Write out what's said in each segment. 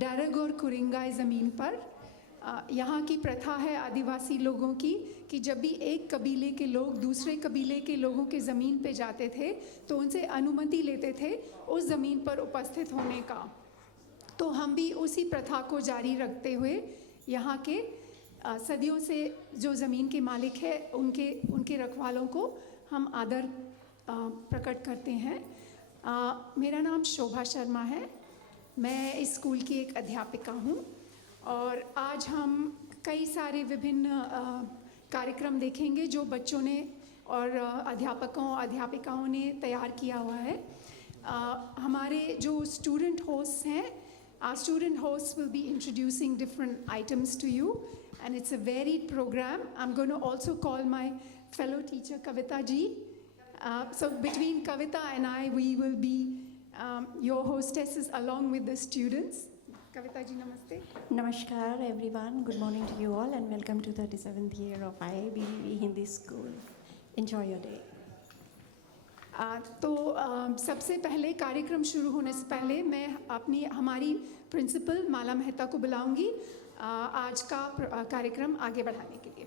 डारग और कुरिंगाई ज़मीन पर यहाँ की प्रथा है आदिवासी लोगों की कि जब भी एक कबीले के लोग दूसरे कबीले के लोगों के ज़मीन पे जाते थे तो उनसे अनुमति लेते थे उस ज़मीन पर उपस्थित होने का। तो हम भी उसी प्रथा को जारी रखते हुए यहाँ के सदियों से जो ज़मीन के मालिक है उनके रखवालों को हम आदर प्रकट करते हैं। मेरा नाम शोभा शर्मा है, मैं इस स्कूल की एक अध्यापिका हूँ और आज हम कई सारे विभिन्न कार्यक्रम देखेंगे जो बच्चों ने और अध्यापिकाओं ने तैयार किया हुआ है। हमारे जो स्टूडेंट होस्ट हैं, our student hosts will be introducing different items to you and it's a varied program. I'm going to also call my fellow teacher Kavita ji. So between Kavita and I, we will be your hostesses along with the students. Kavita ji, namaste. Namaskar everyone, good morning to you all and welcome to 37th year of IIBV Hindi School. Enjoy your day. तो सबसे पहले कार्यक्रम शुरू होने से पहले मैं हमारी प्रिंसिपल माला मेहता को बुलाऊंगी आज का कार्यक्रम आगे बढ़ाने के लिए।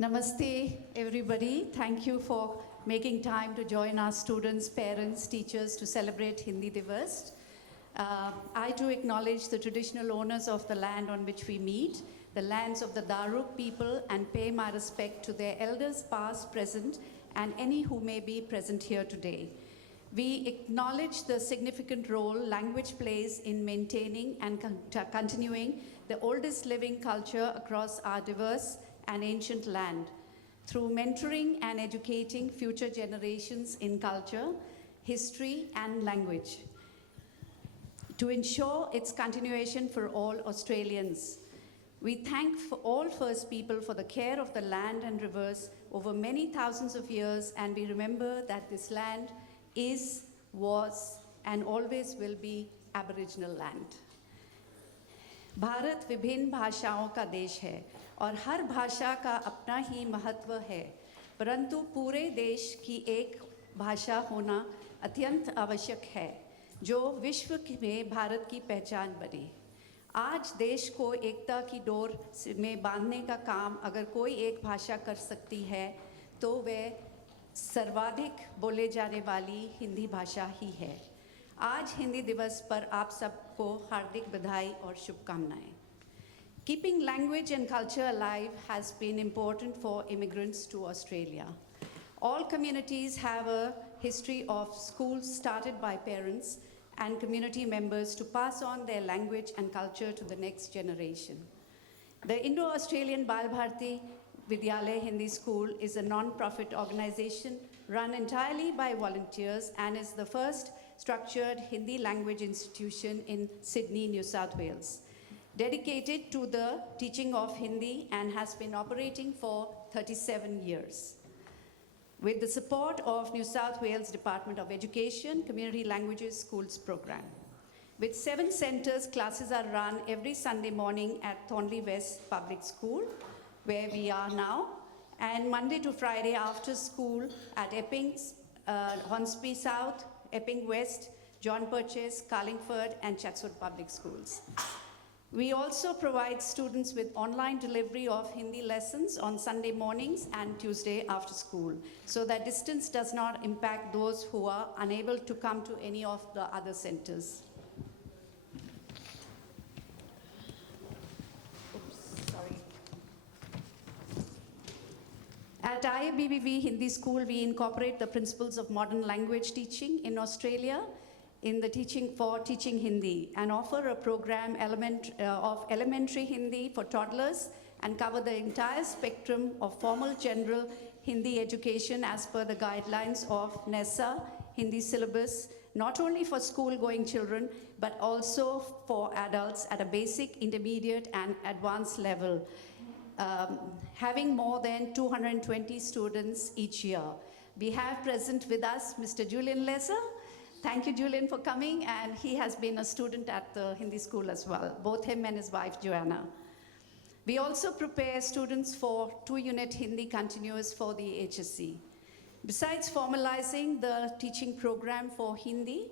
Namaste everybody. Thank you for making time to join our students, parents, teachers to celebrate Hindi Divas. I too acknowledge the traditional owners of the land on which we meet, the lands of the Daruk people, and pay my respect to their elders past, present, and any who may be present here today. We acknowledge the significant role language plays in maintaining and continuing the oldest living culture across our diverse and ancient land. Through mentoring and educating future generations in culture, history, and language, to ensure its continuation for all Australians. We thank all First People for the care of the land and rivers over many thousands of years, and we remember that this land is, was, and always will be Aboriginal land. Bharat विभिन्न भाषाओं का देश है और हर भाषा का अपना ही महत्व है, परंतु पूरे देश की एक भाषा होना अत्यंत आवश्यक है जो विश्व में भारत की पहचान बने। आज देश को एकता की डोर में बांधने का काम अगर कोई एक भाषा कर सकती है तो वह सर्वाधिक बोले जाने वाली हिंदी भाषा ही है। आज हिंदी दिवस पर आप सबको हार्दिक बधाई और शुभकामनाएं। Keeping language and culture alive has been important for immigrants to Australia. All communities have a history of schools started by parents and community members to pass on their language and culture to the next generation. The Indo-Australian Bal Bharti Vidyalaya Hindi School is a non-profit organization run entirely by volunteers and is the first structured Hindi language institution in Sydney, New South Wales, dedicated to the teaching of Hindi and has been operating for 37 years. With the support of New South Wales Department of Education, Community Languages Schools program. With 7 centres, classes are run every Sunday morning at Thornley West Public School, where we are now, and Monday to Friday after school at Epping, Hornsby South, Epping West, John Purchase, Carlingford, and Chatswood Public Schools. We also provide students with online delivery of Hindi lessons on Sunday mornings and Tuesday after school, so that distance does not impact those who are unable to come to any of the other centers. At IIBBV Hindi School, we incorporate the principles of modern language teaching in Australia in the teaching Hindi and offer a program of elementary Hindi for toddlers and cover the entire spectrum of formal general Hindi education as per the guidelines of NESA Hindi syllabus, not only for school-going children, but also for adults at a basic, intermediate, and advanced level, having more than 220 students each year. We have present with us Mr. Julian Lesser. Thank you, Julian, for coming, and he has been a student at the Hindi school as well, both him and his wife, Joanna. We also prepare students for 2-unit Hindi continuous for the HSC. Besides formalizing the teaching program for Hindi,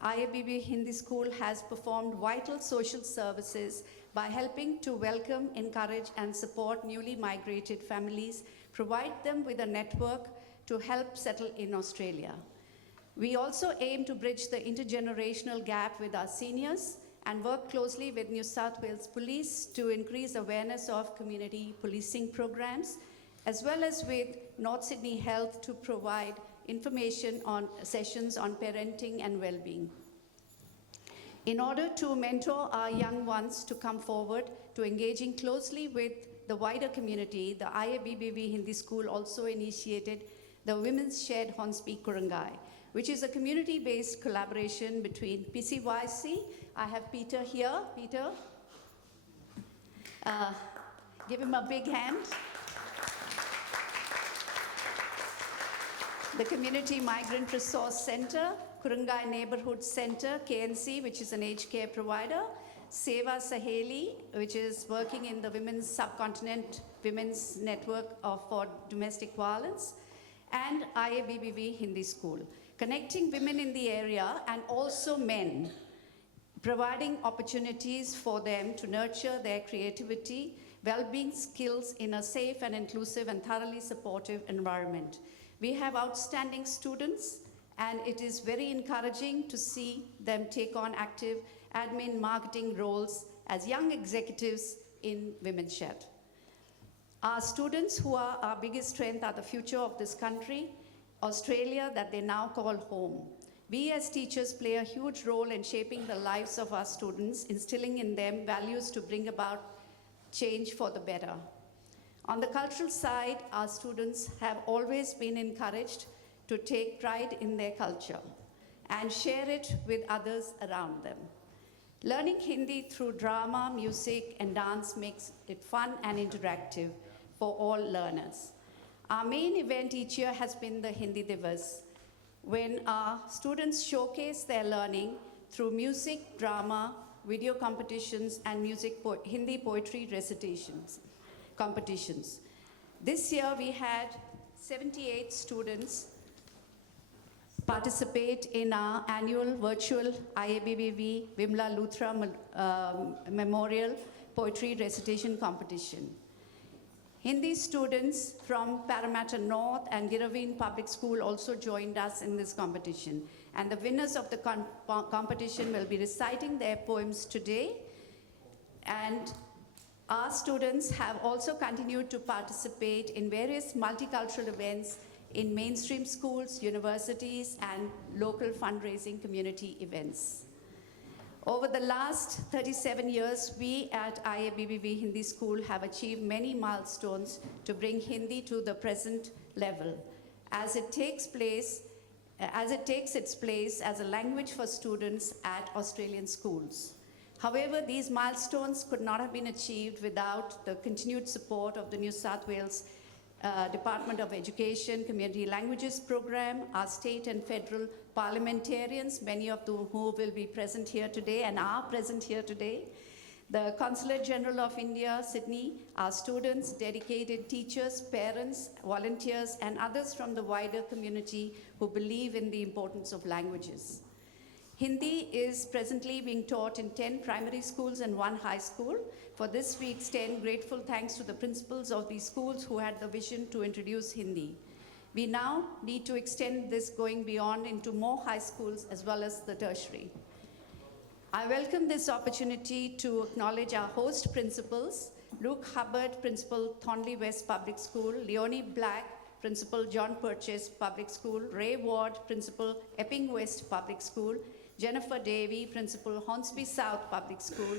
IABB Hindi School has performed vital social services by helping to welcome, encourage, and support newly migrated families, provide them with a network to help settle in Australia. We also aim to bridge the intergenerational gap with our seniors and work closely with New South Wales Police to increase awareness of community policing programs, as well as with North Sydney Health to provide information on sessions on parenting and well-being. In order to mentor our young ones to come forward to engaging closely with the wider community, the IABBV Hindi School also initiated the Women's Shared Hornsby Kurungai, which is a community-based collaboration between PCYC. I have Peter here. Peter, give him a big hand. The Community Migrant Resource Center, Kurungai Neighborhood Center, KNC, which is an aged care provider, Seva Saheli, which is working in the Women's Subcontinent Women's Network for Domestic Violence, and IABBV Hindi School, connecting women in the area and also men, providing opportunities for them to nurture their creativity, well-being skills in a safe and inclusive and thoroughly supportive environment. We have outstanding students, and it is very encouraging to see them take on active admin marketing roles as young executives in Women's Shed. Our students, who are our biggest strength, are the future of this country, Australia, that they now call home. We as teachers play a huge role in shaping the lives of our students, instilling in them values to bring about change for the better. On the cultural side, our students have always been encouraged to take pride in their culture and share it with others around them. Learning Hindi through drama, music, and dance makes it fun and interactive for all learners. Our main event each year has been the Hindi Divas, when our students showcase their learning through music, drama, video competitions, and Hindi poetry recitations competitions. This year we had 78 students participate in our annual virtual IABBV Vimla Luthra Memorial Poetry Recitation Competition. Hindi students from Parramatta North and Giraveen Public School also joined us in this competition. And the winners of the competition will be reciting their poems today. And our students have also continued to participate in various multicultural events in mainstream schools, universities, and local fundraising community events. Over the last 37 years, we at IABBV Hindi School have achieved many milestones to bring Hindi to the present level, as it takes its place as a language for students at Australian schools. However, these milestones could not have been achieved without the continued support of the New South Wales Department of Education Community Languages Program, our state and federal parliamentarians, many of whom will be present here today and are present here today, the Consulate General of India, Sydney, our students, dedicated teachers, parents, volunteers, and others from the wider community who believe in the importance of languages. Hindi is presently being taught in 10 primary schools and 1 high school. For this, we extend grateful thanks to the principals of these schools who had the vision to introduce Hindi. We now need to extend this going beyond into more high schools as well as the tertiary. I welcome this opportunity to acknowledge our host principals, Luke Hubbard, Principal, Thornley West Public School, Leonie Black, Principal, John Purchase Public School, Ray Ward, Principal, Epping West Public School, Jennifer Davey, Principal, Hornsby South Public School,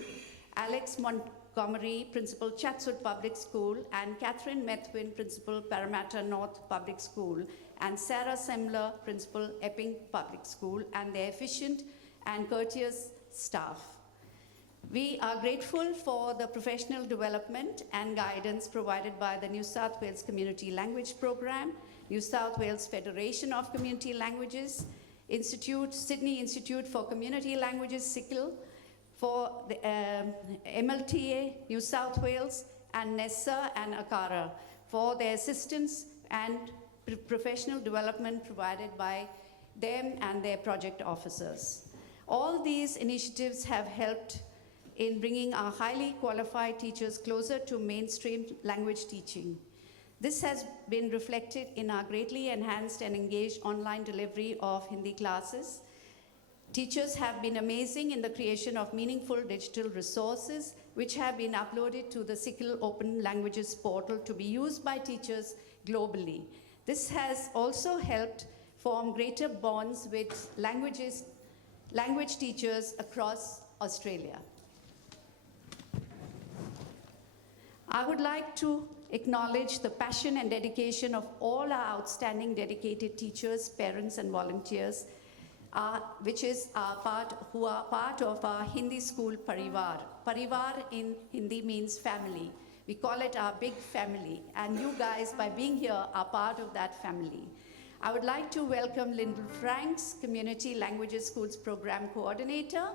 Alex Montgomery, Principal, Chatswood Public School, and Catherine Methwin, Principal, Parramatta North Public School, and Sarah Semler, Principal, Epping Public School, and their efficient and courteous staff. We are grateful for the professional development and guidance provided by the New South Wales Community Language Program, New South Wales Federation of Community Languages, Sydney Institute for Community Languages, SICL, for the MLTA, New South Wales, and NESA and ACARA for their assistance and professional development provided by them and their project officers. All these initiatives have helped in bringing our highly qualified teachers closer to mainstream language teaching. This has been reflected in our greatly enhanced and engaged online delivery of Hindi classes. Teachers have been amazing in the creation of meaningful digital resources which have been uploaded to the SICL Open Languages portal to be used by teachers globally. This has also helped form greater bonds with language teachers across Australia. I would like to acknowledge the passion and dedication of all our outstanding dedicated teachers, parents, and volunteers, who are part of our Hindi school Parivar. Parivar in Hindi means family. We call it our big family, and you guys, by being here, are part of that family. I would like to welcome Lyndall Franks, Community Languages Schools Program Coordinator,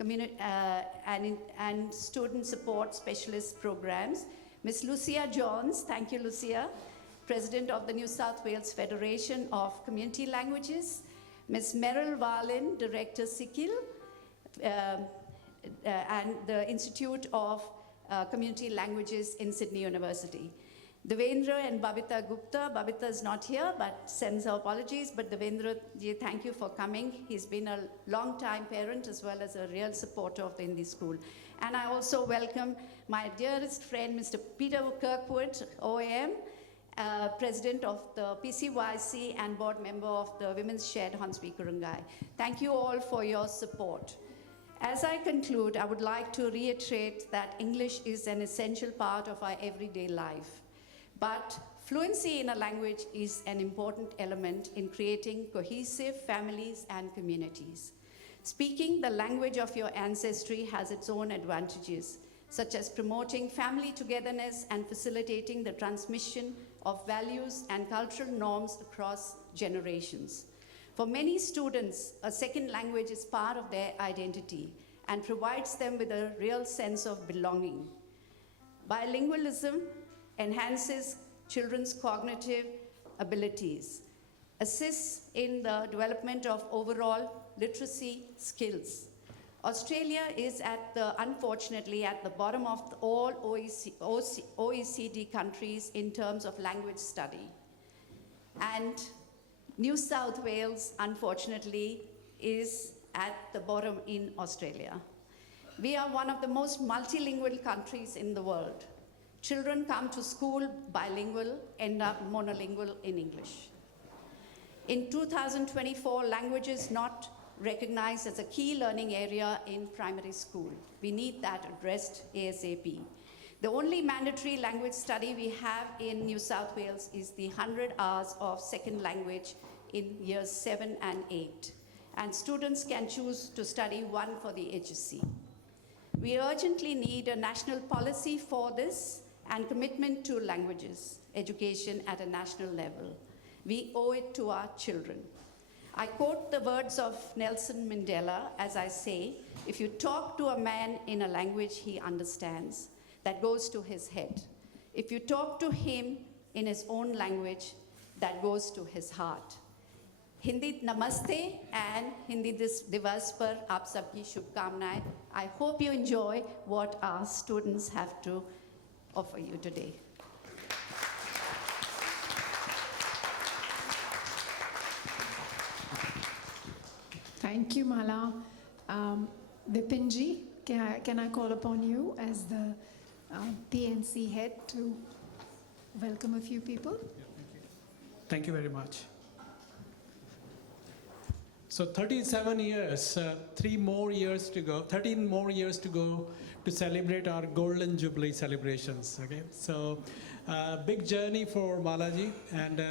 and Student Support Specialist Programs. Ms. Lucia Johns, thank you, Lucia, President of the New South Wales Federation of Community Languages. Ms. Meryl Valin, Director SICL, and the Institute of Community Languages in Sydney University. Devendra and Babita Gupta. Babita is not here, but sends her apologies. But Devendra, thank you for coming. He's been a long-time parent as well as a real supporter of the Hindi school. And I also welcome my dearest friend, Mr. Peter Kirkwood, OAM, President of the PCYC and board member of the Women's Shed Hornsby Kurungai. Thank you all for your support. As I conclude, I would like to reiterate that English is an essential part of our everyday life. But fluency in a language is an important element in creating cohesive families and communities. Speaking the language of your ancestry has its own advantages, such as promoting family togetherness and facilitating the transmission of values and cultural norms across generations. For many students, a second language is part of their identity and provides them with a real sense of belonging. Bilingualism enhances children's cognitive abilities, assists in the development of overall literacy skills. Australia is unfortunately at the bottom of all OECD countries in terms of language study. And New South Wales, unfortunately, is at the bottom in Australia. We are one of the most multilingual countries in the world. Children come to school bilingual, end up monolingual in English. In 2024, language is not recognized as a key learning area in primary school. We need that addressed ASAP. The only mandatory language study we have in New South Wales is the 100 hours of second language in years 7 and 8. And students can choose to study one for the HSC. We urgently need a national policy for this and commitment to languages education at a national level. We owe it to our children. I quote the words of Nelson Mandela as I say, if you talk to a man in a language he understands, that goes to his head. If you talk to him in his own language, that goes to his heart. Hindi Namaste and Hindi Divas par aap sabki shubhkamnaएं. I hope you enjoy what our students have to offer you today. Thank you, Mala. Vipinji, can I call upon you as the PNC head to welcome a few people? Thank you very much. So 37 years, 13 more years to go to celebrate our Golden Jubilee celebrations. Okay, so big journey for Malaji, and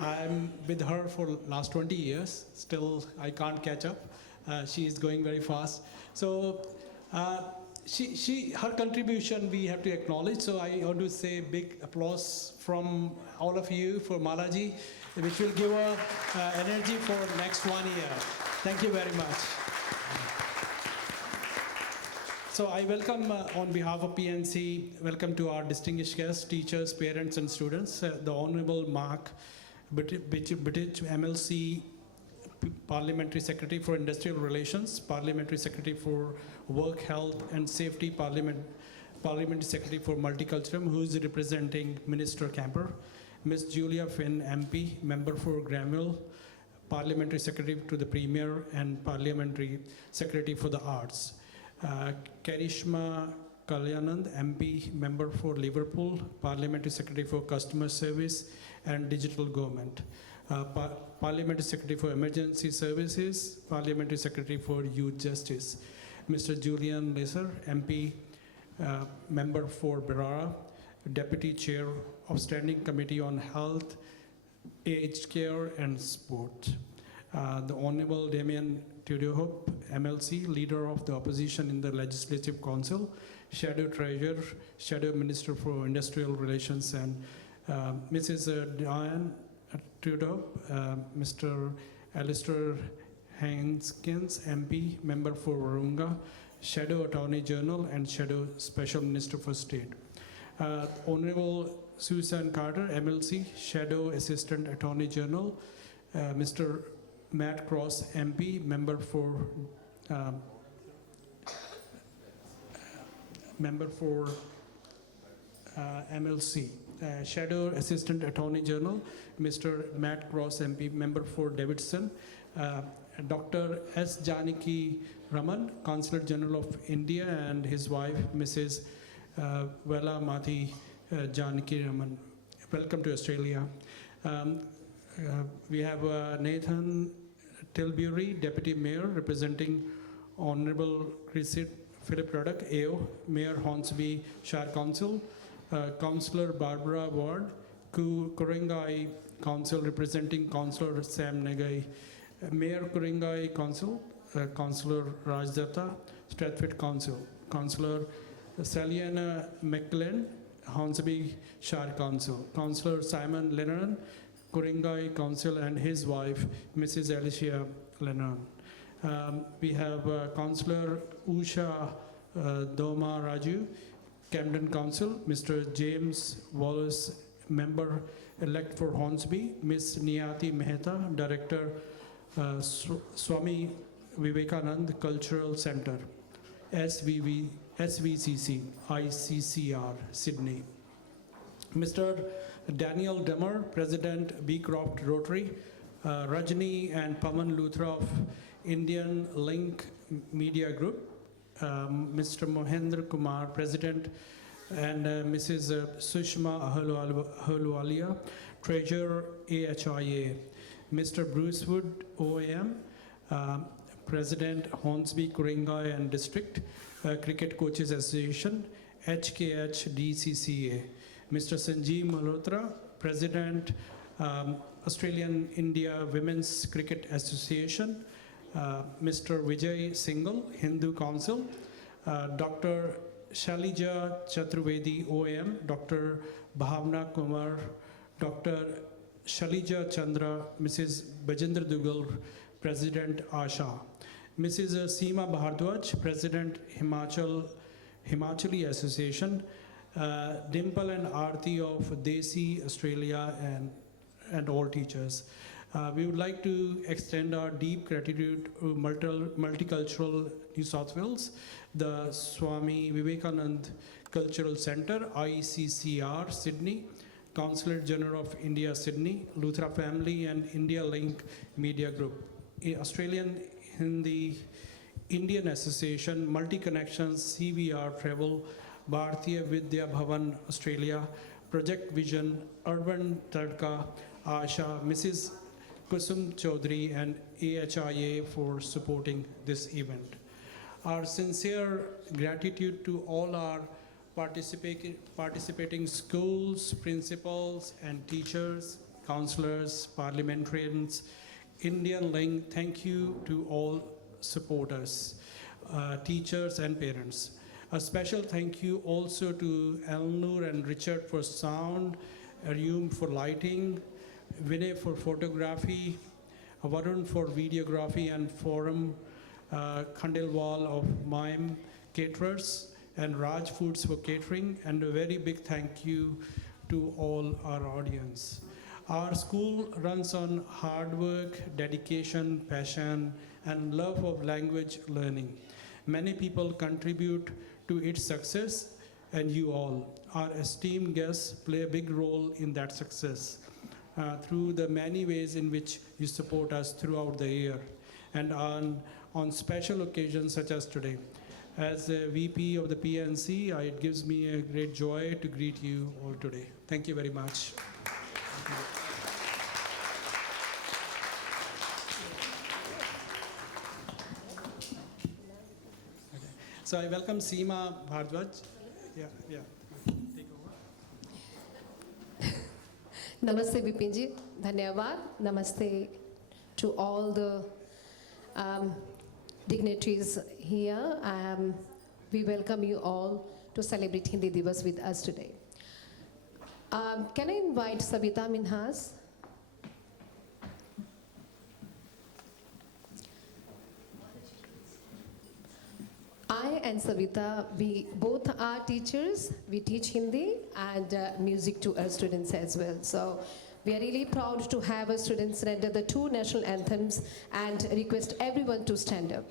I'm with her for last 20 years. Still, I can't catch up. She is going very fast. So her contribution we have to acknowledge. So I want to say big applause from all of you for Malaji, which will give her energy for next 1 year. Thank you very much. So I welcome on behalf of PNC, welcome to our distinguished guests, teachers, parents and students, the Honorable Mark British MLC Parliamentary Secretary for Industrial Relations, Parliamentary Secretary for Work, Health and Safety, Parliamentary Secretary for Multiculturalism, who is representing Minister Camper. Ms. Julia Finn, MP, Member for Granville, Parliamentary Secretary to the Premier and Parliamentary Secretary for the Arts. Karishma Kalyanand, MP, Member for Liverpool, Parliamentary Secretary for Customer Service and Digital Government. Parliamentary Secretary for Emergency Services, Parliamentary Secretary for Youth Justice. Mr. Julian Lesser, MP, Member for Berara, Deputy Chair of Standing Committee on Health, Aged Care and Sport. The Honorable Damien Tudorhope, MLC, Leader of the Opposition in the Legislative Council, Shadow Treasurer, Shadow Minister for Industrial Relations, and Mrs. Diane Tudorhope, Mr. Alistair Hanskins, MP, Member for Warunga, Shadow Attorney General and Shadow Special Minister for State. Honorable Susan Carter, MLC, Shadow Assistant Attorney General, Mr. Matt Cross, MP, Member for MLC. Shadow Assistant Attorney General, Mr. Matt Cross, MP, Member for Davidson. Dr. S. Janaki Raman, Consulate General of India, and his wife, Mrs. Vela Mati Janaki Raman. Welcome to Australia. We have Nathan Tilbury, Deputy Mayor, representing Honorable Philip Ruddock, AO, Mayor Hornsby Shire Council, Councillor Barbara Ward, Ku-Korengai Council, representing Councillor Sam Nagai, Mayor Korengai Council, Councillor Rajdatta, Stratford Council, Councillor Saliana McLean, Hornsby Shire Council, Councillor Simon Lennon, Korengai Council, and his wife, Mrs. Alicia Lennon. We have Councillor Usha Doma Raju, Camden Council, Mr. James Wallace, Member Elect for Hornsby, Ms. Niyati Mehta, Director, Swami Vivekanand Cultural Center, SVCC, ICCR, Sydney. Mr. Daniel Demmer, President, Beecroft Rotary, Rajni and Paman Luthra of Indian Link Media Group, Mr. Mohendra Kumar, President, and Mrs. Sushma Ahluwalia, Treasurer, AHIA, Mr. Bruce Wood, OAM, President, Hornsby, Korengai and District Cricket Coaches Association, HKH DCCA, Mr. Sanjeev Malhotra, President, Australian India Women's Cricket Association, Mr. Vijay Singhal, Hindu Council, Dr. Shalija Chaturvedi, OAM, Dr. Bhavna Kumar, Dr. Shalija Chandra, Mrs. Bajendra Dugal, President ASHA, Mrs. Seema Bhardwaj, President Himachali Association, Dimple and Aarti of Desi Australia, and all teachers. We would like to extend our deep gratitude to Multicultural New South Wales, the Swami Vivekanand Cultural Center, ICCR, Sydney, Consulate General of India, Sydney, Luthra Family and India Link Media Group, Australian Hindi Indian Association, Multi Connections, CVR Travel, Bharatiya Vidya Bhavan, Australia, Project Vision, Urban Tadka, Asha, Mrs. Kusum Chaudhary, and AHIA for supporting this event. Our sincere gratitude to all our participating schools, principals, and teachers, counselors, parliamentarians, Indian Link. Thank you to all supporters, teachers, and parents. A special thank you also to Elnur and Richard for sound, Aryum for lighting, Vinay for photography, Varun for videography, and Forum Khandelwal of Mime Caterers, and Raj Foods for catering, and a very big thank you to all our audience. Our school runs on hard work, dedication, passion, and love of language learning. Many people contribute to its success, and you all, our esteemed guests, play a big role in that success through the many ways in which you support us throughout the year and on special occasions such as today. As a VP of the PNC, it gives me a great joy to greet you all today. Thank you very much. So I welcome Seema Bhardwaj. Yeah. Take over. Namaste Vipinji, Dhanyavad. Namaste to all the dignitaries here. We welcome you all to celebrate Hindi Divas with us today. Can I invite Savita Minhas? I and Savita, we both are teachers. We teach Hindi and music to our students as well. So we are really proud to have our students render the two national anthems and request everyone to stand up.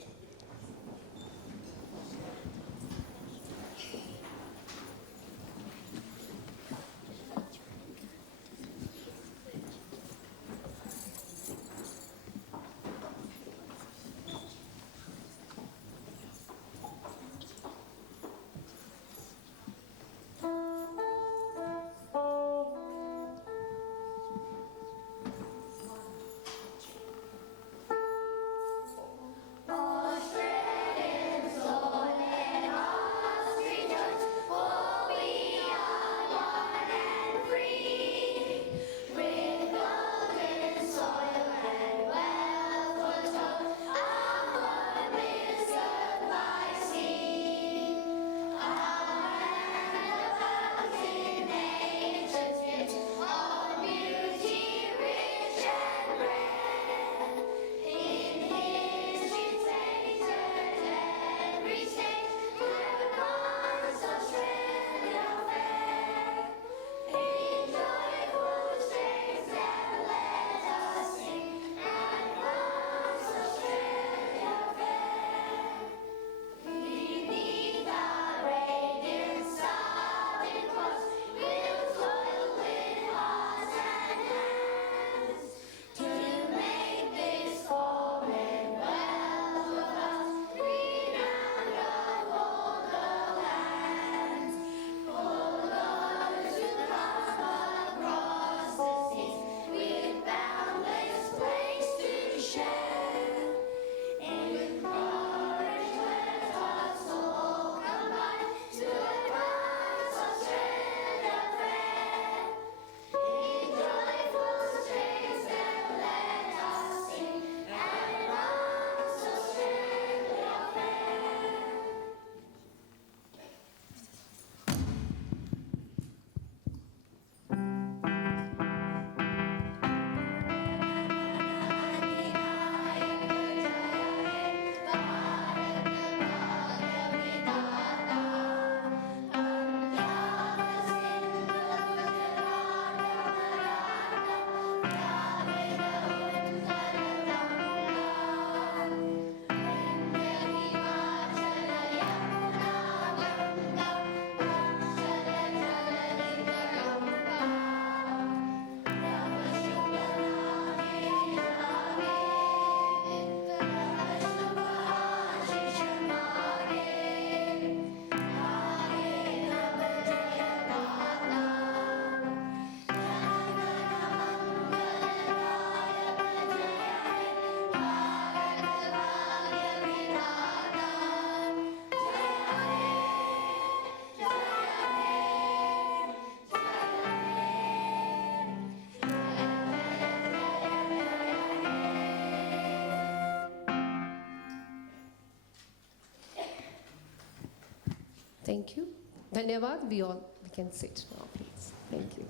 Thank you. Dhanyavad. We can sit now, please. Thank you.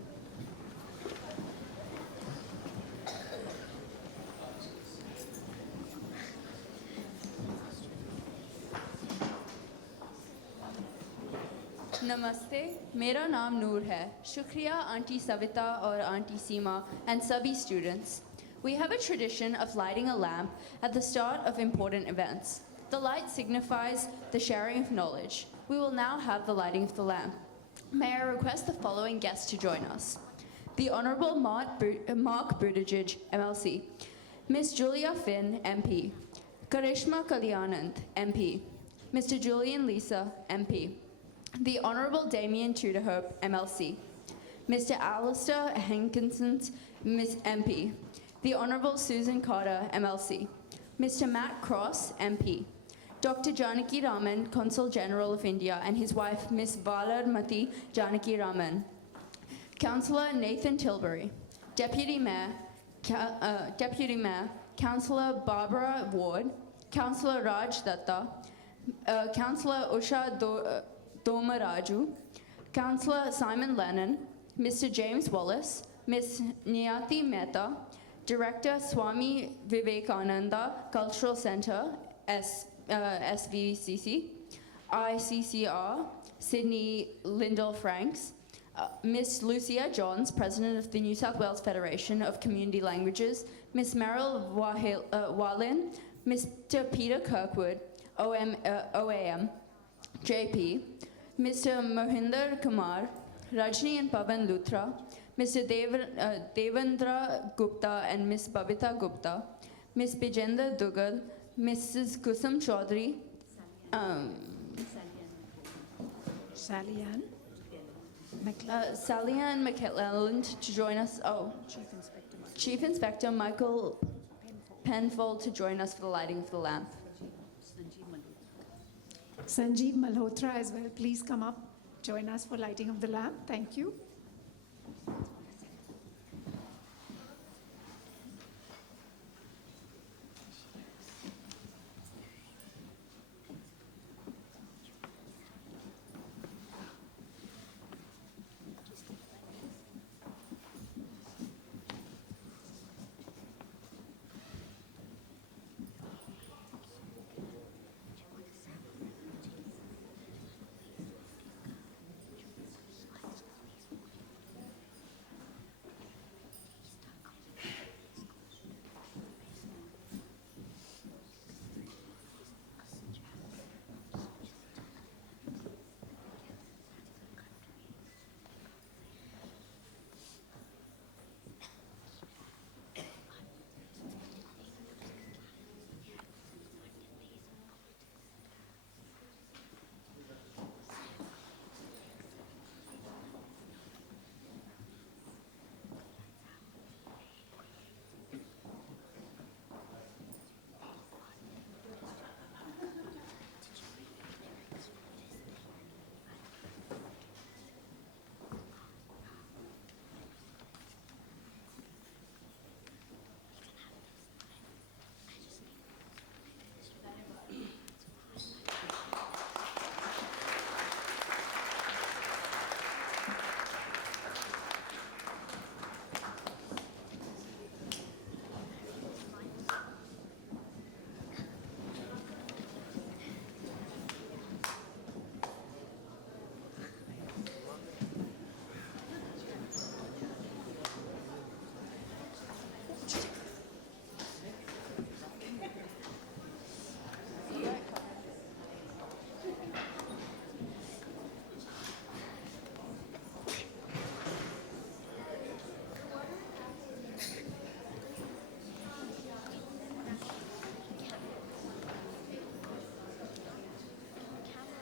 नमस्ते, मेरा नाम नूर है. शुक्रिया aunty Savita और aunty Seema and सभी students. We have a tradition of lighting a lamp at the start of important events. The light signifies the sharing of knowledge. We will now have the lighting of the lamp. May I request the following guests to join us? The Honourable Mark Buttigieg, MLC. Miss Julia Finn, MP. Karishma Kalyanand, MP. Mr. Julian Lisa, MP. The Honourable Damien Tudorhope, MLC. Mr. Alistair Hankinson, Miss MP. The Honourable Susan Carter, MLC. Mr. Matt Cross, MP. Dr. Janaki Raman, Consul General of India, and his wife, Miss Valarmati Janaki Raman. Councillor Nathan Tilbury. Deputy Mayor, Councillor Barbara Ward. Councillor Raj Datta. Councillor Usha Domaraju. Councillor Simon Lennon. Mr. James Wallace. Miss Niyati Mehta. Director Swami Vivekananda Cultural Centre, SVCC. ICCR, Sydney Lyndall Franks. Miss Lucia Johns, President of the New South Wales Federation of Community Languages. Miss Meryl Wallin. Mr. Peter Kirkwood, OAM, JP. Mr. Mohinder Kumar. Rajni and Pavan Luthra. Mr. Devendra Gupta and Miss Babita Gupta, Miss Bijender Dugal, Mrs. Kusum Chaudhary, Sally-Ann Sally-Ann McClelland to join us. Oh, Chief Inspector Michael Penfold to join us for the lighting of the lamp. Sanjeev Malhotra as well. Please come up, join us for lighting of the lamp. Thank you.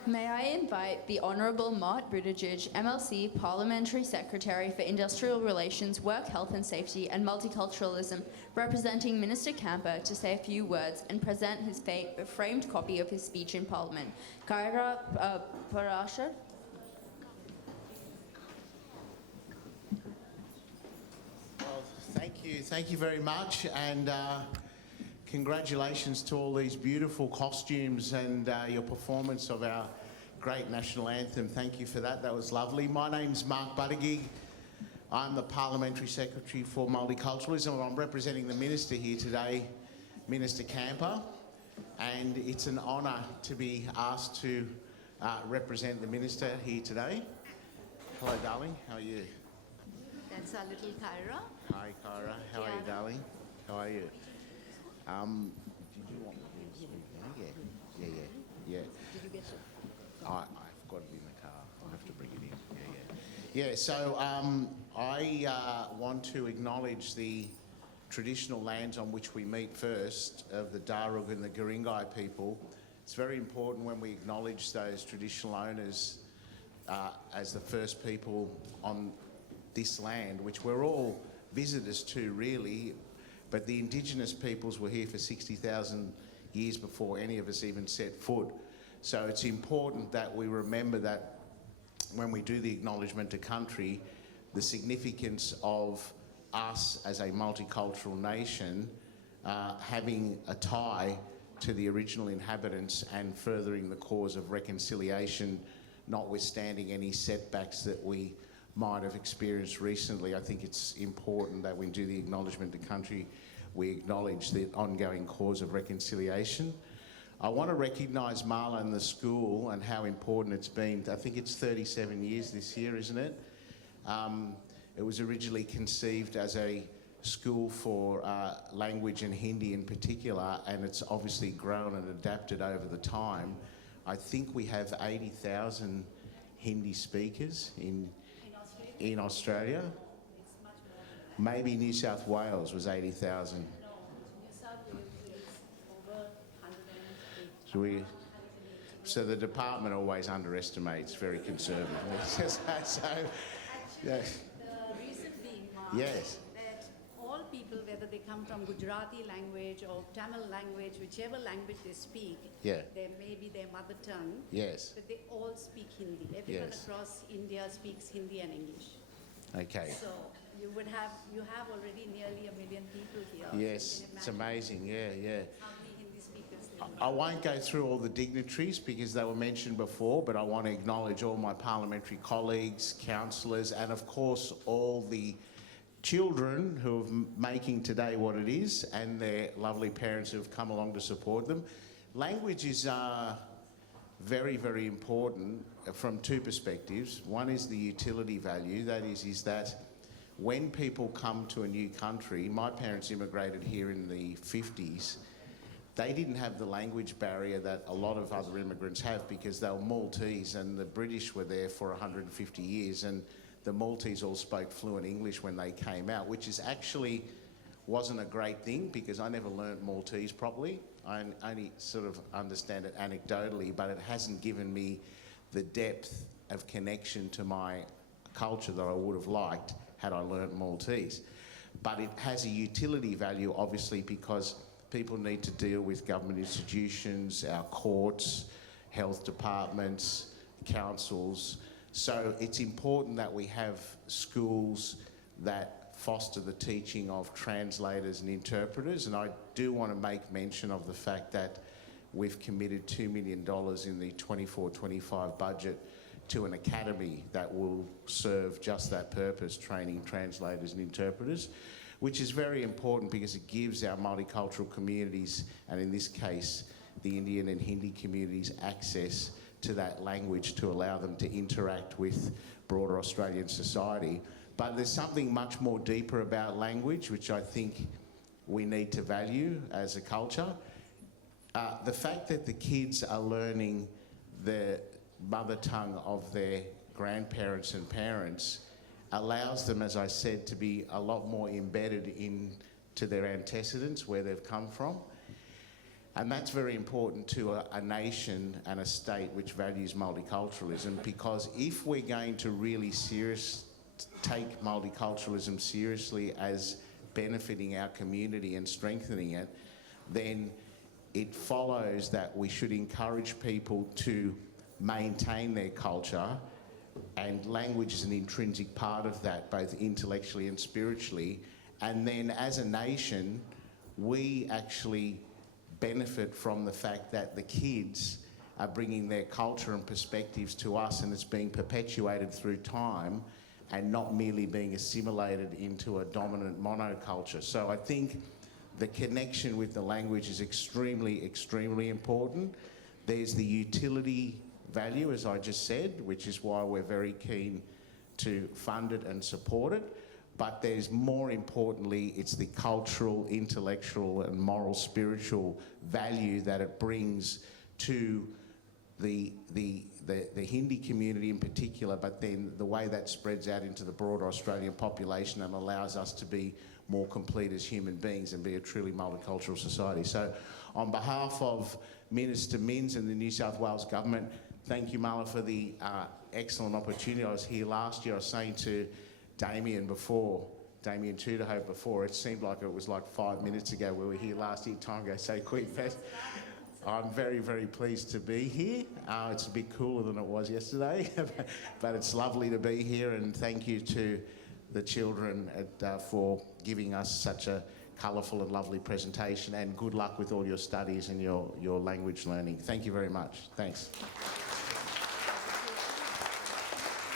May I invite the Honourable Mark Buttigieg, MLC, Parliamentary Secretary for Industrial Relations, Work, Health and Safety and Multiculturalism, representing Minister Camper, to say a few words and present his framed copy of his speech in Parliament. Kaira Parashar. Well, thank you very much, and congratulations to all these beautiful costumes and your performance of our great national anthem. Thank you for that. That was lovely. My name's Mark Buttigieg. I'm the Parliamentary Secretary for Multiculturalism. I'm representing the Minister here today, Minister Camper, and it's an honour to be asked to represent the Minister here today. Hello, darling. How are you? That's our little Kyra. Hi, Kyra. How are you, darling? How are you? Did you want me to speak now? Yeah. Did you get it? I've got it in the car. I'll have to bring it in. Yeah. So I want to acknowledge the traditional lands on which we meet first of the Darug and the Guringai people. It's very important when we acknowledge those traditional owners as the first people on this land, which we're all visitors to really, but the Indigenous peoples were here for 60,000 years before any of us even set foot. So it's important that we remember that when we do the acknowledgement to country, the significance of us as a multicultural nation having a tie to the original inhabitants and furthering the cause of reconciliation, notwithstanding any setbacks that we might have experienced recently. I think it's important that when we do the acknowledgement to country, we acknowledge the ongoing cause of reconciliation. I want to recognise Marla and the school and how important it's been. I think it's 37 years this year, isn't it? It was originally conceived as a school for language and Hindi in particular, and it's obviously grown and adapted over the time. I think we have 80,000 Hindi speakers in Australia. It's much more than that. Maybe New South Wales was 80,000. No, New South Wales is over 108. So the department always underestimates, very conservative. So, yeah. The reason being, Mark, Yes. that all people, whether they come from Gujarati language or Tamil language, whichever language they speak, Yeah. they may be their mother tongue, Yes. but they all speak Hindi. Everyone Yes. across India speaks Hindi and English. Okay. So you have already nearly 1 million people here. Yes, You can it's imagine amazing. Yeah. how many Hindi speakers there I won't go through all the dignitaries because they were mentioned before, but I want to acknowledge all my parliamentary colleagues, councillors, and of course all the children who are making today what it is, and their lovely parents who have come along to support them. Language is very, very important from two perspectives. One is the utility value. That is that when people come to a new country, my parents immigrated here in the 50s, they didn't have the language barrier that a lot of other immigrants have because they were Maltese and the British were there for 150 years, and the Maltese all spoke fluent English when they came out, which is actually wasn't a great thing because I never learnt Maltese properly. I only sort of understand it anecdotally, but it hasn't given me the depth of connection to my culture that I would have liked had I learnt Maltese. But it has a utility value, obviously, because people need to deal with government institutions, our courts, health departments, councils. So it's important that we have schools that foster the teaching of translators and interpreters. And I do want to make mention of the fact that we've committed $2 million in the 24-25 budget to an academy that will serve just that purpose, training translators and interpreters, which is very important because it gives our multicultural communities, and in this case, the Indian and Hindi communities, access to that language to allow them to interact with broader Australian society. But there's something much more deeper about language, which I think we need to value as a culture. The fact that the kids are learning the mother tongue of their grandparents and parents allows them, as I said, to be a lot more embedded into their antecedents, where they've come from. And that's very important to a nation and a state which values multiculturalism, because if we're going to really take multiculturalism seriously as benefiting our community and strengthening it, then it follows that we should encourage people to maintain their culture, and language is an intrinsic part of that, both intellectually and spiritually. And then as a nation, we actually benefit from the fact that the kids are bringing their culture and perspectives to us, and it's being perpetuated through time and not merely being assimilated into a dominant monoculture. So I think the connection with the language is extremely, extremely important. There's the utility value, as I just said, which is why we're very keen to fund it and support it. But there's more importantly, it's the cultural, intellectual and moral, spiritual value that it brings to the Hindi community in particular, but then the way that spreads out into the broader Australian population and allows us to be more complete as human beings and be a truly multicultural society. So on behalf of Minister Minns and the New South Wales Government, thank you, Marla, for the excellent opportunity. I was here last year. I was saying to Damien Tudorhope before, it seemed like it was like 5 minutes ago we were here last year. Time goes so quick. I'm very, very pleased to be here. It's a bit cooler than it was yesterday, but it's lovely to be here, and thank you to the children for giving us such a colourful and lovely presentation, and good luck with all your studies and your language learning. Thank you very much. Thanks.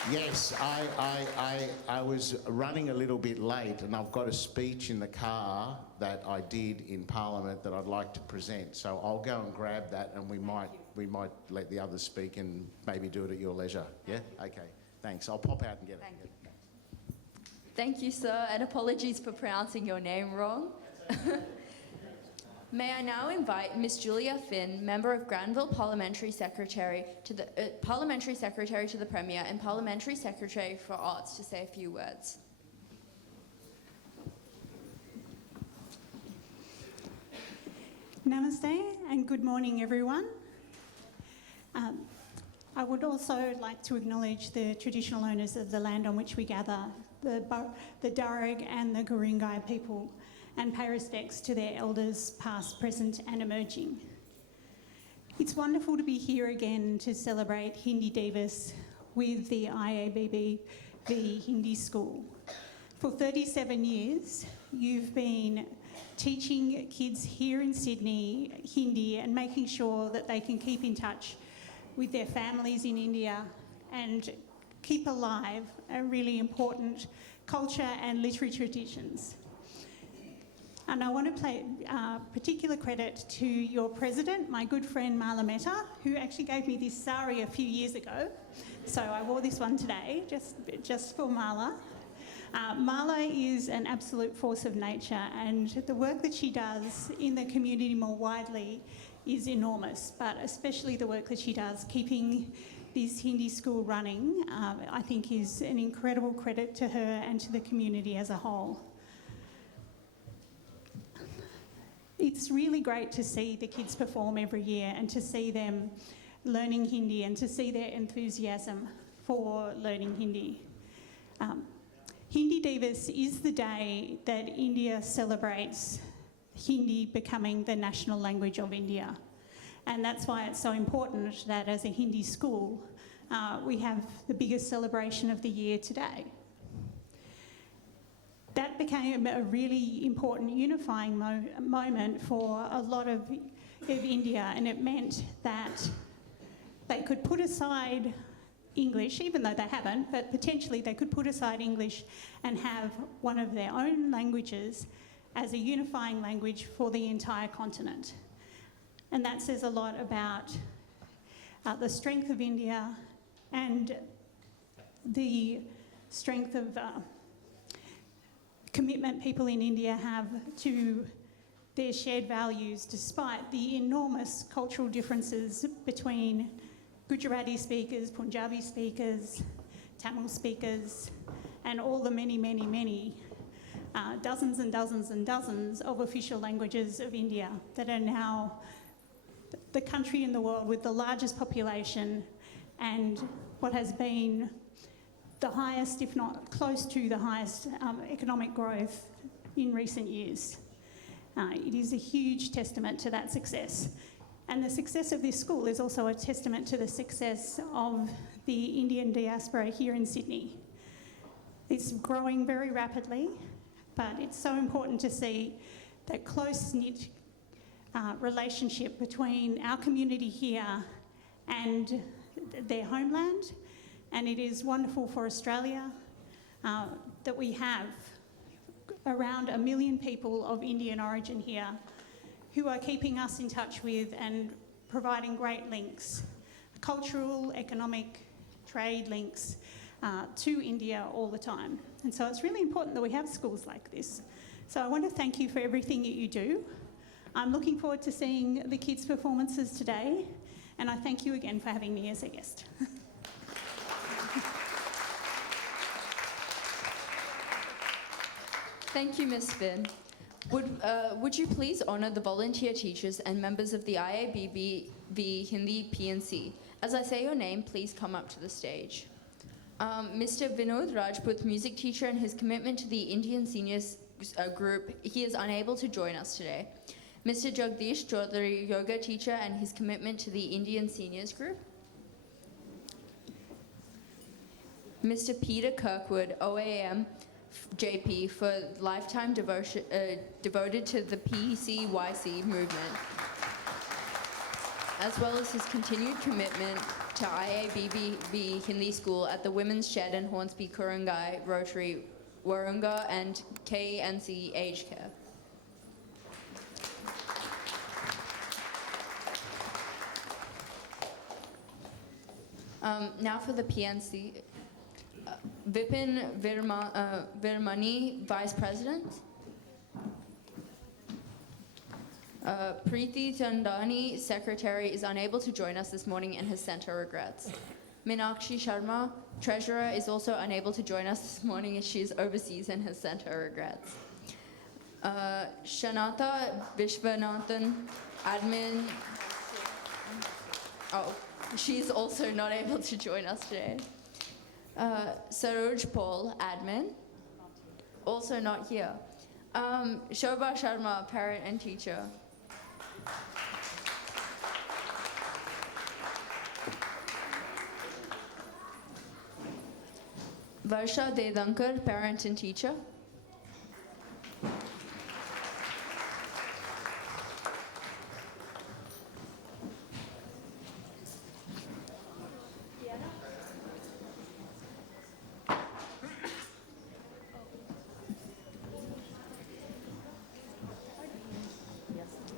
Yes, I was running a little bit late, and I've got a speech in the car that I did in Parliament that I'd like to present. So I'll go and grab that, and we might let the others speak and maybe do it at your leisure. Yeah? Okay. Thanks. I'll pop out and get it. Thank you, sir, and apologies for pronouncing your name wrong. May I now invite Ms. Julia Finn, Member of Granville Parliamentary Secretary to the Premier and Parliamentary Secretary for Arts, to say a few words. Namaste and good morning, everyone. I would also like to acknowledge the traditional owners of the land on which we gather, the Darug and the Guringai people, and pay respects to their elders past, present and emerging. It's wonderful to be here again to celebrate Hindi Divas with the IABB Hindi School. For 37 years, you've been teaching kids here in Sydney Hindi and making sure that they can keep in touch with their families in India and keep alive a really important culture and literary traditions. And I want to pay particular credit to your president, my good friend Marla Mehta, who actually gave me this sari a few years ago. So I wore this one today, just for Marla. Marla is an absolute force of nature, and the work that she does in the community more widely is enormous, but especially the work that she does keeping this Hindi school running, I think is an incredible credit to her and to the community as a whole. It's really great to see the kids perform every year and to see them learning Hindi and to see their enthusiasm for learning Hindi. Hindi Divas is the day that India celebrates Hindi becoming the national language of India. And that's why it's so important that as a Hindi school, we have the biggest celebration of the year today. That became a really important unifying moment for a lot of India, and it meant that they could put aside English, even though they haven't, but potentially they could put aside English and have one of their own languages as a unifying language for the entire continent. And that says a lot about the strength of India and the strength of commitment people in India have to their shared values, despite the enormous cultural differences between Gujarati speakers, Punjabi speakers, Tamil speakers, and all the many dozens and dozens and dozens of official languages of India that are now the country in the world with the largest population and what has been the highest, if not close to the highest, economic growth in recent years. It is a huge testament to that success. And the success of this school is also a testament to the success of the Indian diaspora here in Sydney. It's growing very rapidly, but it's so important to see that close-knit relationship between our community here and their homeland. And it is wonderful for Australia that we have around 1 million people of Indian origin here who are keeping us in touch with and providing great links cultural, economic, trade links to India all the time. And so it's really important that we have schools like this. So I want to thank you for everything that you do. I'm looking forward to seeing the kids' performances today, and I thank you again for having me as a guest. Thank you, Ms. Finn. Would you please honour the volunteer teachers and members of the IABB Hindi PNC? As I say your name, please come up to the stage. Mr. Vinod Rajput, music teacher, and his commitment to the Indian seniors group, he is unable to join us today. Mr. Jagdish Chaudhary, yoga teacher, and his commitment to the Indian seniors group. Mr. Peter Kirkwood, OAM JP, for lifetime devoted to the PCYC movement, as well as his continued commitment to IABB Hindi School at the Women's Shed and Hornsby Kurungai Rotary Warunga and KNC Aged Care. Now for the PNC. Vipin Virmani, Vice President. Preeti Chandani, Secretary, is unable to join us this morning and has sent her regrets. Meenakshi Sharma, Treasurer, is also unable to join us this morning as she is overseas and has sent her regrets. Shanata Vishwanathan, Admin. Oh, she's also not able to join us today. Saroj Paul, Admin, also not here. Shobha Sharma, parent and teacher. Varsha Dedankar, parent and teacher.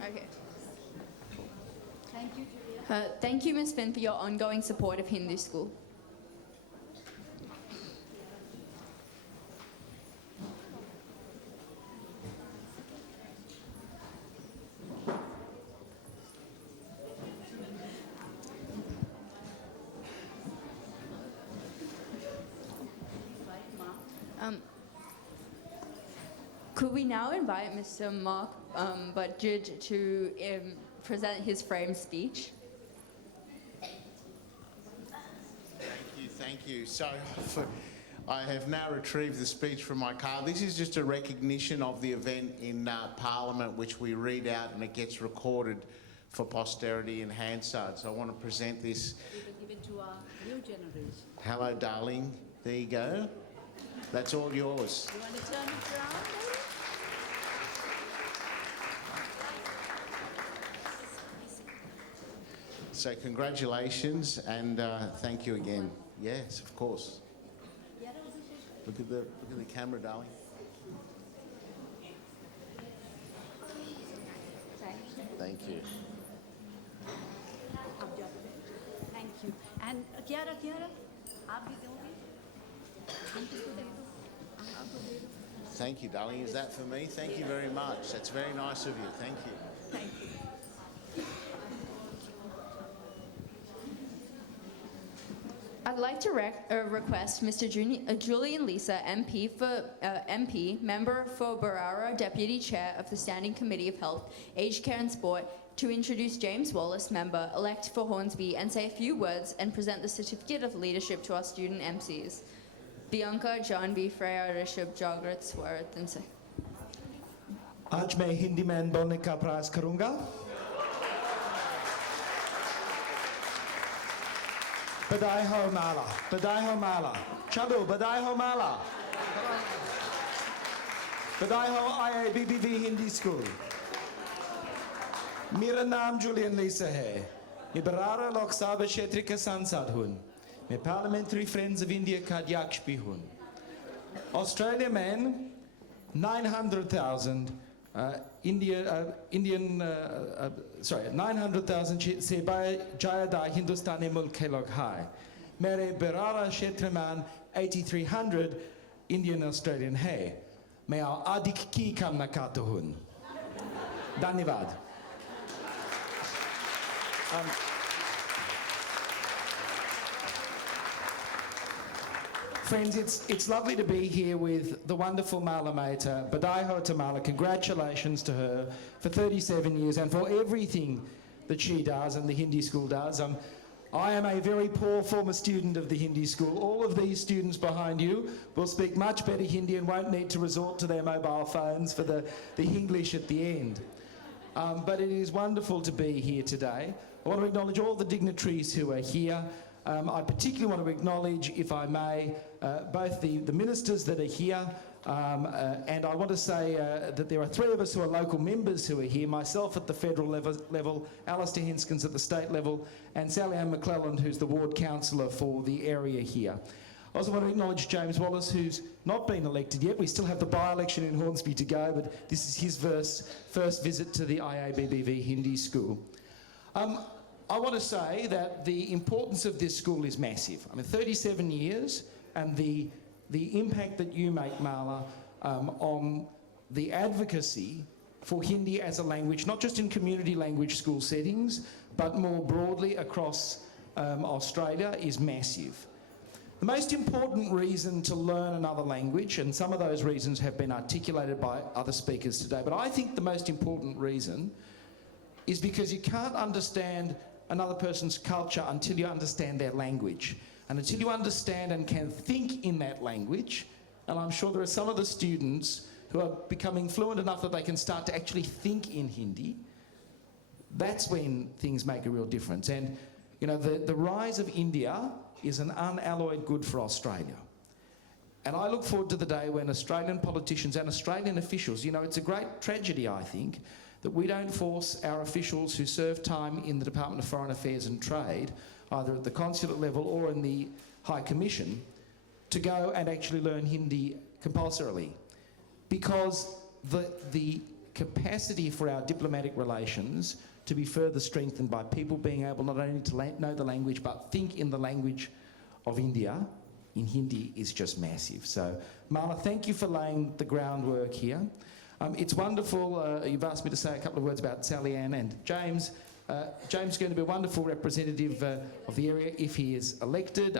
Okay. Thank you, Julia. Thank you, Ms. Finn, for your ongoing support of Hindu School. Could we now invite Mr. Mark Budgid to present his framed speech? Thank you. So I have now retrieved the speech from my car. This is just a recognition of the event in Parliament, which we read out and it gets recorded for posterity in Hansard. So I want to present this. Give it to our new generation. Hello, darling. There you go. That's all yours. You want to turn it around? So congratulations and thank you again. Yes, of course. Look at the camera, darling. Thank you. Thank you. And Kiara, आप भी दोगे? Aunty को दे दो। आपको दे दो। Thank you, darling. Is that for me? Thank you very much. That's very nice of you. Thank you. Thank you. I'd like to request Mr. Julian Lisa, MP, member for Barara, Deputy Chair of the Standing Committee of Health, Aged Care and Sport, to introduce James Wallace, member, elect for Hornsby, and say a few words and present the Certificate of Leadership to our student MCs. Bianca Janvi Freya Rishabh Jagrat Swarat and say. आज मैं हिंदी में बोलने का प्रयास करूंगा। बधाई हो माला, चलो बधाई हो माला, बधाई हो IABB हिंदी स्कूल। मेरा नाम जूलियन लीसा है, मैं बरारा लोकसभा क्षेत्र का सांसद हूँ, मैं Parliamentary Friends of India का अध्यक्ष भी हूँ। ऑस्ट्रेलिया में 900,000 sorry, 900,000 se Jayada Hindustani mulk ke log hai. Mere Berara Kshetraman 8300 Indian Australian hai. May our adik ki kam nakatuhun. Dhanyavad. Friends, it's lovely to be here with the wonderful Mala Mehta, Badai Ho Tamala. Congratulations to her for 37 years and for everything that she does and the Hindi school does. I am a very poor former student of the Hindi school. All of these students behind you will speak much better Hindi and won't need to resort to their mobile phones for the English at the end. But it is wonderful to be here today. I want to acknowledge all the dignitaries who are here. I particularly want to acknowledge, if I may, both the ministers that are here, and I want to say that there are three of us who are local members who are here, myself at the federal level, Alistair Hinskins at the state level, and Sally Ann McClelland, who's the ward councillor for the area here. I also want to acknowledge James Wallace, who's not been elected yet. We still have the by-election in Hornsby to go, but this is his first visit to the IABBV Hindi School. I want to say that the importance of this school is massive. I mean, 37 years, and the impact that you make, Mala, on the advocacy for Hindi as a language, not just in community language school settings, but more broadly across Australia, is massive. The most important reason to learn another language, and some of those reasons have been articulated by other speakers today, but I think the most important reason is because you can't understand another person's culture until you understand their language. And until you understand and can think in that language, and I'm sure there are some of the students who are becoming fluent enough that they can start to actually think in Hindi, that's when things make a real difference. And, you know, the rise of India is an unalloyed good for Australia. And I look forward to the day when Australian politicians and Australian officials, you know, it's a great tragedy, I think, that we don't force our officials who serve time in the Department of Foreign Affairs and Trade, either at the consulate level or in the High Commission, to go and actually learn Hindi compulsorily. Because the capacity for our diplomatic relations to be further strengthened by people being able not only to know the language but think in the language of India, in Hindi, is just massive. So, Mala, thank you for laying the groundwork here. It's wonderful, you've asked me to say a couple of words about Sally Ann and James. James is going to be a wonderful representative of the area if he is elected.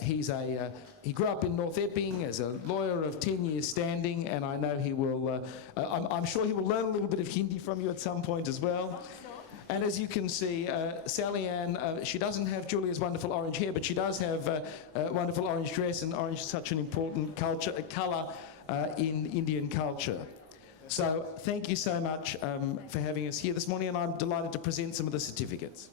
He grew up in North Epping as a lawyer of 10 years standing, and I know he will, I'm sure he will learn a little bit of Hindi from you at some point as well. And as you can see, Sally Ann, she doesn't have Julia's wonderful orange hair, but she does have a wonderful orange dress, and orange is such an important colour in Indian culture. So thank you so much for having us here this morning, and I'm delighted to present some of the certificates.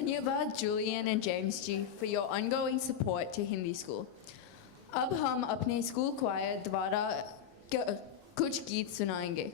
धन्यवाद Julian and James ji for your ongoing support to Hindi School. अब हम अपने school क्वायर द्वारा कुछ गीत सुनाएंगे.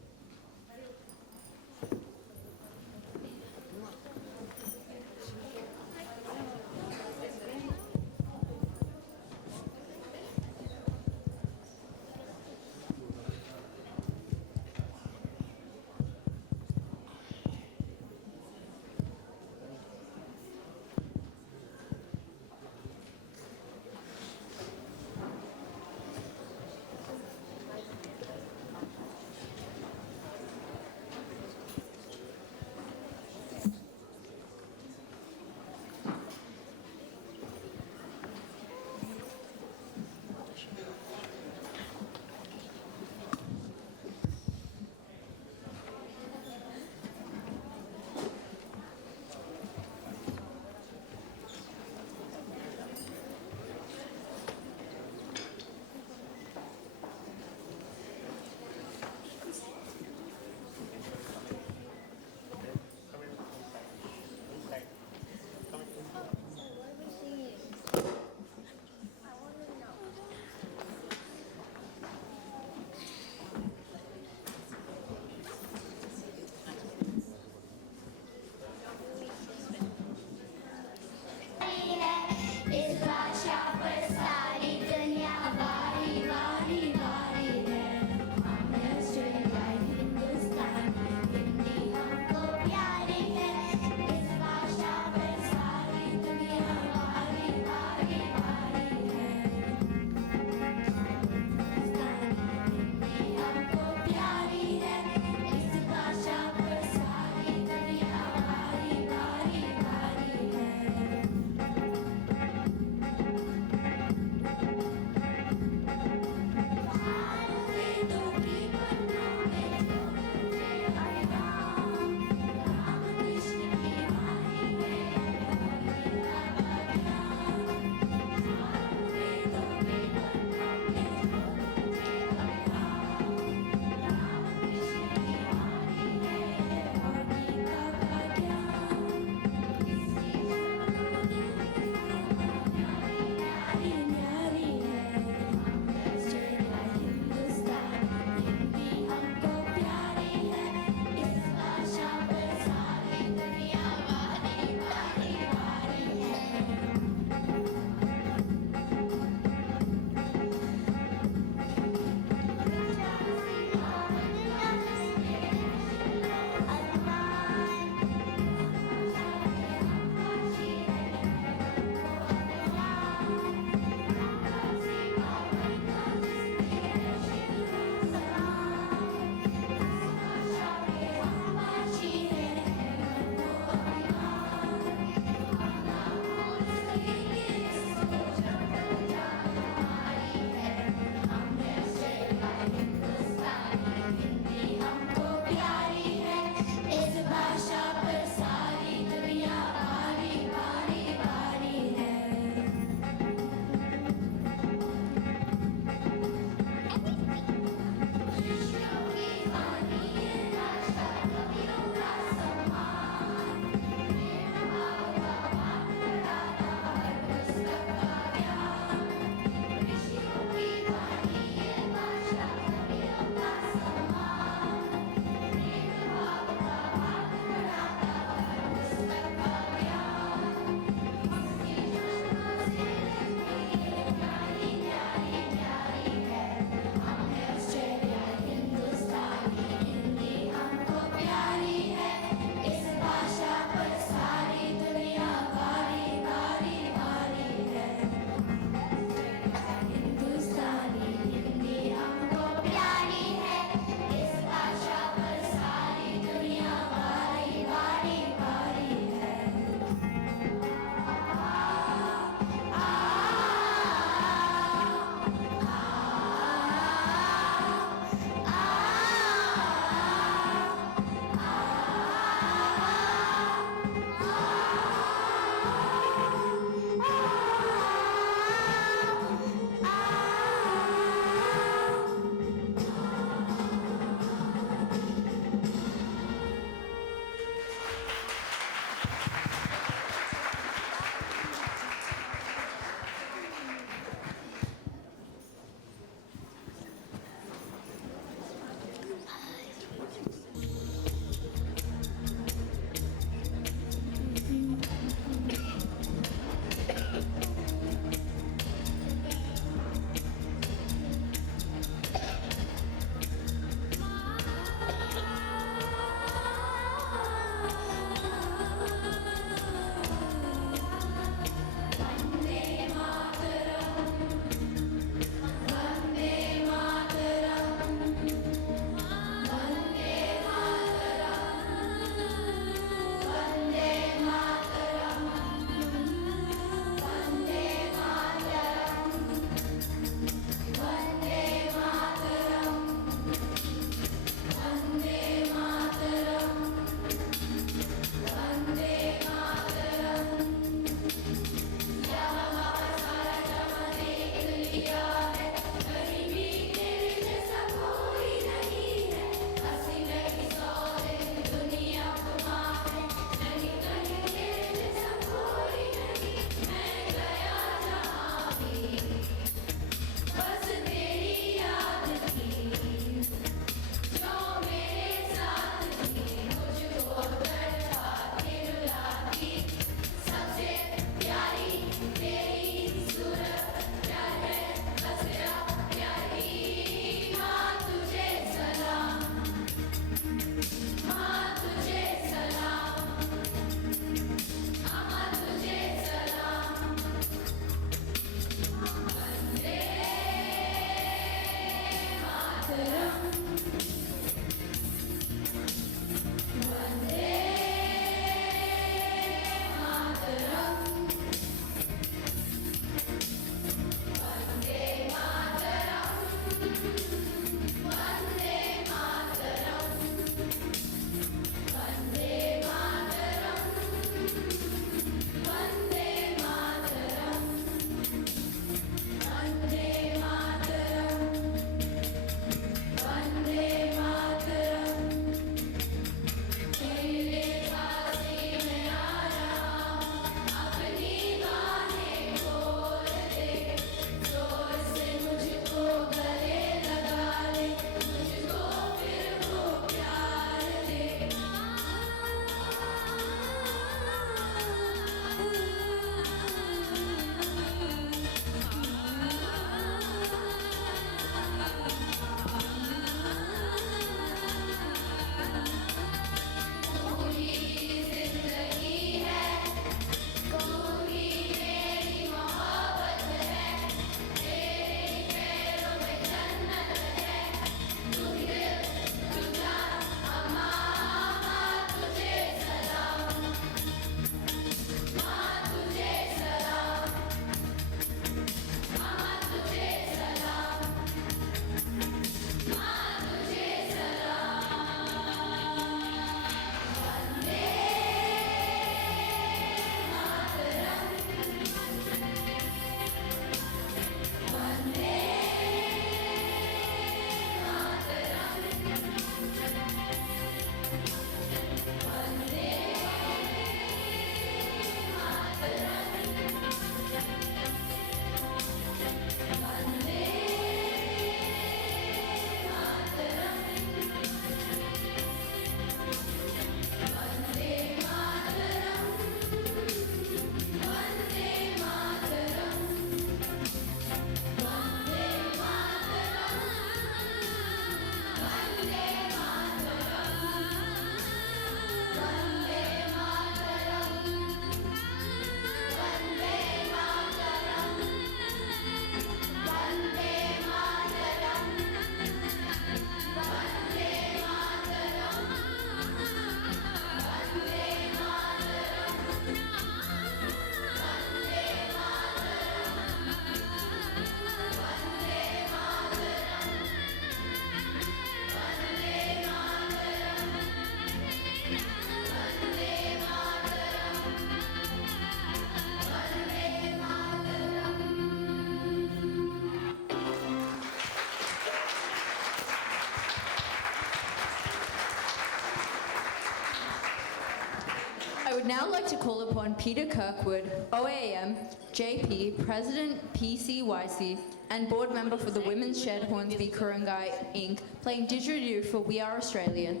would now like to call upon Peter Kirkwood, OAM, JP, President PCYC, and board member for the Women's Shed Hornsby Kurungai Inc., playing didgeridoo for We Are Australian.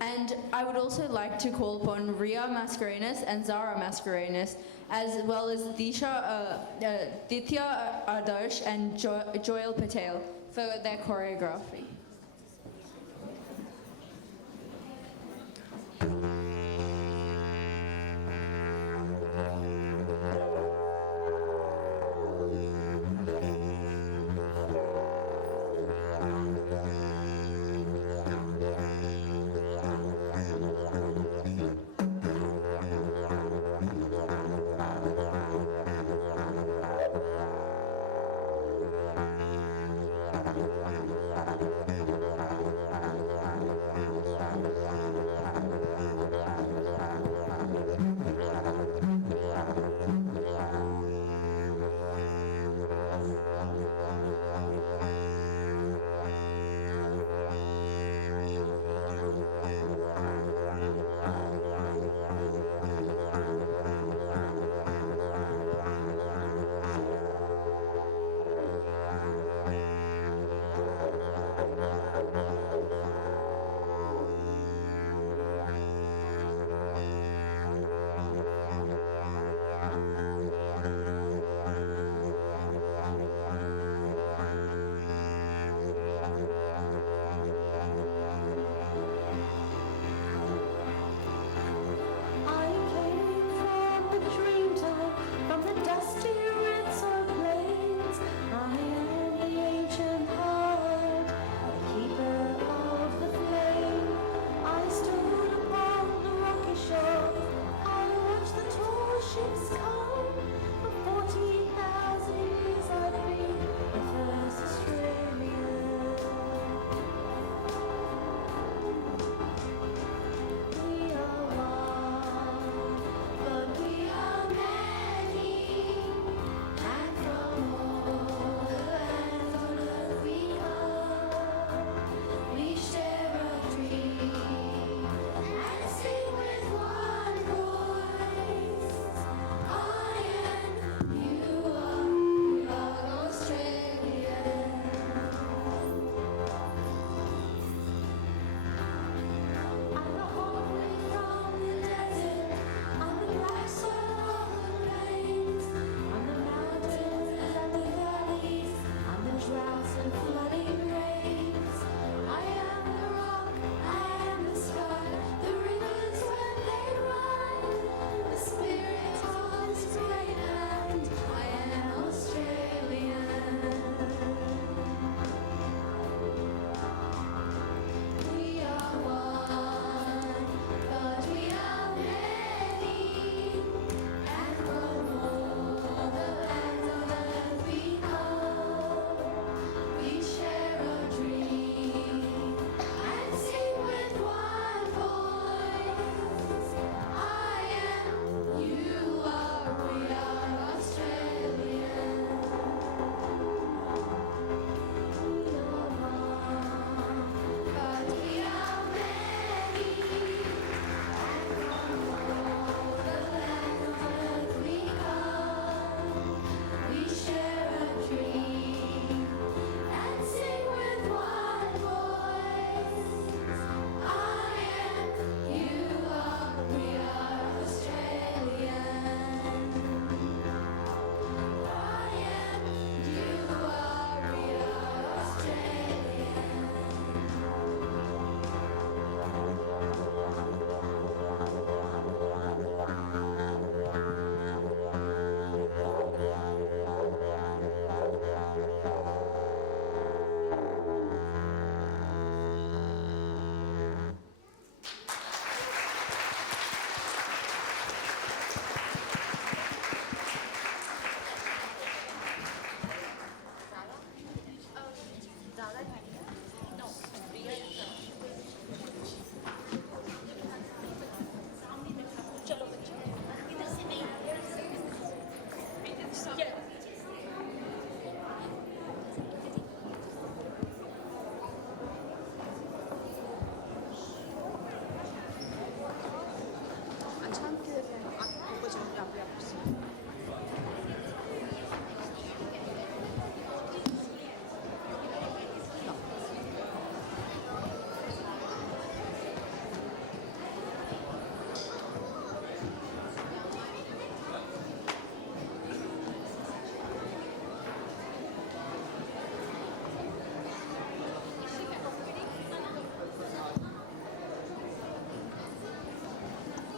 And I would also like to call upon Ria Mascarenas and Zara Mascarenas, as well as Ditya Adarsh and Joel Patel for their choreography. Thank you.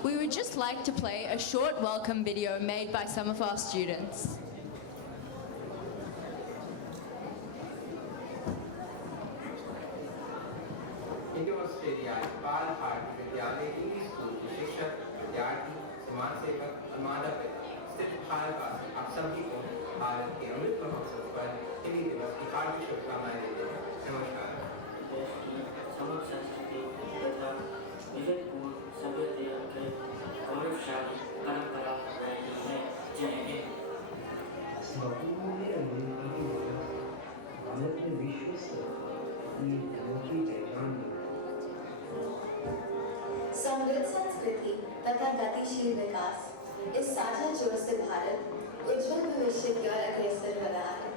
we would just like to play a short welcome video made by some of our students. Indo Australia बाल भारती विद्यालय English school के शिक्षक विद्यार्थी समाज सेवक और माता पिता स्थित भारतवासी आप सभी को भारत के अमृत महोत्सव पर हिंदी दिवस की हार्दिक शुभकामनाएं देते हैं। नमस्कार। देश की समग्र संस्कृति तथा विविधपूर्ण सभ्यता के गौरवशाली परंपरा रही है। जय हिंद। भारत में विश्व स्तर अपनी अनोखी पहचान समृद्ध संस्कृति तथा गतिशील विकास इस साझा जोर से भारत उज्जवल भविष्य की ओर अग्रसर हो रहा है।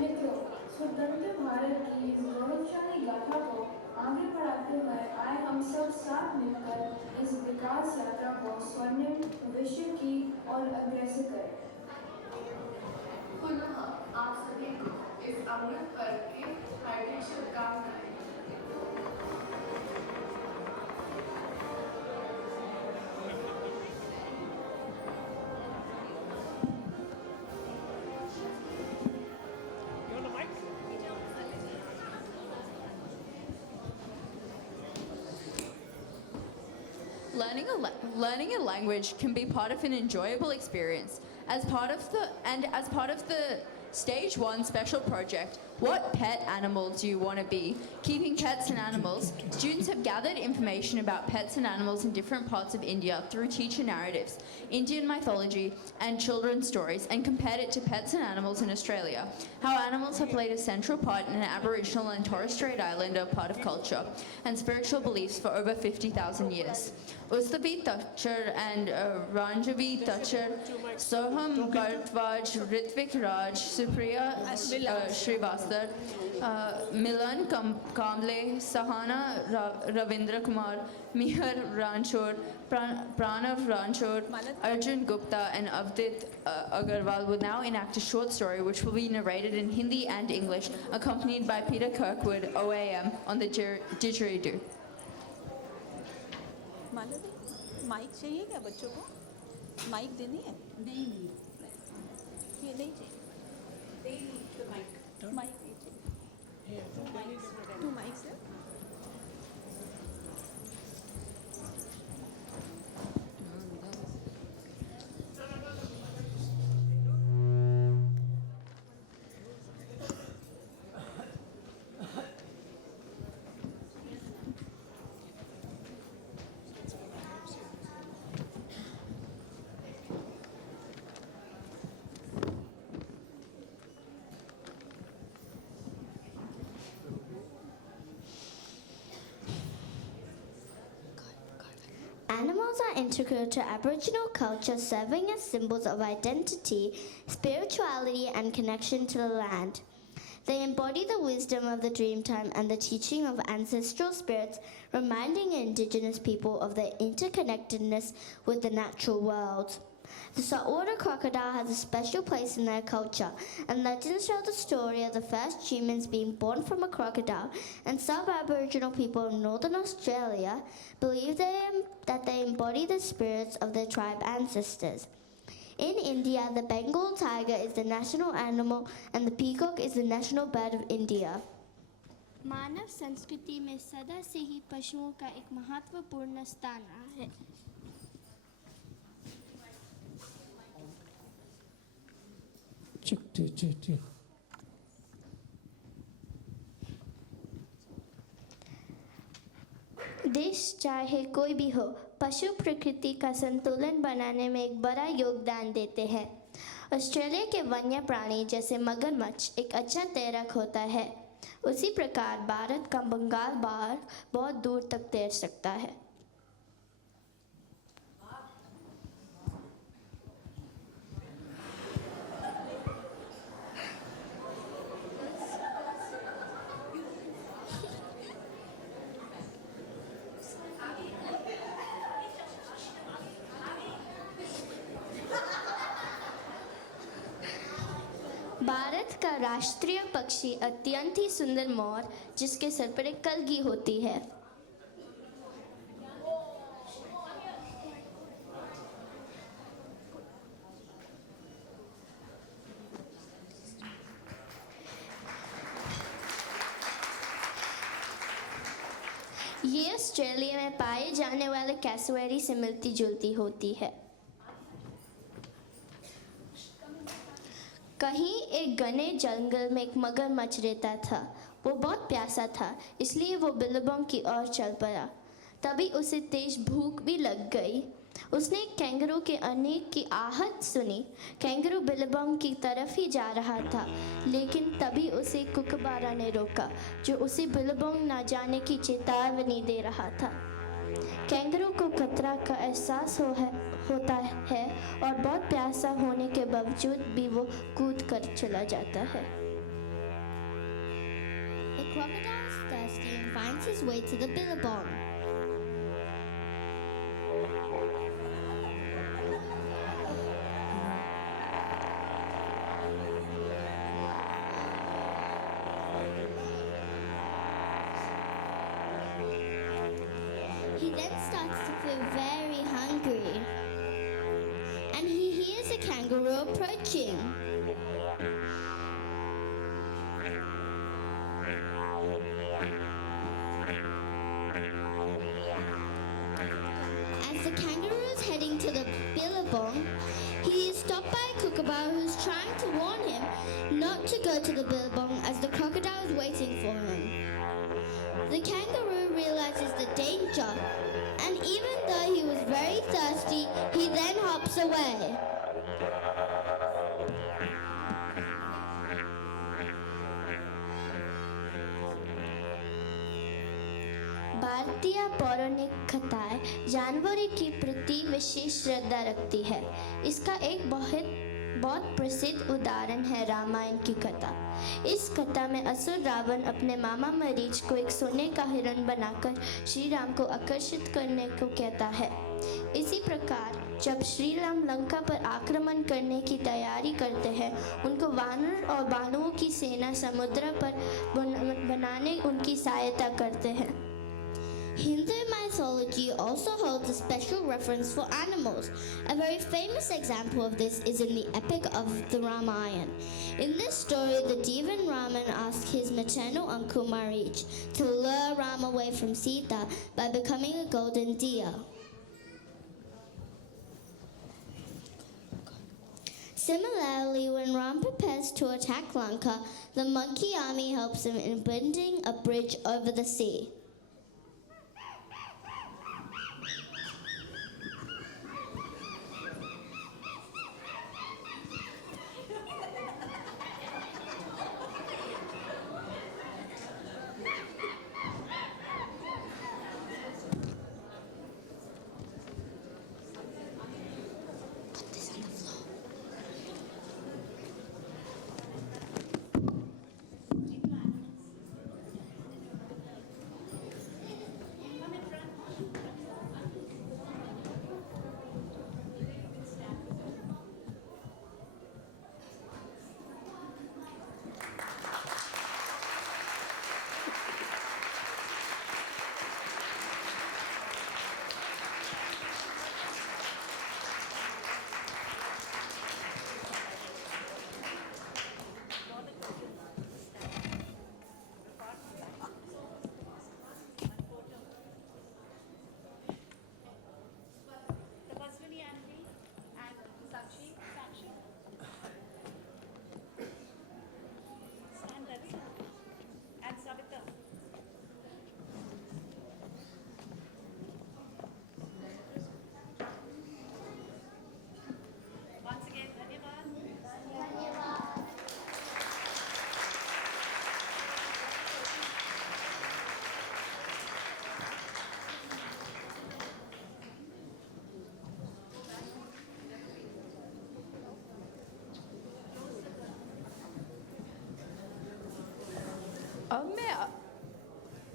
मित्रों, स्वतंत्र भारत की इस गौरवशाली गाथा को आगे बढ़ाते हुए आए हम सब साथ मिलकर इस विकास यात्रा को स्वर्णिम भविष्य की ओर अग्रसर करें। पुनः आप सभी को इस अमृत पर्व की हार्दिक शुभकामनाएं। Learning a language can be part of an enjoyable experience. As part of the Stage 1 special project, What Pet Animal Do You Want to Be? Keeping Pets and Animals, students have gathered information about pets and animals in different parts of India through teacher narratives, Indian mythology, and children's stories, and compared it to pets and animals in Australia, how animals have played a central part in an Aboriginal and Torres Strait Islander part of culture and spiritual beliefs for over 50,000 years. Ustavi Tachar and Ranjavi Tachar, Soham Bharadwaj, Ritvik Raj, Supriya Srivastava, Milan Kamble, Sahana Ravindra Kumar, Mihar Ranchod, Pranav Ranchod, Arjun Gupta, and Avdit Agarwal will now enact a short story which will be narrated in Hindi and English, accompanied by Peter Kirkwood, OAM, on the didgeridoo. Mic चाहिए क्या बच्चों को? Mic देनी है? नहीं ये नहीं चाहिए। माइक टू माइक्स है। Animals are integral to Aboriginal culture, serving as symbols of identity, spirituality, and connection to the land. They embody the wisdom of the Dreamtime and the teaching of ancestral spirits, reminding Indigenous people of their interconnectedness with the natural world. The saltwater crocodile has a special place in their culture, and legends tell the story of the first humans being born from a crocodile, and some Aboriginal people in Northern Australia believe that they embody the spirits of their tribe ancestors. In India, the Bengal tiger is the national animal and the peacock is the national bird of India. मानव संस्कृति में सदा से ही पशुओं का एक महत्वपूर्ण स्थान रहा है। देश चाहे कोई भी हो, पशु प्रकृति का संतुलन बनाने में एक बड़ा योगदान देते हैं। ऑस्ट्रेलिया के वन्य प्राणी जैसे मगरमच्छ एक अच्छा तैराक होता है, उसी प्रकार भारत का बंगाल बाघ बहुत दूर तक तैर सकता है। भारत का राष्ट्रीय पक्षी अत्यंत ही सुंदर मोर, जिसके सर पर एक कलगी होती है। ये ऑस्ट्रेलिया में पाए जाने वाले कैसुएरी से मिलती जुलती होती है। कहीं एक घने जंगल में एक मगरमच्छ रहता था। वो बहुत प्यासा था, इसलिए वो बिल्लिबोंग की ओर चल पड़ा। तभी उसे तेज भूख भी लग गई। उसने कैंगरू के अनेक की आहट सुनी। कैंगरू बिल्लिबोंग की तरफ ही जा रहा था, लेकिन तभी उसे कुकबारा ने रोका, जो उसे बिल्लिबोंग ना जाने की चेतावनी दे रहा था। कैंगरू को खतरा का एहसास होता है और बहुत प्यासा होने के बावजूद भी वो कूद कर चला जाता है। The crocodile is thirsty and finds his way to the billabong. He then starts to feel very hungry, and he hears a kangaroo approaching. As the kangaroo is heading to the billabong, he is stopped by a kookaburra who's trying to warn him not to go to the billabong as the crocodile is waiting for him. The kangaroo realizes the danger, and even though he was very thirsty, he then hops away. भारतीय पौराणिक कथाएं जानवरों के प्रति विशेष श्रद्धा रखती है। इसका एक बहुत प्रसिद्ध उदाहरण है रामायण की कथा। इस कथा में असुर रावण अपने मामा मरीच को एक सोने का हिरण बनाकर श्री राम को आकर्षित करने को कहता है। इसी प्रकार जब श्री राम लंका पर आक्रमण करने की तैयारी करते हैं, उनको वानर और बानुओं की सेना समुद्र पर बनाने उनकी सहायता करते हैं। Hindu mythology also holds a special reference for animals. A very famous example of this is in the epic of the Ramayana. In this story, the Divan Raman asked his maternal uncle Marich to lure Ram away from Sita by becoming a golden deer. Similarly, when Ram prepares to attack Lanka, the monkey army helps him in building a bridge over the sea.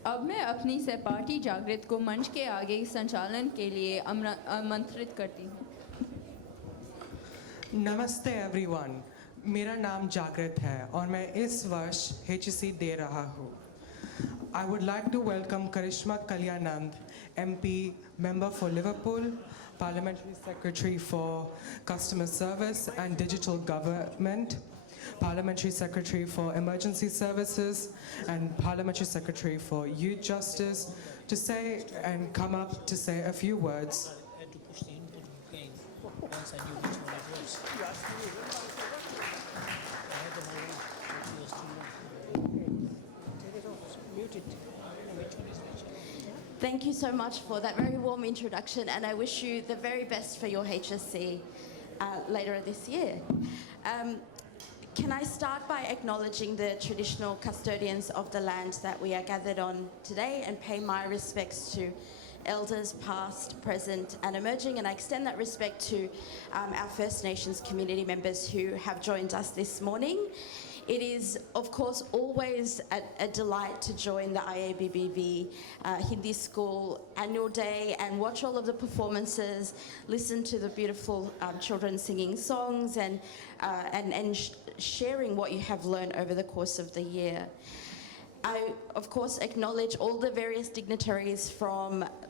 अब मैं अपनी सहपाठी जागृत को मंच के आगे संचालन के लिए आमंत्रित करती हूँ। नमस्ते एवरीवन, मेरा नाम जागृत है और मैं इस वर्ष HEC दे रहा हूँ। I would like to welcome Karishma Kalyanand, MP, Member for Liverpool, Parliamentary Secretary for Customer Service and Digital Government, Parliamentary Secretary for Emergency Services and Parliamentary Secretary for Youth Justice, to say and come up to say a few words. And to push the input again once I knew which one it was. I had them already, but he was too long. Take it off, mute it. Which one is which? Thank you so much for that very warm introduction, and I wish you the very best for your HSC later this year. Can I start by acknowledging the traditional custodians of the land that we are gathered on today and pay my respects to elders past, present and emerging, and I extend that respect to our First Nations community members who have joined us this morning. It is, of course, always a delight to join the IABBV Hindi School Annual Day and watch all of the performances, listen to the beautiful children singing songs and sharing what you have learned over the course of the year. I, of course, acknowledge all the various dignitaries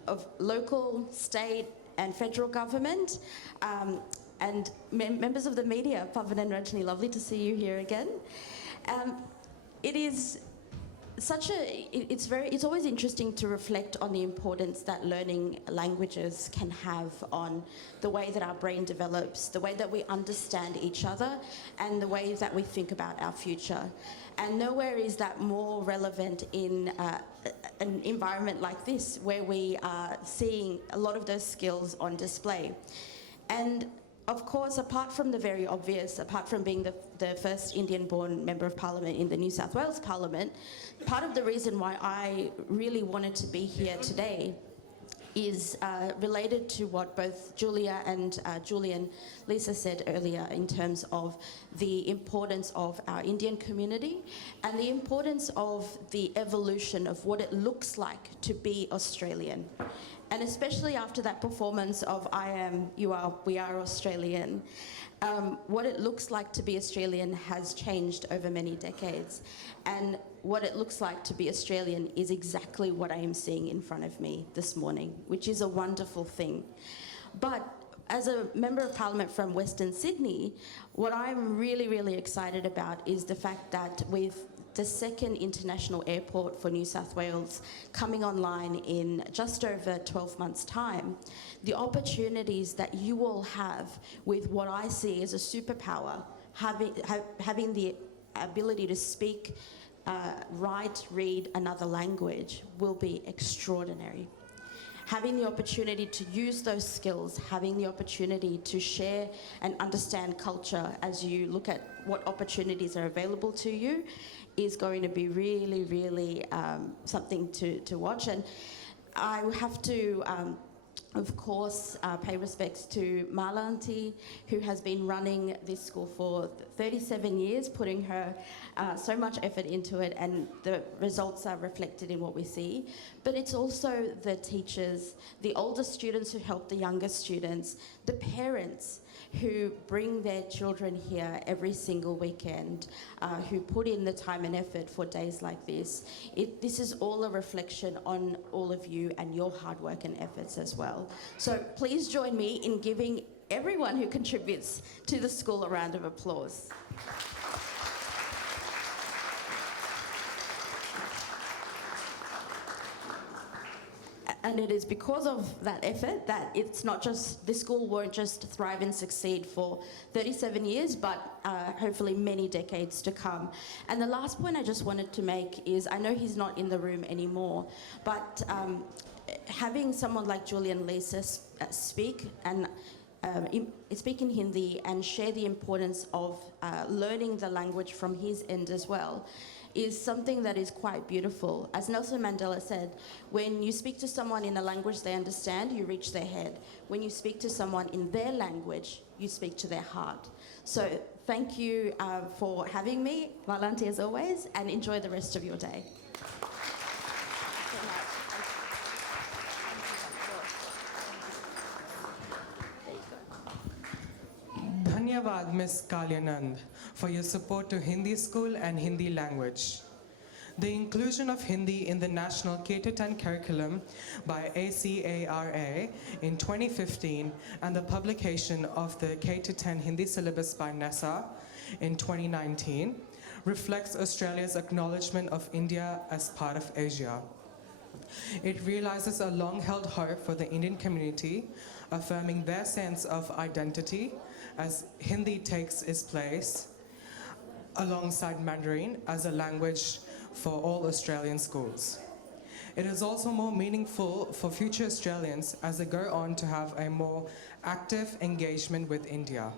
of local, state and federal government, and members of the media. Pavan and Rajni, lovely to see you here again. It is it's always interesting to reflect on the importance that learning languages can have on the way that our brain develops, the way that we understand each other, and the way that we think about our future. And nowhere is that more relevant in an environment like this, where we are seeing a lot of those skills on display. And of course, apart from the very obvious, apart from being the first Indian-born Member of Parliament in the New South Wales Parliament, part of the reason why I really wanted to be here today is related to what both Julia and Julian Lisa said earlier in terms of the importance of our Indian community and the importance of the evolution of what it looks like to be Australian. And especially after that performance of I am, you are, we are Australian, what it looks like to be Australian has changed over many decades. And what it looks like to be Australian is exactly what I am seeing in front of me this morning, which is a wonderful thing. But as a Member of Parliament from Western Sydney, what I'm really, really excited about is the fact that with the second international airport for New South Wales coming online in just over 12 months' time, the opportunities that you all have with what I see as a superpower, having the ability to speak, write, read another language will be extraordinary. Having the opportunity to use those skills, having the opportunity to share and understand culture as you look at what opportunities are available to you is going to be really, really something to watch. And I have to, of course, pay respects to Mala Auntie, who has been running this school for 37 years, putting her so much effort into it, and the results are reflected in what we see. But it's also the teachers, the older students who help the younger students, the parents who bring their children here every single weekend, who put in the time and effort for days like this. This is all a reflection on all of you and your hard work and efforts as well. So please join me in giving everyone who contributes to the school a round of applause. And it is because of that effort that it's not just, this school won't just thrive and succeed for 37 years, but hopefully many decades to come. And the last point I just wanted to make is, I know he's not in the room anymore, but having someone like Julian Lisa speak and speak in Hindi and share the importance of learning the language from his end as well is something that is quite beautiful. As Nelson Mandela said, when you speak to someone in a language they understand, you reach their head. When you speak to someone in their language, you speak to their heart. So thank you for having me, Valanti as always, and enjoy the rest of your day. Dhanyavad, Ms. Kalyanand, for your support to Hindi School and Hindi language. The inclusion of Hindi in the National K-10 curriculum by ACARA in 2015 and the publication of the K-10 Hindi syllabus by NASA in 2019 reflects Australia's acknowledgement of India as part of Asia. It realizes a long-held hope for the Indian community, affirming their sense of identity as Hindi takes its place alongside Mandarin as a language for all Australian schools. It is also more meaningful for future Australians as they go on to have a more active engagement with India.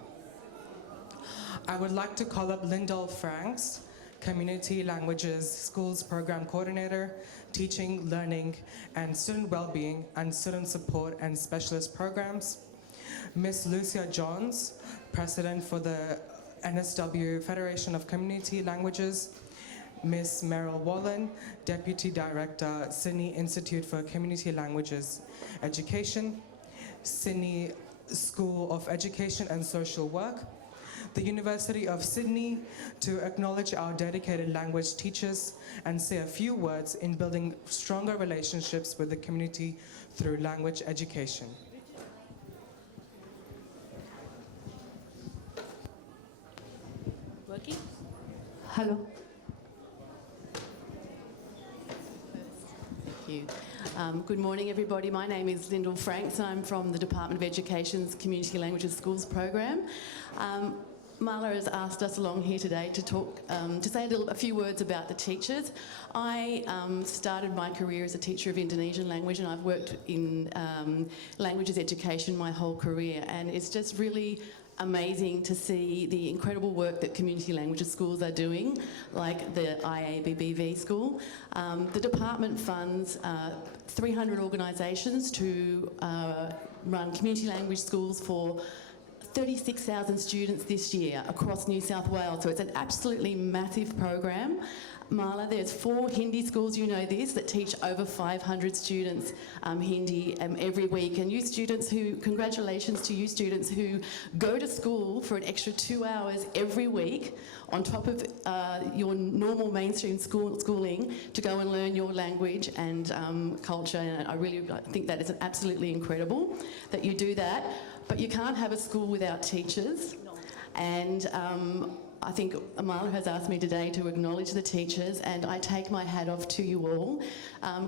I would like to call up Lyndall Franks, Community Languages Schools Program Coordinator, Teaching, Learning, and Student Wellbeing and Student Support and Specialist Programs, Miss Lucia Johns, President for the NSW Federation of Community Languages, Miss Meryl Wallen, Deputy Director, Sydney Institute for Community Languages Education, Sydney School of Education and Social Work, the University of Sydney, to acknowledge our dedicated language teachers and say a few words in building stronger relationships with the community through language education. Working? Hello. Thank you. Good morning, everybody. My name is Lyndall Franks. I'm from the Department of Education's Community Languages Schools program. Marla has asked us along here today to talk, to say a few words about the teachers. I started my career as a teacher of Indonesian language, and I've worked in languages education my whole career, and it's just really amazing to see the incredible work that community languages schools are doing, like the IABBV school. The department funds 300 organisations to run community language schools for 36,000 students this year across New South Wales, so it's an absolutely massive program. Marla, there's 4 Hindi schools, you know this, that teach over 500 students Hindi every week. And you students who, congratulations to you students who go to school for an extra 2 hours every week on top of your normal mainstream schooling to go and learn your language and culture. And I really think that is absolutely incredible that you do that. But you can't have a school without teachers. And I think Amala has asked me today to acknowledge the teachers, and I take my hat off to you all.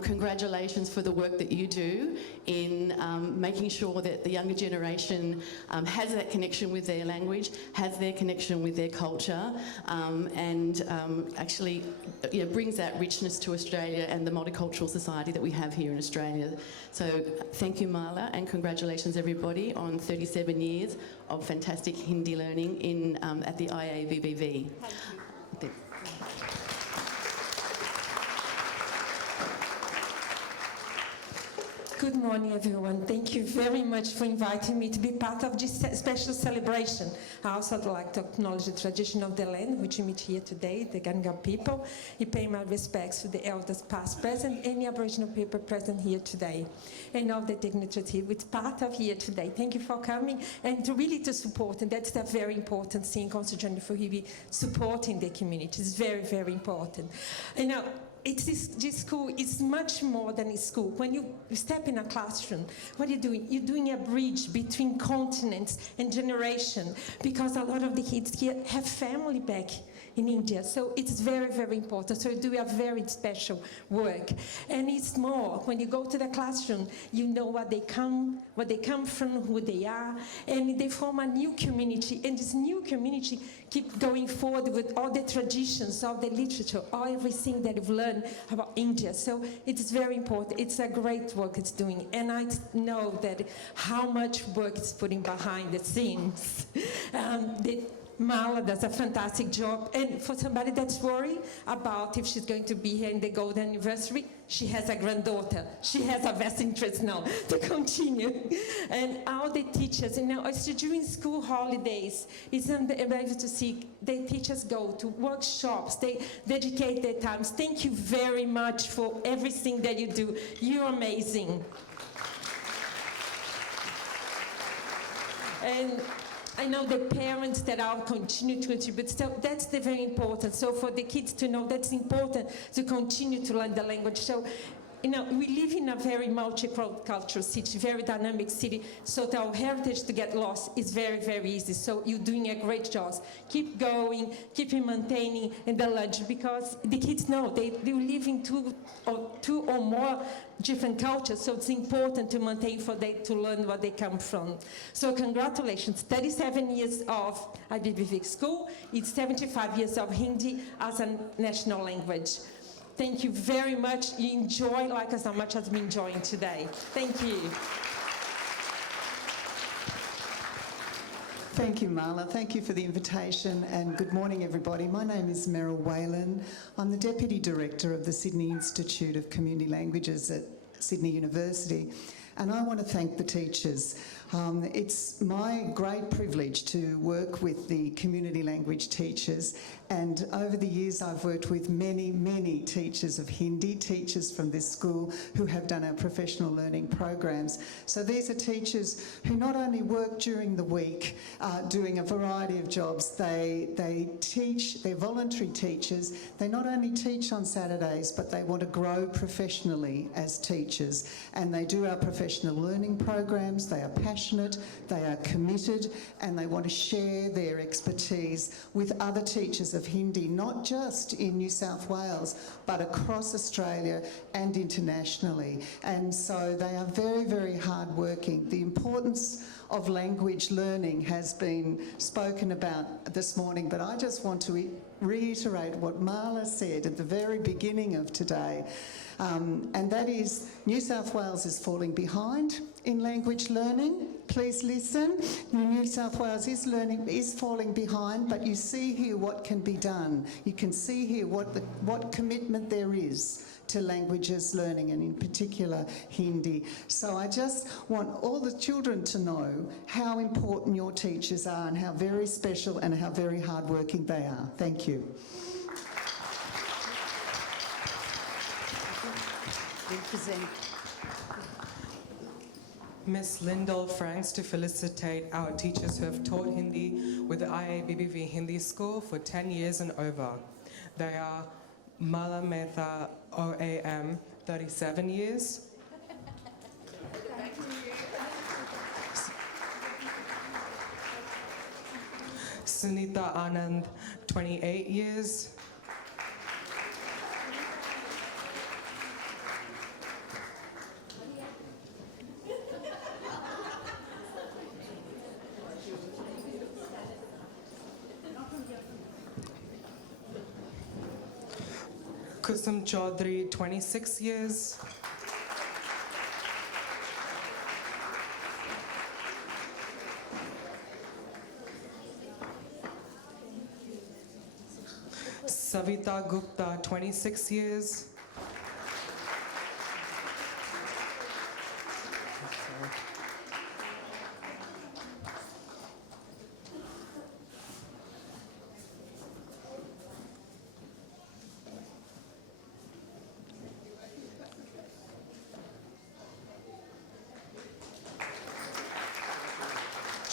Congratulations for the work that you do in making sure that the younger generation has that connection with their language, has their connection with their culture, and actually brings that richness to Australia and the multicultural society that we have here in Australia. So thank you, Marla, and congratulations everybody on 37 years of fantastic Hindi learning at the IABBV. Good morning, everyone. Thank you very much for inviting me to be part of this special celebration. I also would like to acknowledge the tradition of the land which we meet here today, the Ganga people. I pay my respects to the elders past, present, and the Aboriginal people present here today, and all the dignitaries which part of here today. Thank you for coming and to support, and that's a very important thing, considering for Hibi supporting the community. It's very, very important. This school is much more than a school. When you step in a classroom, what are you doing? You're doing a bridge between continents and generation, because a lot of the kids here have family back in India. So it's very, very important. So you do a very special work. And it's more, when you go to the classroom, you know where they come from, who they are, and they form a new community. And this new community keep going forward with all the traditions, all the literature, all everything that you've learned about India. So it's very important. It's a great work it's doing. And I know that how much work it's putting behind the scenes. Marla does a fantastic job, and for somebody that's worried about if she's going to be here in the Golden Anniversary, she has a granddaughter. She has a vested interest now to continue. And all the teachers, it's during school holidays, it's amazing to see the teachers go to workshops, they dedicate their times. Thank you very much for everything that you do. You're amazing. And I know the parents that are continue to contribute, so that's very important. So for the kids to know that's important to continue to learn the language. So we live in a very multicultural city, very dynamic city, so our heritage to get lost is very, very easy. So you're doing a great job. Keep going, keep maintaining in the lunch, because the kids know they live in two or more different cultures, so it's important to maintain for them to learn where they come from. So congratulations, 37 years of IBBV school, it's 75 years of Hindi as a national language. Thank you very much. You enjoy like as much as I'm enjoying today. Thank you. Thank you, Marla. Thank you for the invitation, and good morning, everybody. My name is Meryl Whalen. I'm the Deputy Director of the Sydney Institute of Community Languages at Sydney University, and I want to thank the teachers. It's my great privilege to work with the community language teachers, and over the years I've worked with many, many teachers of Hindi, teachers from this school who have done our professional learning programs. So these are teachers who not only work during the week doing a variety of jobs, they teach, they're voluntary teachers. They not only teach on Saturdays, but they want to grow professionally as teachers, and they do our professional learning programs. They are passionate, they are committed, and they want to share their expertise with other teachers of Hindi, not just in New South Wales, but across Australia and internationally. And so they are very, very hardworking. The importance of language learning has been spoken about this morning, but I just want to reiterate what Marla said at the very beginning of today, and that is New South Wales is falling behind in language learning. Please listen. New South Wales is falling behind, but you see here what can be done. You can see here what commitment there is to languages learning, and in particular Hindi. So I just want all the children to know how important your teachers are and how very special and how very hardworking they are. Thank you. Ms. Lyndall Franks to felicitate our teachers who have taught Hindi with the IABBV Hindi School for 10 years and over. They are Mala Mehta OAM, 37 years. Sunita Anand, 28 years. Kusum Chaudhary, 26 years. Savita Gupta, 26 years.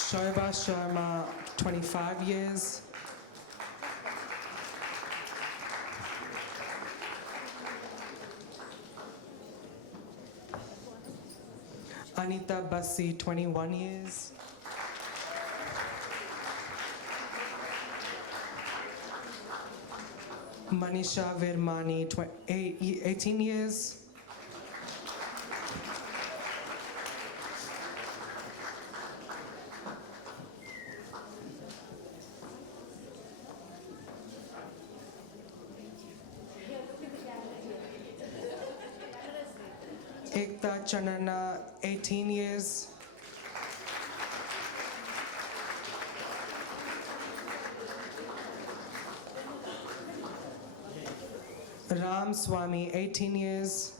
Shoiba Sharma, 25 years. Anita Bassi, 21 years. Manisha Virmani, 18 years. Ekta Chanana, 18 years. Ram Swami, 18 years.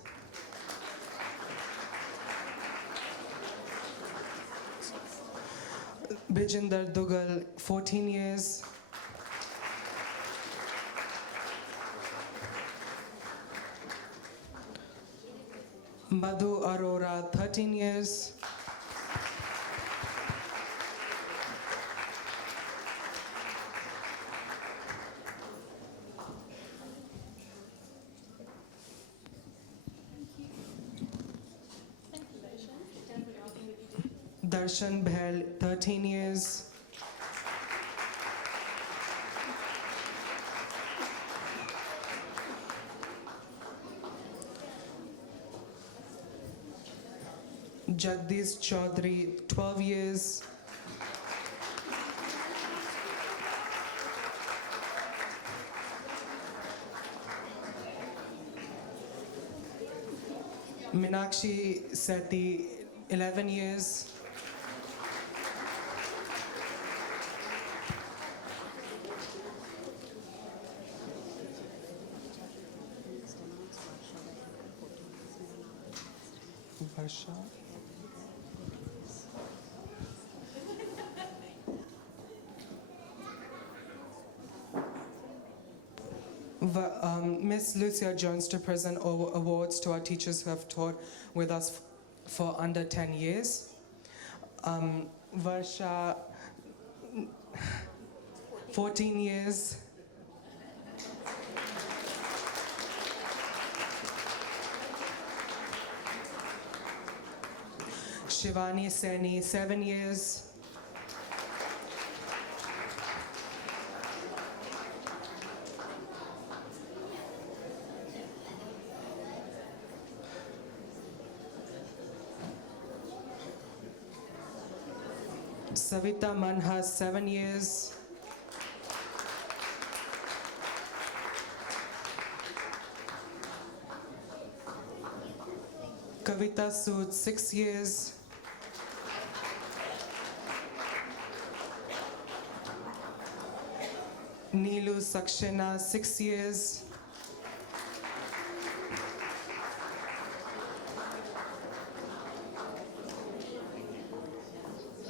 Bijinder Dugal, 14 years. Madhu Arora, 13 years. Darshan Bhel, 13 years. Jagdish Chaudhary, 12 years. Minakshi Sethi, 11 years. Varsha. Miss Lucia Jones to present awards to our teachers who have taught with us for under 10 years. Varsha, 14 years. Shivani Seni, 7 years. Savita Manhas, 7 years. Kavita Sood, 6 years. Neelu Saxena, 6 years.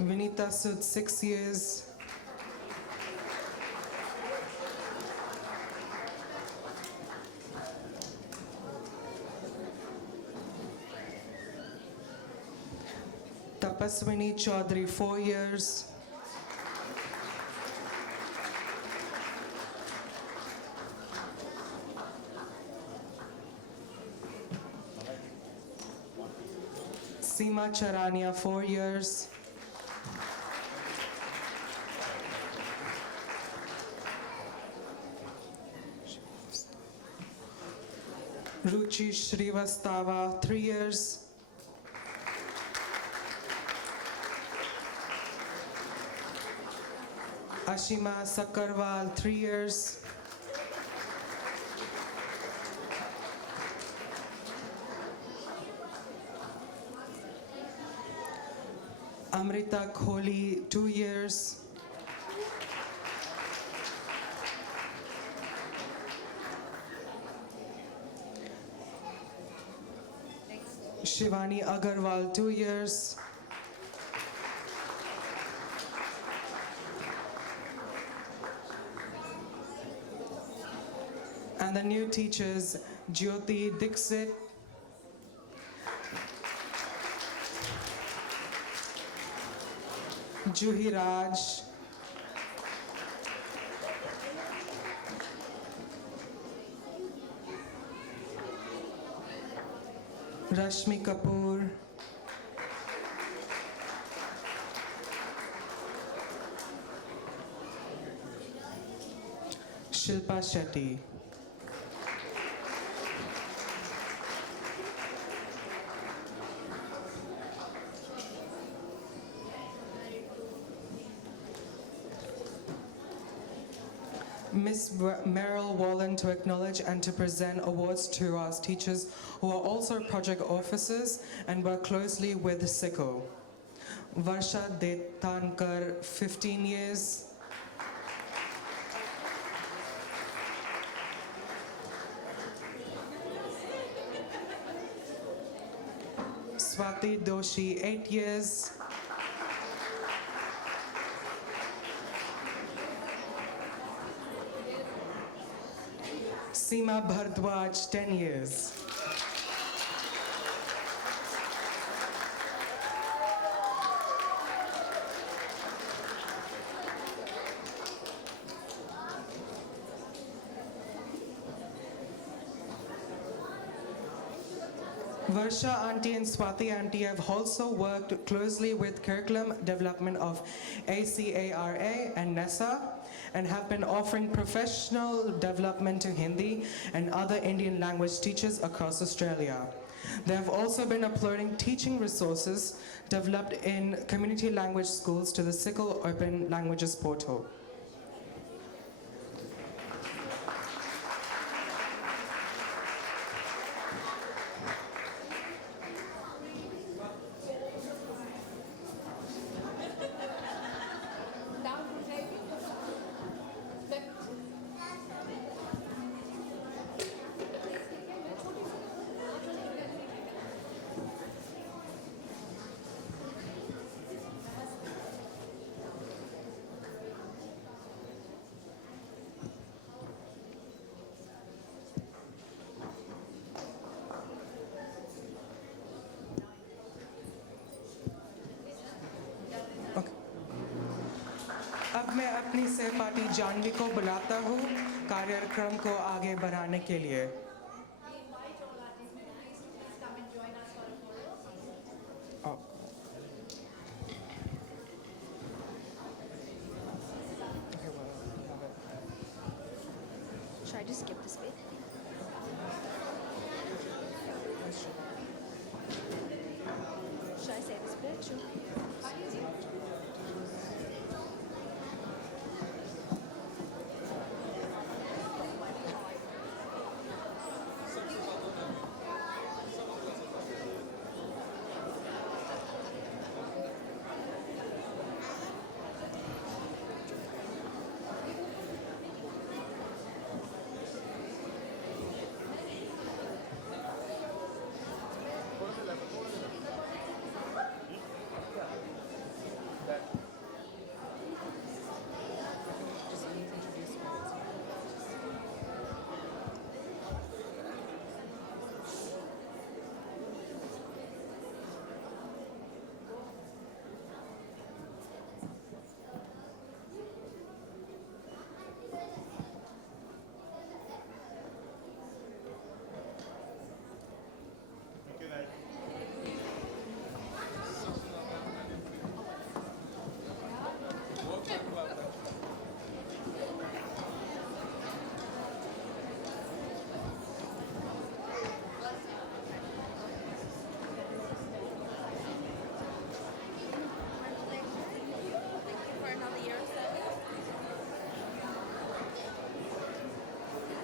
Vinita Sood, 6 years. Tapaswini Chaudhary, 4 years. Seema Charania, 4 years. Ruchi Shrivastava, 3 years. Ashima Sakarwal, 3 years. Amrita Kohli, 2 years. Shivani Agarwal, 2 years. And the new teachers, Jyoti Dixit, Juhi Raj, Rashmi Kapoor, Shilpa Shetty. Ms. Meryl Wallen to acknowledge and to present awards to our teachers who are also project officers and work closely with SICO. Varsha Detankar, 15 years. Swati Doshi, 8 years. Seema Bhardwaj, 10 years. Varsha Auntie and Swati Auntie have also worked closely with curriculum development of ACARA and NESA and have been offering professional development to Hindi and other Indian language teachers across Australia. They have also been uploading teaching resources developed in community language schools to the Sickle Open Languages portal. अब मैं अपनी सहपाठी जानवी को बुलाता हूँ कार्यक्रम को आगे बढ़ाने के लिए। Should I just skip this bit? Should I say this bit? Sure.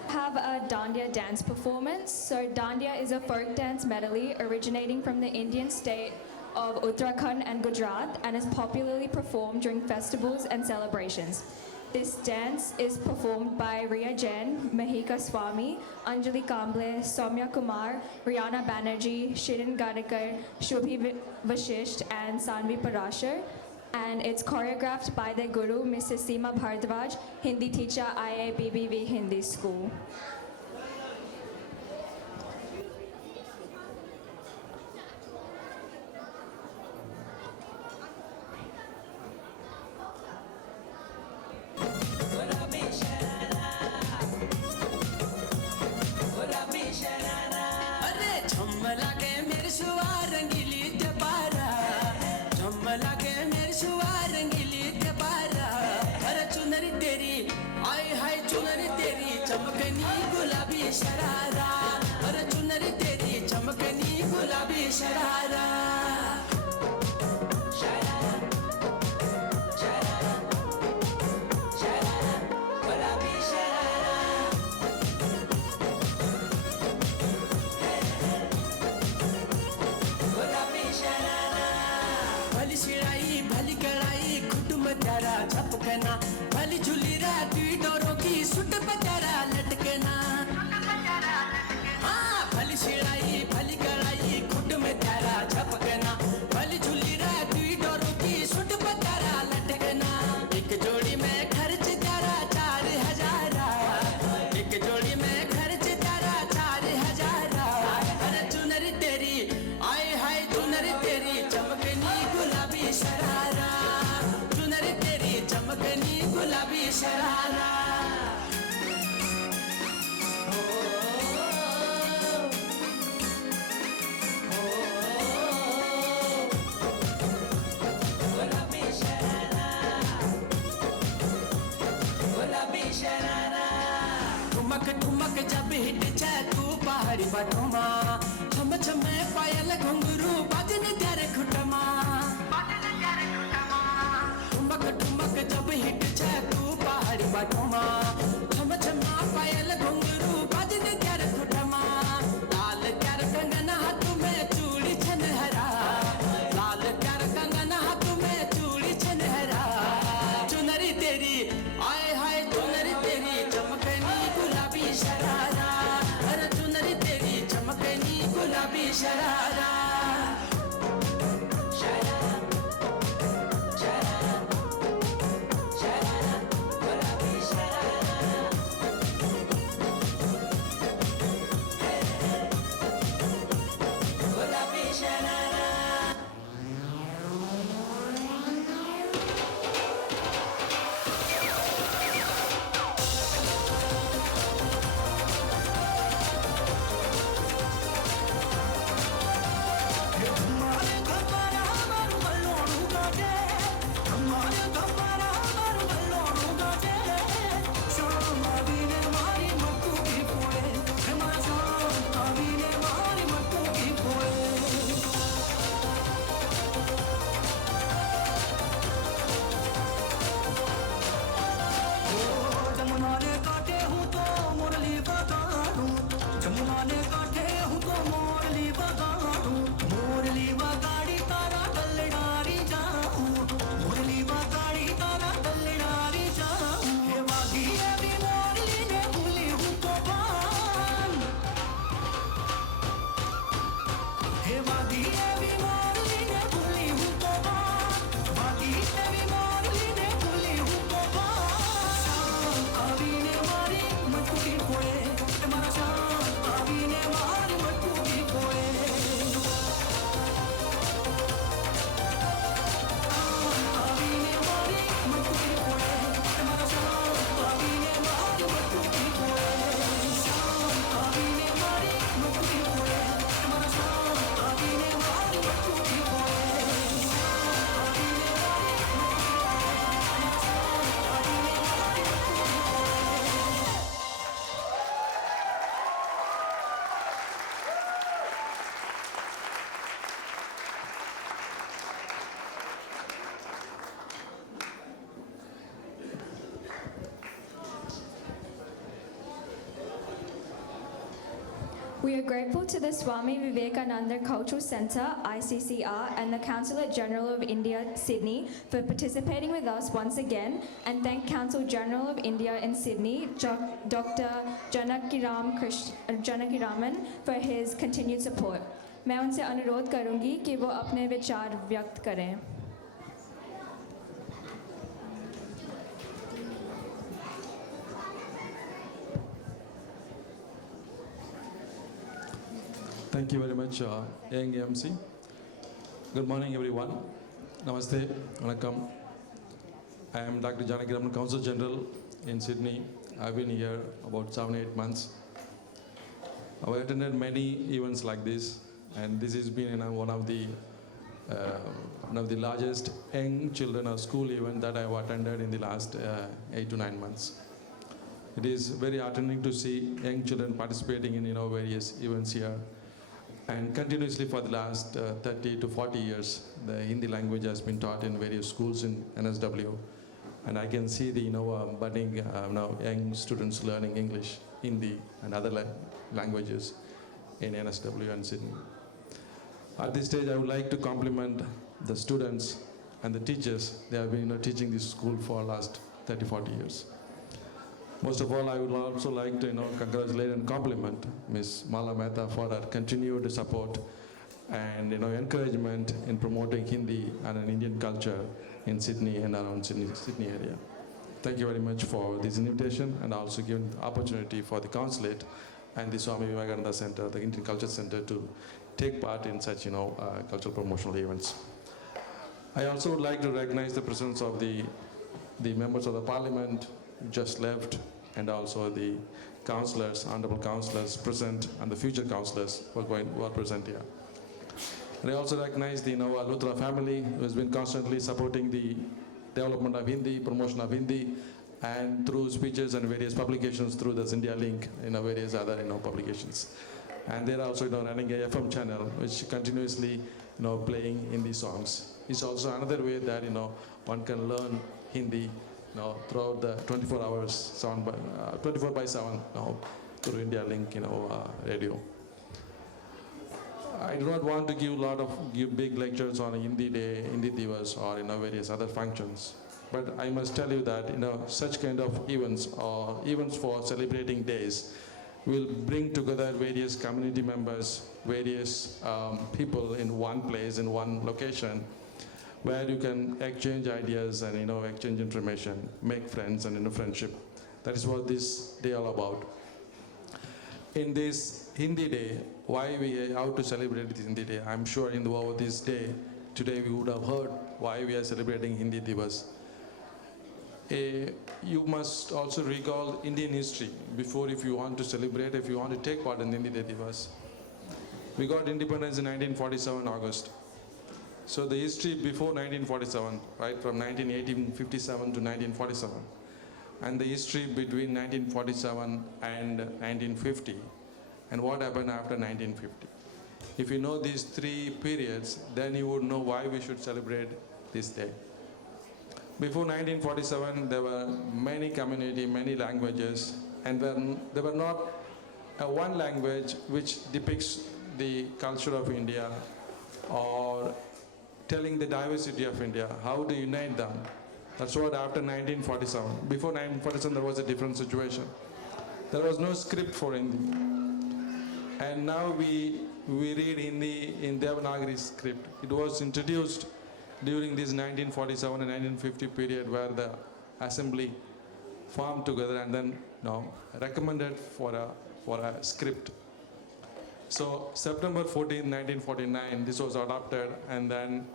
Have a Dandiya dance performance. So Dandiya is a folk dance medley originating from the Indian state of Uttarakhand and Gujarat and is popularly performed during festivals and celebrations. This dance is performed by Riya Jain, Mahika Swami, Anjali Kamble, Soumya Kumar, Rihanna Banerjee, Shirin Gadekar, Shubhi Vashisht and Sanvi Parashar. And it's choreographed by their guru, Mrs. Seema Bhardwaj, Hindi teacher, IIBBV Hindi School. भली झूली राती डोरों की suit पचारा लटकना हाँ भली शिड़ाई भली कड़ाई खुट में तारा झपकना भली झूली राती डोरों की सुट पचारा लटकना एक जोड़ी में खर्च तारा 4,000 एक जोड़ी में खर्च तारा 4,000 अरे चुनरी तेरी आए हाय चुनरी तेरी चमकनी गुलाबी शरारा चुनरी तेरी चमकनी बटोमा छम छमे पायल घुंघरू बाजन त्यारे खुटमा ठुमक ठुमक जब हिट छे तू पहाड़ी बटोमा छम छमा पायल घुंघरू बाजन त्यारे खुटमा लाल क्यार कंगन हाथ में चूड़ी छनहरा लाल क्यार कंगन हाथ में चूड़ी छनहरा चुनरी तेरी आए हाय चुनरी तेरी चमकनी गुलाबी शरारा अरे चुनरी तेरी चमकनी गुलाबी sharara We are grateful to the Swami Vivekananda Cultural Centre, ICCR, and the Consulate General of India, Sydney, for participating with us once again, and thank Consul General of India in Sydney, Dr. Janakiraman, for his continued support. मैं उनसे अनुरोध करूंगी कि वो अपने विचार व्यक्त करें. Thank you very much, young MC. Good morning, everyone. Namaste, Vanakkam. I am Dr. Janakiraman, Consul General in Sydney. I've been here about 7-8 months. I've attended many events like this, and this has been one of the largest young children or school event that I've attended in the last 8 to 9 months. It is very heartening to see young children participating in various events here. And continuously for the last 30 to 40 years, the Hindi language has been taught in various schools in NSW. And I can see the budding now young students learning English, Hindi, and other languages in NSW and Sydney. At this stage, I would like to compliment the students and the teachers. They have been teaching this school for the last 30, 40 years. Most of all, I would also like to congratulate and compliment Ms. Mala Mehta for her continued support and encouragement in promoting Hindi and an Indian culture in Sydney and around Sydney area. Thank you very much for this invitation, and also given the opportunity for the consulate and the Swami Vivekananda Center, the Indian Culture Center, to take part in such cultural promotional events. I also would like to recognize the presence of the members of the Parliament who just left, and also the councillors, honourable councillors present, and the future councillors who are present here. And I also recognize the Luthra family, who has been constantly supporting the development of Hindi, promotion of Hindi, and through speeches and various publications through this India Link, various other publications. And they're also running a FM channel which continuously playing Hindi songs. It's also another way that one can learn Hindi throughout the 24 hours, 24 by 7 through India Link radio. I do not want to give big lectures on Hindi Day, Hindi Divas, or various other functions. But I must tell you that such kind of events or events for celebrating days will bring together various community members, various people in one place, in one location, where you can exchange ideas and exchange information, make friends and friendship. That is what this day all about. In this Hindi Day, why we have to celebrate this Hindi Day? I'm sure over this day, today we would have heard why we are celebrating Hindi Divas. You must also recall Indian history before, if you want to celebrate, if you want to take part in Hindi Day Divas. We got independence in 1947 August. So the history before 1947, right, from 1857 to 1947, and the history between 1947 and 1950, and what happened after 1950. If you know these three periods, then you would know why we should celebrate this day. Before 1947, there were many community, many languages, and there were not one language which depicts the culture of India or telling the diversity of India, how to unite them. That's what after 1947. Before 1947, there was a different situation. There was no script for Hindi. And now we read Hindi in Devanagari script. It was introduced during this 1947 and 1950 period, where the assembly formed together and then recommended for a script. So September 14, 1949, this was adopted, and then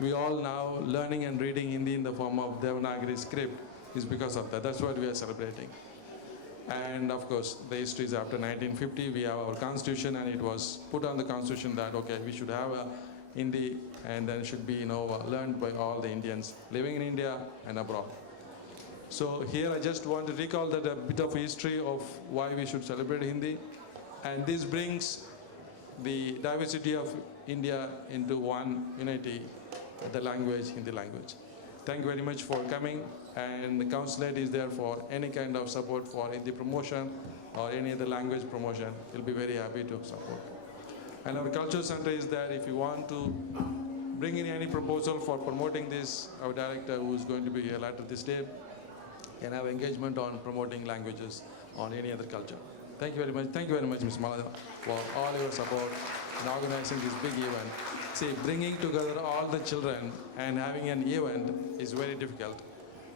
we all now learning and reading Hindi in the form of Devanagari script is because of that. That's what we are celebrating. And of course, the history is after 1950, we have our constitution, and it was put on the constitution that, okay, we should have a Hindi, and then it should be, learned by all the Indians living in India and abroad. So here I just want to recall that a bit of history of why we should celebrate Hindi. And this brings the diversity of India into one unity, the language, Hindi language. Thank you very much for coming, and the consulate is there for any kind of support for Hindi promotion or any other language promotion. We'll be very happy to support. And our culture center is there if you want to bring in any proposal for promoting this. Our director, who is going to be here later this day, can have engagement on promoting languages on any other culture. Thank you very much. Thank you very much, Ms. Malada, for all your support in organizing this big event. See, bringing together all the children and having an event is very difficult.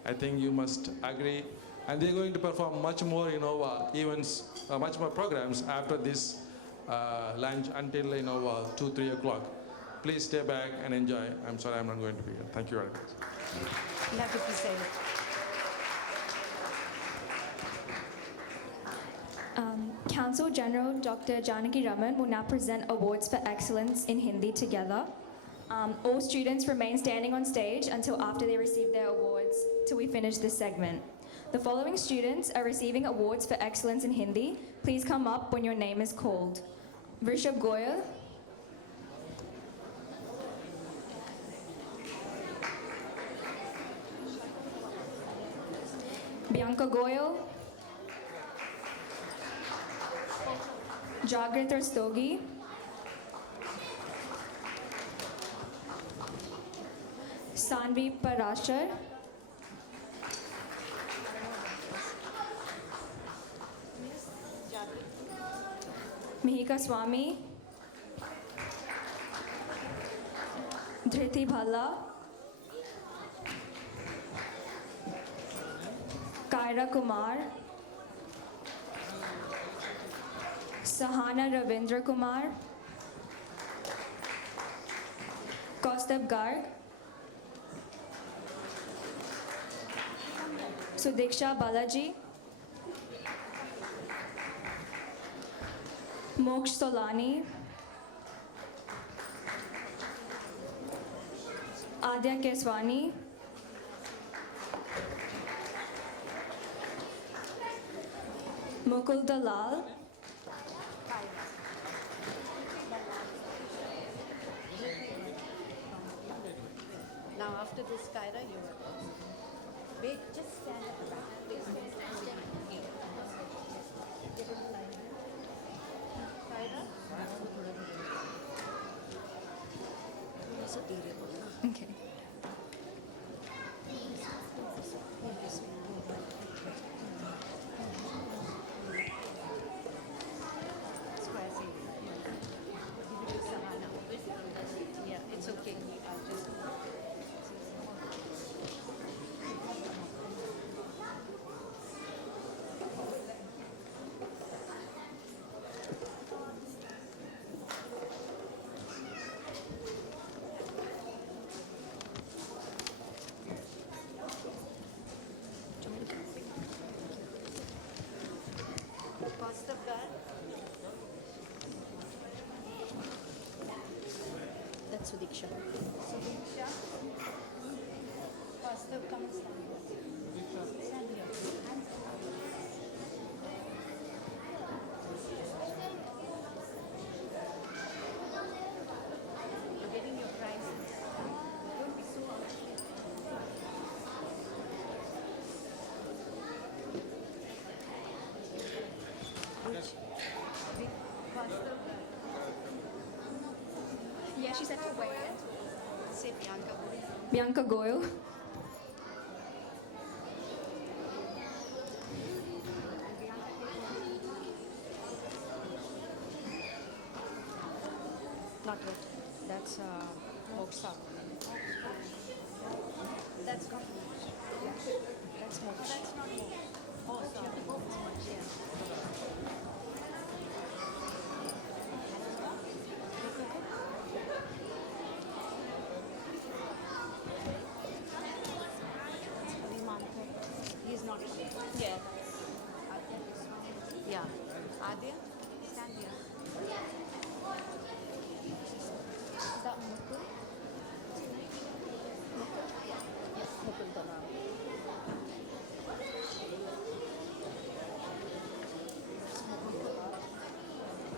I think you must agree. And they're going to perform much more, events, much more programs after this lunch until 2, 3 o'clock. Please stay back and enjoy. I'm sorry I'm not going to be here. Thank you very much. Love to say it. Council General Dr. Janaki Raman will now present awards for excellence in Hindi together. All students remain standing on stage until after they receive their awards, till we finish this segment. The following students are receiving awards for excellence in Hindi. Please come up when your name is called. Rishabh Goyal, Bianca Goyal, Jagrit Rastogi, Sanvi Parashar, Mihika Swami, Dhriti Bhalla, Kaira Kumar, Sahana Ravindra Kumar, Kaustubh Garg, Sudiksha Balaji, Moksh Solani, Adya Keswani, Mukul Dalal, Now after this, Kyra, you will. Wait, just stand at the back. Please stand here. Get in the line. Kyra? Okay. Square seat. Yeah, it's okay. I'll just. Cost of that? That's Sudiksha. Sudiksha? Cost of, come and stand here. Stand here. Hands up. You're getting your prizes. Don't be so Yeah, she said to wear it. Say Bianca. Bianca Goyle. Not yet. That's Moksha. That's not Moksha. That's Moksha. That's not Moksha. Oh, sorry. Yeah. He is not coming. Yeah. Yeah. Adya, stand here. Is that Mukul? Yes, Mukul Dalal.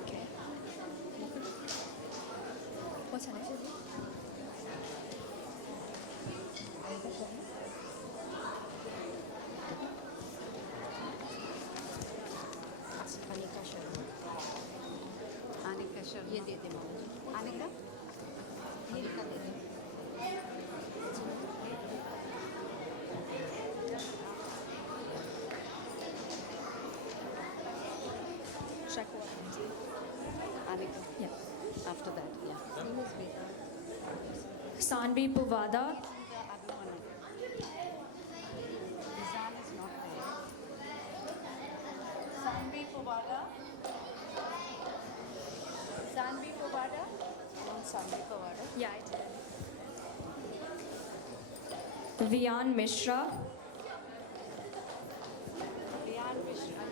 Okay. What's her name? Anika Sharma. Anika Sharma. ये दे दे मामा जी. Anika? Anika they they. Shakwa. Anika. Yeah. After that, yeah. Name is Veda. Sanvi Puvada. Rizal is not there. Sanvi Povada. Sanvi Povada. Want Sanvi Povada? Yeah, I did. Vian Mishra. Riyan Mishra.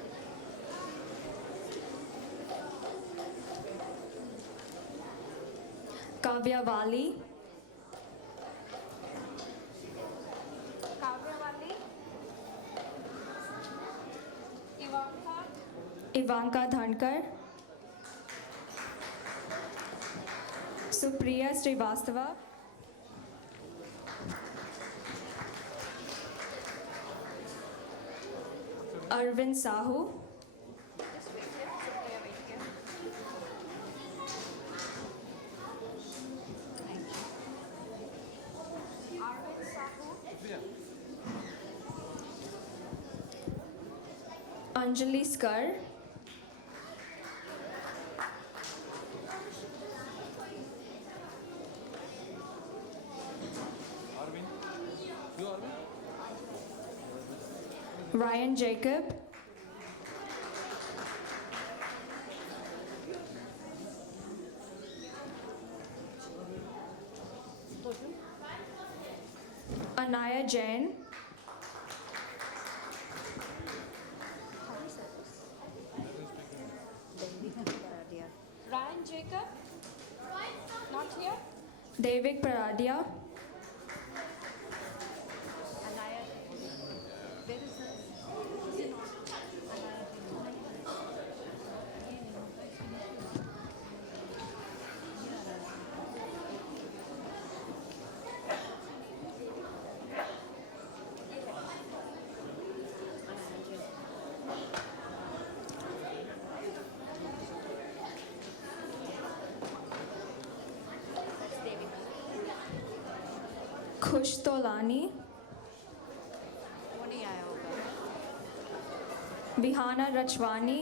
Kavya Wali. Kavya Wali. Ivanka. Ivanka Dhankar. Supriya Srivastava. Arvind Sahu. Just wait here. Supriya, wait here. Thank you. Arvind Sahu. Anjali Skar. Ryan Jacob. Anaya Jain. Ryan Jacob. Not here. Devik Paradia. Anaya. Where is this? Is it not? Anaya. खुश तोलानी, वो नहीं आया होगा. विहाना रचवानी,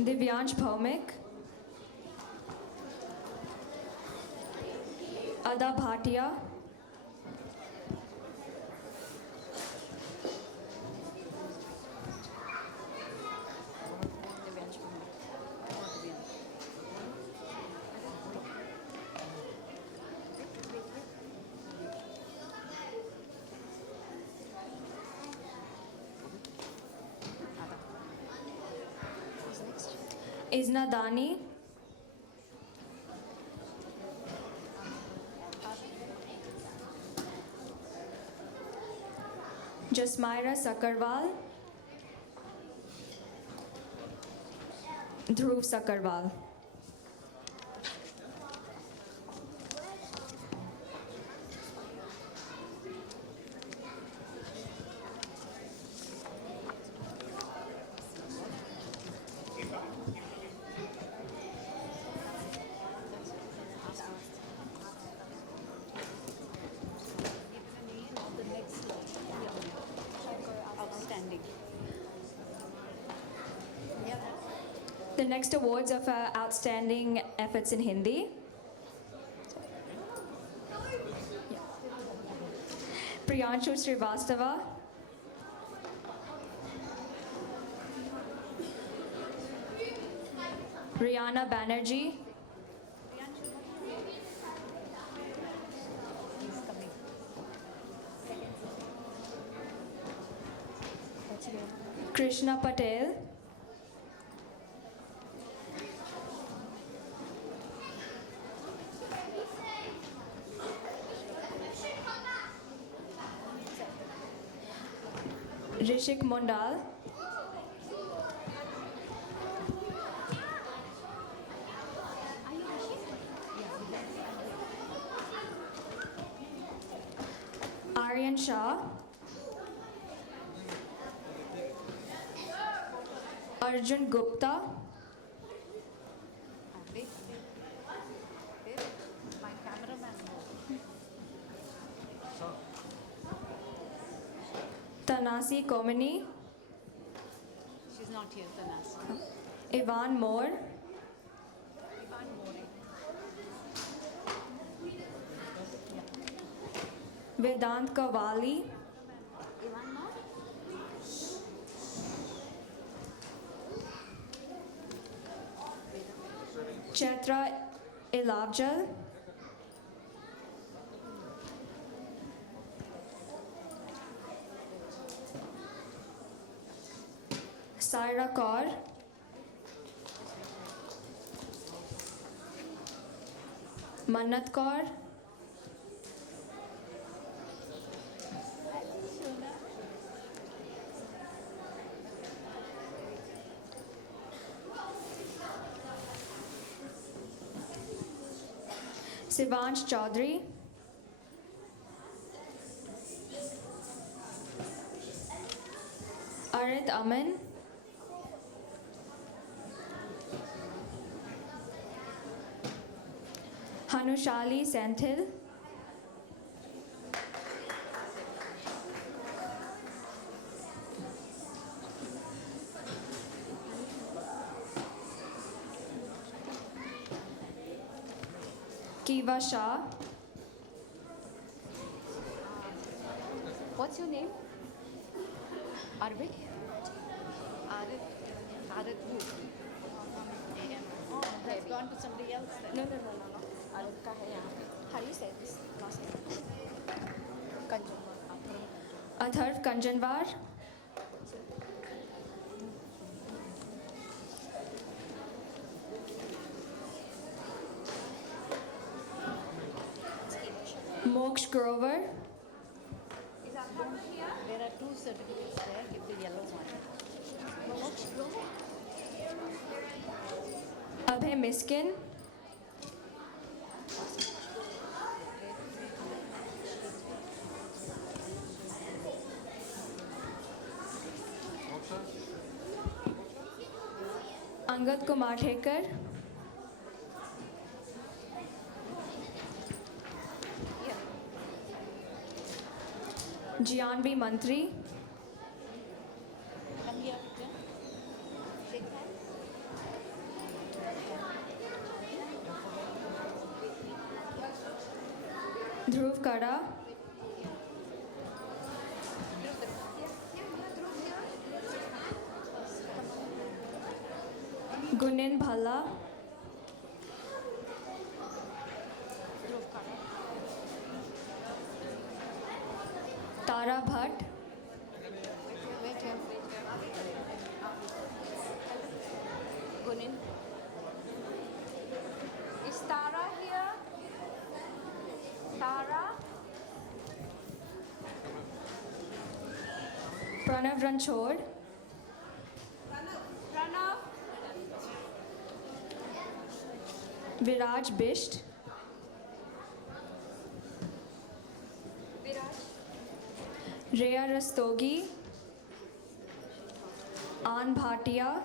दिव्यांश भौमिक, अदा भाटिया, इजना दानी, जसमायरा सकरवाल, ध्रुव सकरवाल. Outstanding. The next awards are for outstanding efforts in Hindi. Priyanshu Srivastava, Rihanna Banerjee, Krishna Patel, Rishik Mondal, Aryan Shah, Arjun Gupta, My cameraman. Tanasi Komini, She's not here, Tanas. Ivan Moore, Vedant Kawali, Chaitra Ilavjal, Saira Kaur, Mannat Kaur, Sivansh Chaudhary, Arit Aman, Hanushali Senthil, Kiva Shah, What's your name? Arvik? Arit who? Oh, that's gone to somebody else then. No. Arit का है यहाँ पे. How do you say this last name? Kanjanwar. Atharv Kanjanwar, Moksh Grover, There are two certificates there. Give the yellow one. Abhay Miskin, Angad Kumar Thekar, Jianvi Mantri, Come here, Vikram. Shake hands. Dhruv Kada, Gunin Bhalla, Tara Bhatt, Wait here. Gunin. Is Tara here? Tara? Pranav Ranchod, Pranav? Viraj Bisht, Viraj? Rhea Rastogi, An Bhatia,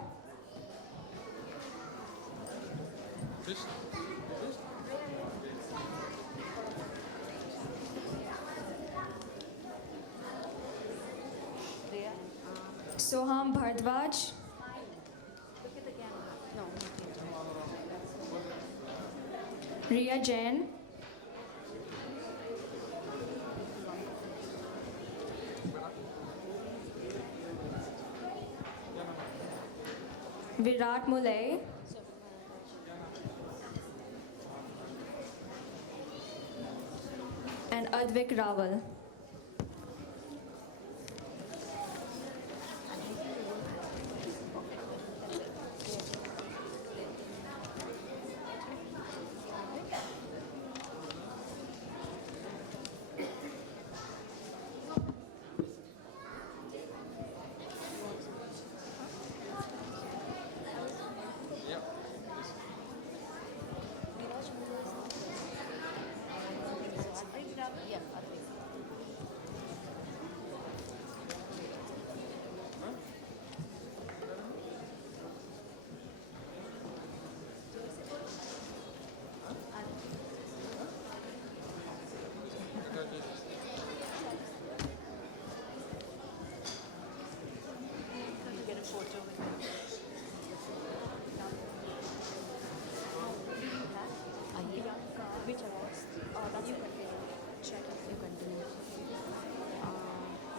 Rhea? Soham Bhardwaj, Look at the camera. No, not yet. Riya Jain, Virat Mulay, and Advik Rawal. Yeah. Get a photo with him. Which awards? That's you continue. Check if you continue.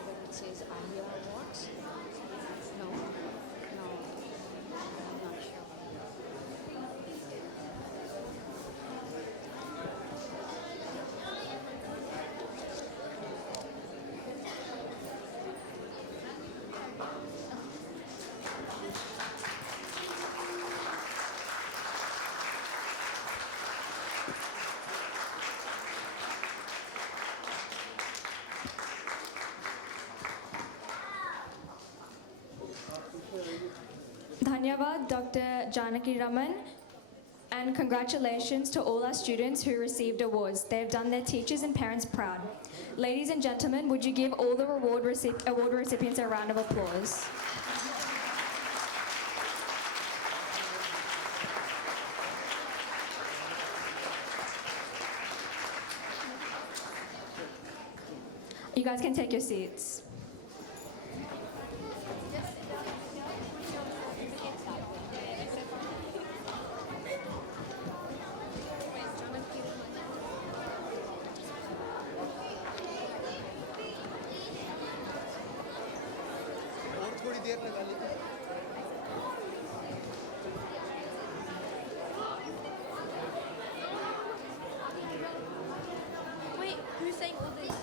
Whether it says Ahia Awards? No. No. I'm not sure. Dhanyavad, Dr. Janaki Raman, and congratulations to all our students who received awards. They have done their teachers and parents proud. Ladies and gentlemen, would you give all the award recipients a round of applause? You guys can take your seats. थोड़ी देर लगा लेते हैं। Wait, who's saying all this?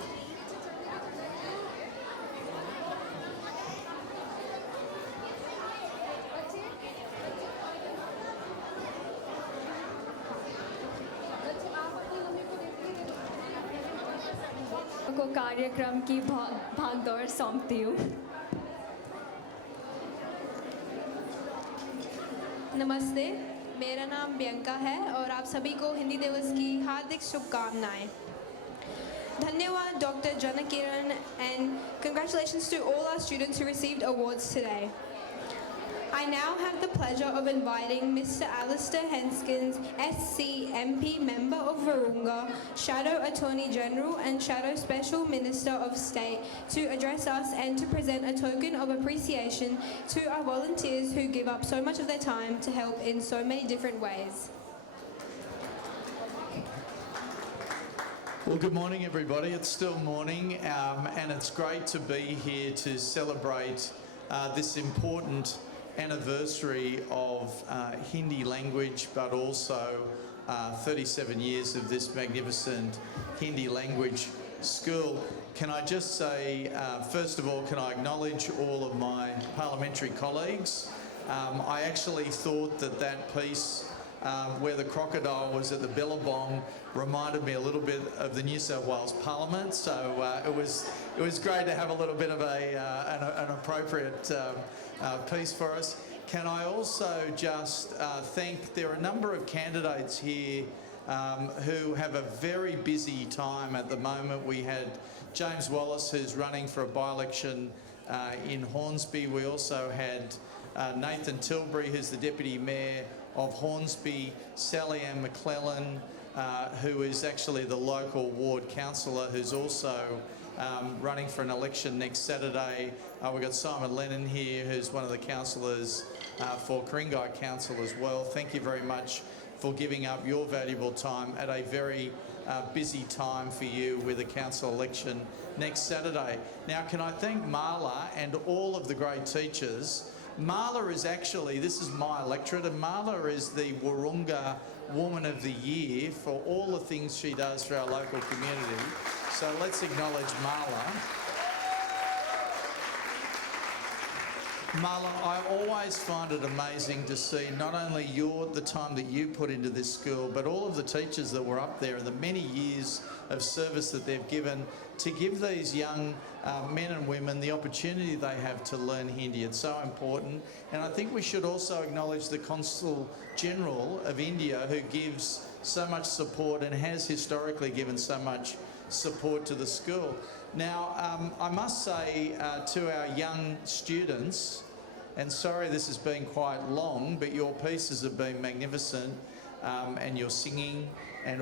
को कार्यक्रम की भागदौड़ सौंपती हूँ। नमस्ते, मेरा नाम प्रियंका है और आप सभी को हिंदी दिवस की हार्दिक शुभकामनाएं। धन्यवाद Dr. Janakiran and congratulations to all our students who received awards today. I now have the pleasure of inviting Mr. Alistair Henskins, SC MP Member of Virunga, Shadow Attorney General and Shadow Special Minister of State to address us and to present a token of appreciation to our volunteers who give up so much of their time to help in so many different ways. Well, good morning, everybody. It's still morning, and it's great to be here to celebrate this important anniversary of Hindi language, but also 37 years of this magnificent Hindi language school. Can I just say, first of all, can I acknowledge all of my parliamentary colleagues? I actually thought that piece where the crocodile was at the Billabong reminded me a little bit of the New South Wales Parliament, so it was great to have a little bit of an appropriate piece for us. Can I also just thank, there are a number of candidates here who have a very busy time at the moment. We had James Wallace, who's running for a by-election in Hornsby. We also had Nathan Tilbury, who's the Deputy Mayor of Hornsby, Sally Ann McClellan, who is actually the local ward councillor, who's also running for an election next Saturday. We've got Simon Lennon here, who's one of the councillors for Ku-ring-gai Council as well. Thank you very much for giving up your valuable time at a very busy time for you with the council election next Saturday. Now, can I thank Marla and all of the great teachers. Marla is actually, this is my electorate, and Marla is the Wurrunga Woman of the Year for all the things she does for our local community. So let's acknowledge Marla. Marla, I always find it amazing to see not only the time that you put into this school, but all of the teachers that were up there and the many years of service that they've given to give these young men and women the opportunity they have to learn Hindi. It's so important. And I think we should also acknowledge the Consul General of India, who gives so much support and has historically given so much support to the school. Now, I must say to our young students, and sorry this has been quite long, but your pieces have been magnificent, and your singing and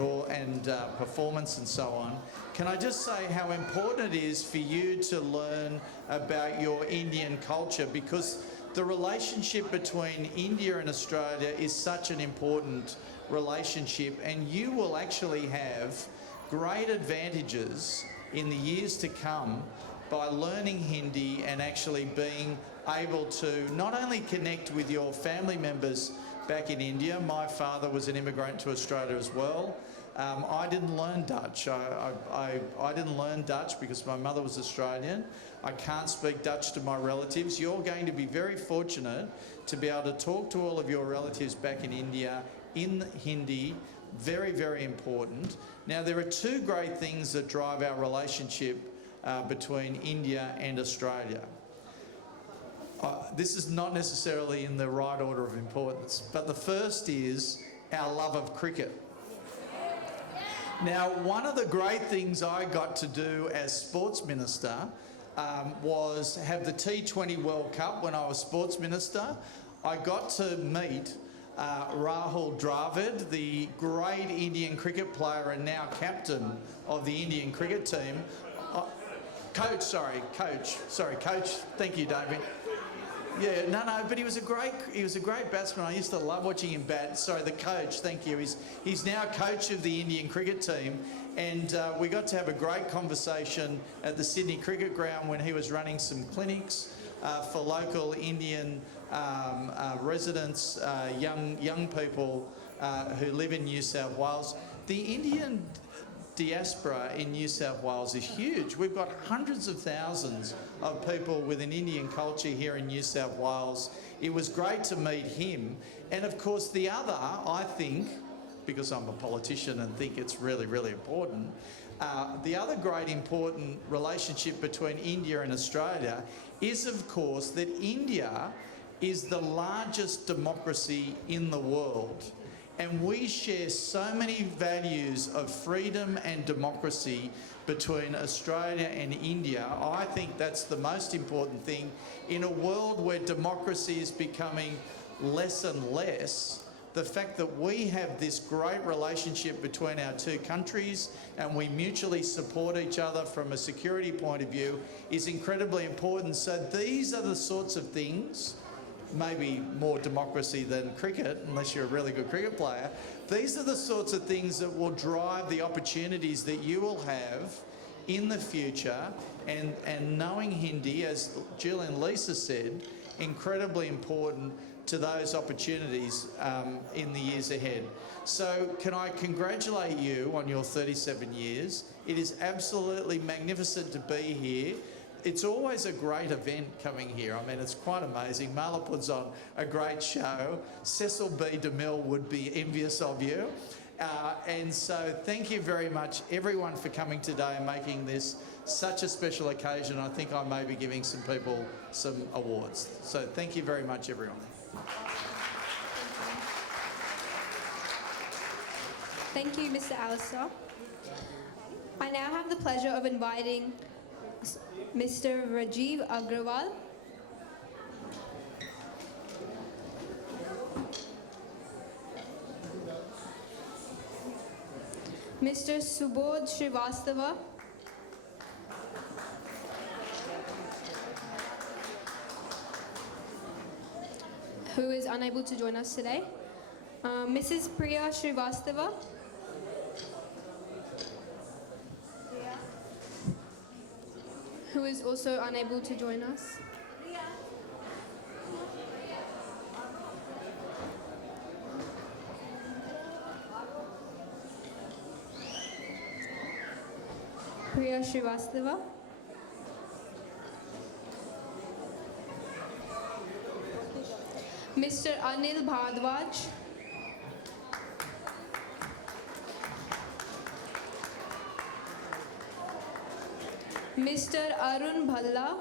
performance and so on. Can I just say how important it is for you to learn about your Indian culture, because the relationship between India and Australia is such an important relationship, and you will actually have great advantages in the years to come by learning Hindi and actually being able to not only connect with your family members back in India. My father was an immigrant to Australia as well. I didn't learn Dutch. I didn't learn Dutch because my mother was Australian. I can't speak Dutch to my relatives. You're going to be very fortunate to be able to talk to all of your relatives back in India in Hindi. Very, very important. Now, there are two great things that drive our relationship between India and Australia. This is not necessarily in the right order of importance, but the first is our love of cricket. Now, one of the great things I got to do as Sports Minister was have the T20 World Cup when I was Sports Minister. I got to meet Rahul Dravid, the great Indian cricket player and now captain of the Indian cricket team. Coach. Thank you, David. Yeah, no, but he was a great batsman. I used to love watching him bat. Sorry, the coach. Thank you. He's now coach of the Indian cricket team, and we got to have a great conversation at the Sydney Cricket Ground when he was running some clinics for local Indian residents, young people who live in New South Wales. The Indian diaspora in New South Wales is huge. We've got hundreds of thousands of people with an Indian culture here in New South Wales. It was great to meet him. And of course the other, I think, because I'm a politician and think it's really, really important, the other great important relationship between India and Australia is, of course, that India is the largest democracy in the world. And we share so many values of freedom and democracy between Australia and India. I think that's the most important thing in a world where democracy is becoming less and less. The fact that we have this great relationship between our two countries and we mutually support each other from a security point of view is incredibly important. So these are the sorts of things, maybe more democracy than cricket, unless you're a really good cricket player. These are the sorts of things that will drive the opportunities that you will have in the future, and knowing Hindi, as Jill and Lisa said, incredibly important to those opportunities in the years ahead. So can I congratulate you on your 37 years. It is absolutely magnificent to be here. It's always a great event coming here. I mean, it's quite amazing. Marla puts on a great show. Cecil B. DeMille would be envious of you. And so thank you very much, everyone, for coming today and making this such a special occasion. I think I may be giving some people some awards. So thank you very much, everyone. Thank you, Mr. Alistair. I now have the pleasure of inviting Mr. Rajiv Agrawal. Mr. Subodh Srivastava. Who is unable to join us today. Mrs. Priya Srivastava. Who is also unable to join us. Priya Srivastava. Mr. Anil Bhardwaj. Mr. Arun Bhalla.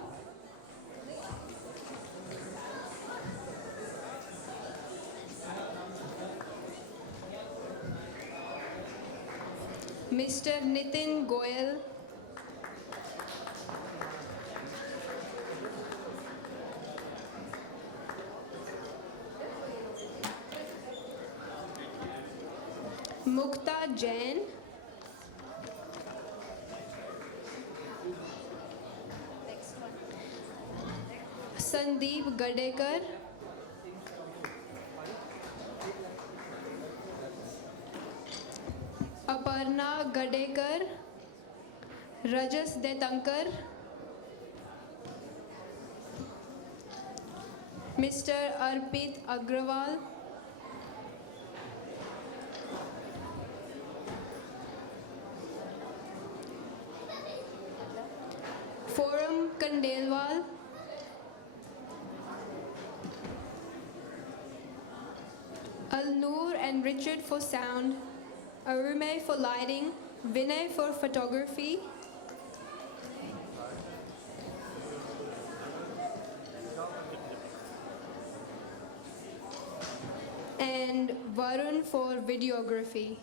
Mr. Nitin Goyal. Mukta Jain. Sandeep Gadekar. Aparna Gadekar. Rajas Detankar. Mr. Arpit Agrawal. Forum Kandelwal. Al-Noor and Richard for sound, Arume for lighting, Vinay for photography, and Varun for videography.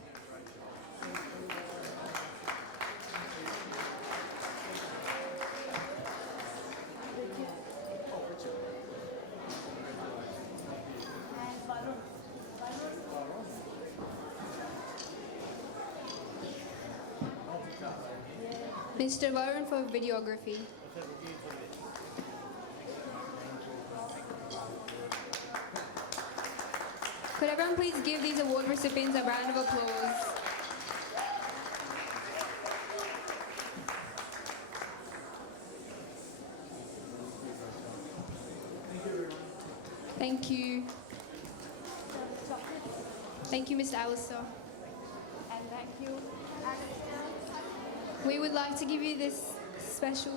Mr. Varun for videography. Could everyone please give these award recipients a round of applause? Thank you. Thank you, Mr. Alistair. And thank you, We would like to give you this special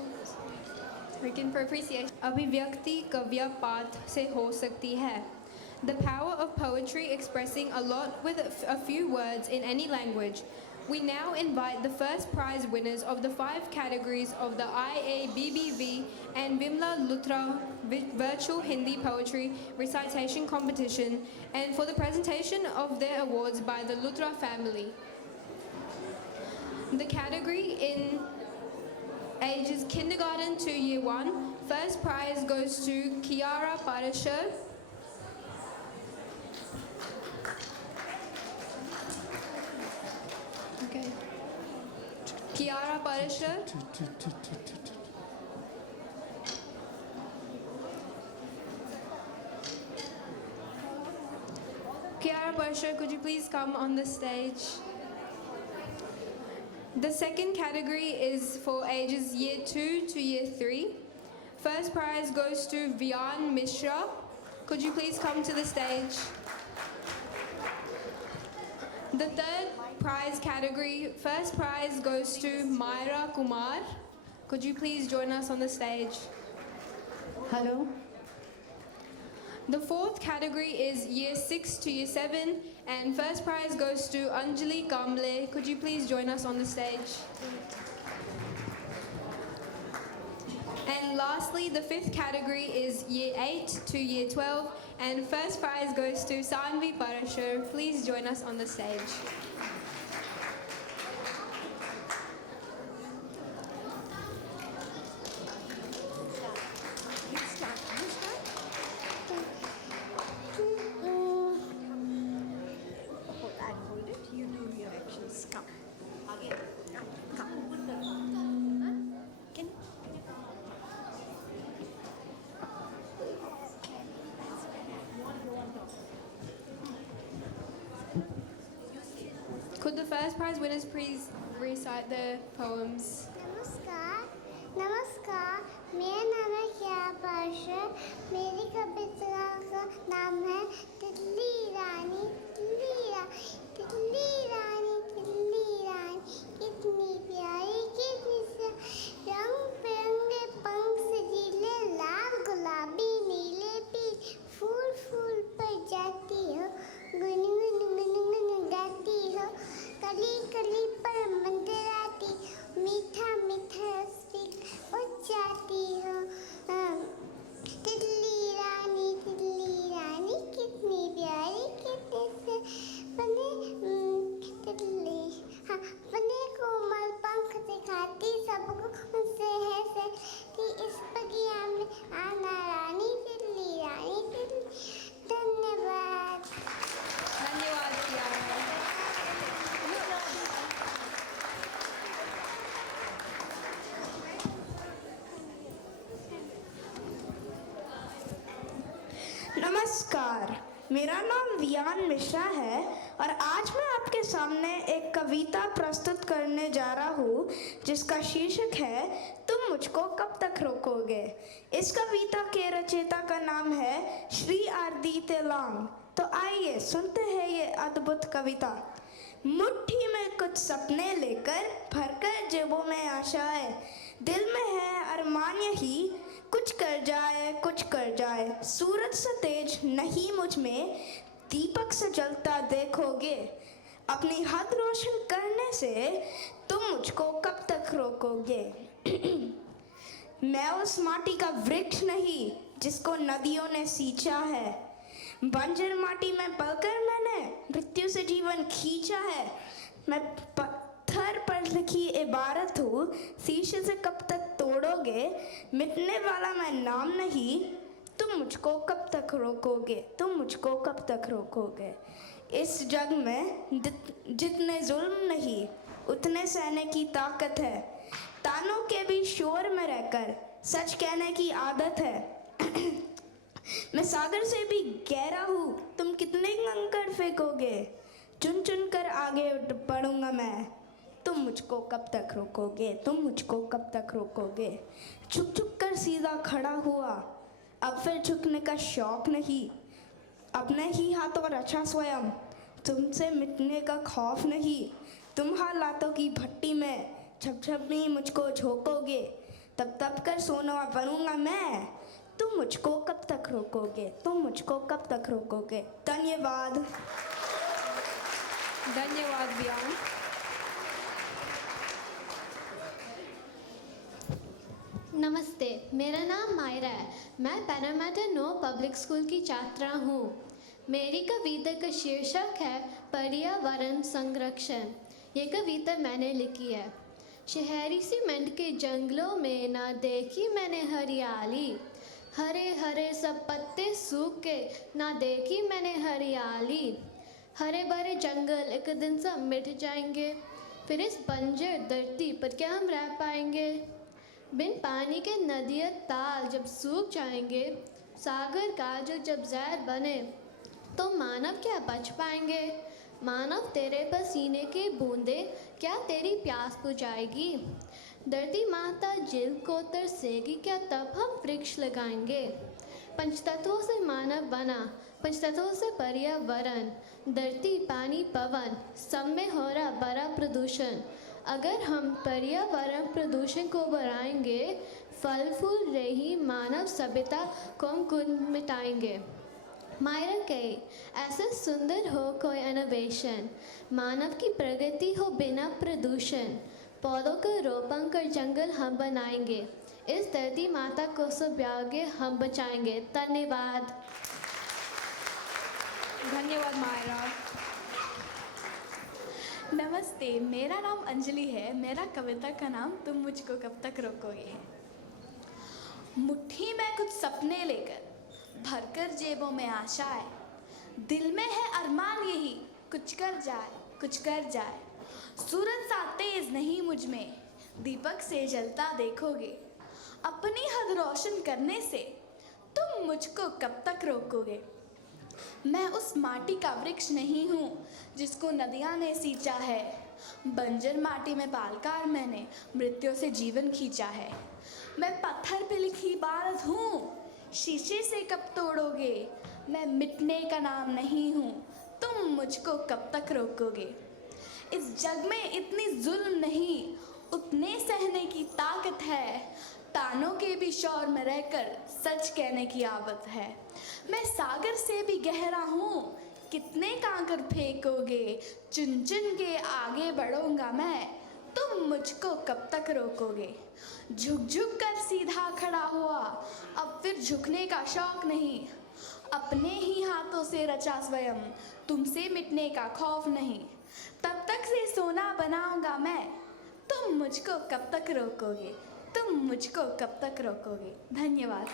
token for appreciation. अभिव्यक्ति कव्य पाठ से हो सकती है. The power of poetry expressing a lot with a few words in any language. We now invite the first prize winners of the 5 categories of the IABBV and Vimla Luthra Virtual Hindi Poetry Recitation Competition and for the presentation of their awards by the Luthra family. The category in ages kindergarten to year 1, first prize goes to Kiara Parashar. Okay. Kiara Parashar. Kiara Parashar, could you please come on the stage? The second category is for ages year 2 to year 3. First prize goes to Vian Mishra. Could you please come to the stage? The third prize category, first prize goes to Myra Kumar. Could you please join us on the stage? Hello. The fourth category is year 6 to year 7 and first prize goes to Anjali Kamble. Could you please join us on the stage? And lastly, the fifth category is year 8 to year 12 and first prize goes to Sanvi Parashar. Please join us on the stage. Hold it. You do your actions. Come. Again. Come. Can Could the first prize winners please recite their poems? नमस्कार मेरा नाम है कियारा पारशर मेरी कविता का नाम है तितली रानी तितली रानी तितली रानी तितली रानी कितनी प्यारी कितनी रंग बिरंगे पंख सजीले लाल गुलाबी नीले पीले फूल फूल पर जाती हो गुनगुन गाती हो कली कली पर मंडराती मीठा मीठा रस जाती हो तितली रानी कितनी प्यारी कितने से बने तितली हाँ बने कोमल पंख दिखाती सबको मुझसे है से कि इस बगिया में आना रानी तितली धन्यवाद धन्यवाद कियारा नमस्कार मेरा नाम वियान मिश्रा है और आज मैं आपके सामने एक कविता प्रस्तुत करने जा रहा हूँ जिसका शीर्षक है तुम मुझको कब तक रोकोगे। इस कविता के रचयिता का नाम है श्री आरदी तेलांग। तो आइए सुनते हैं ये अद्भुत कविता। मुट्ठी में कुछ सपने लेकर भरकर जेबों में आशाएं दिल में है अरमान यही कुछ कर जाए सूरज से तेज नहीं मुझ में दीपक से जलता देखोगे अपनी हद रोशन करने से तुम मुझको कब तक रोकोगे। मैं उस माटी का वृक्ष नहीं जिसको नदियों ने सींचा है बंजर माटी में पलकर मैंने मृत्यु से जीवन खींचा है मैं पत्थर पर लिखी इबारत हूँ शीशे से कब तक तोड़ोगे मिटने वाला मैं नाम नहीं तुम मुझको कब तक रोकोगे इस जग में जितने जुल्म नहीं उतने सहने की ताकत है तानों के भी शोर में रहकर सच कहने की आदत है मैं सागर से भी गहरा हूँ तुम कितने कंकड़ फेंकोगे चुन चुन कर आगे बढ़ूंगा मैं तुम मुझको कब तक रोकोगे झुक झुक कर सीधा खड़ा हुआ अब फिर झुकने का शौक नहीं अपने ही हाथों रचा स्वयं तुमसे मिटने का खौफ नहीं तुम हालातों की भट्टी में जब जब भी मुझको झोंकोगे तब तब कर सोना बनूंगा मैं तुम मुझको कब तक रोकोगे धन्यवाद धन्यवाद बियान नमस्ते, मेरा नाम मायरा है। मैं पैरामीटर 9 पब्लिक स्कूल की छात्रा हूँ। मेरी कविता का शीर्षक है पर्यावरण संरक्षण। ये कविता मैंने लिखी है। शहरी सीमेंट के जंगलों में ना देखी मैंने हरियाली, हरे हरे सब पत्ते सूख के ना देखी मैंने हरियाली। हरे भरे जंगल एक दिन सब मिट जाएंगे, फिर इस बंजर धरती पर क्या हम रह पाएंगे। बिन पानी के नदियाँ ताल जब सूख जाएंगे, सागर काजल जब जहर बने, तो मानव क्या बच पाएंगे। मानव तेरे पसीने की बूंदें क्या तेरी प्यास बुझाएगी। धरती माता जिल को तरसेगी क्या तब हम वृक्ष लगाएंगे। पंचतत्वों से मानव बना, पंचतत्वों से पर्यावरण, धरती पानी पवन, सब में हो रहा बड़ा प्रदूषण। अगर हम पर्यावरण प्रदूषण को बढ़ाएंगे, फल फूल रही मानव सभ्यता को हम खुद मिटाएंगे। मायरा कहे, ऐसा सुंदर हो कोई इनोवेशन, मानव की प्रगति हो बिना प्रदूषण। पौधों का रोपण कर जंगल हम बनाएंगे, इस धरती माता को सब आगे हम बचाएंगे। धन्यवाद। धन्यवाद मायरा। नमस्ते, मेरा नाम अंजलि है। मेरा कविता का नाम तुम मुझको कब तक रोकोगे है। मुट्ठी में कुछ सपने लेकर भरकर जेबों में आशाएं, दिल में है अरमान यही कुछ कर जाए, कुछ कर जाए। सूरज सा तेज नहीं मुझ में, दीपक से जलता देखोगे। अपनी हद रोशन करने से तुम मुझको कब तक रोकोगे। मैं उस माटी का वृक्ष नहीं हूँ जिसको नदियाँ ने सींचा है। बंजर माटी में पालकर मैंने मृत्यु से जीवन खींचा है। मैं पत्थर पे लिखी इबारत हूँ, शीशे से कब तोड़ोगे। मैं मिटने का नाम नहीं हूँ, तुम मुझको कब तक रोकोगे। इस जग में इतनी जुल्म नहीं, उतने सहने की ताकत है। तानों के भी शौर में रहकर सच कहने की आदत है। मैं सागर से भी गहरा हूँ, कितने कांकर फेंकोगे। चुन चुन के आगे बढ़ूंगा मैं, तुम मुझको कब तक रोकोगे। झुक झुक कर सीधा खड़ा हुआ, अब फिर झुकने का शौक नहीं। अपने ही हाथों से रचा स्वयं, तुमसे मिटने का खौफ नहीं। तब तक से सोना बनाऊंगा मैं, तुम मुझको कब तक रोकोगे। तुम मुझको कब तक रोकोगे। धन्यवाद।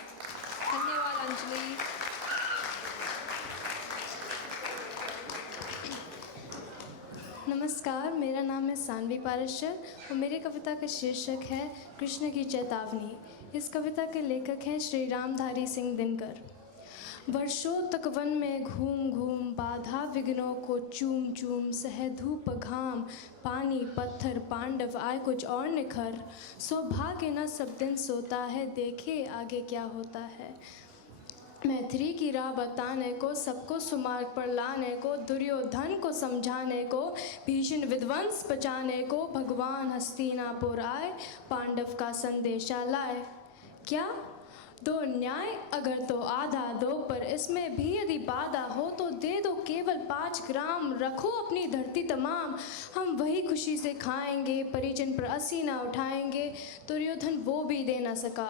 धन्यवाद अंजलि। नमस्कार, मेरा नाम है सानवी पारशर और मेरी कविता का शीर्षक है कृष्ण की चेतावनी। इस कविता के लेखक हैं श्री रामधारी सिंह दिनकर। वर्षों तक वन में घूम घूम बाधा विघ्नों को चूम चूम, सह धूप घाम पानी पत्थर पांडव आए कुछ और निखर। सौभाग्य न सब दिन सोता है, देखे आगे क्या होता है। मैत्री की राह बताने को, सबको सुमार्ग पर लाने को, दुर्योधन को समझाने को, भीषण विध्वंस बचाने को, भगवान हस्तिनापुर आए, पांडव का संदेशा लाए। क्या दो न्याय अगर तो आधा दो, पर इसमें भी यदि बाधा हो तो दे दो केवल 5 ग्राम। रखो अपनी धरती तमाम, हम वही खुशी से खाएंगे, परिजन पर असी ना उठाएंगे। दुर्योधन वो भी दे ना सका,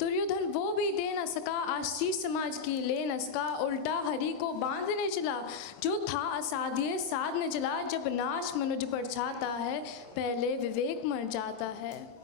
दुर्योधन वो भी दे न सका, आशीष समाज की ले न सका। उल्टा हरि को बांधने चला, जो था असाध्य साधने चला। जब नाश मनुज पर छाता है, पहले विवेक मर जाता है।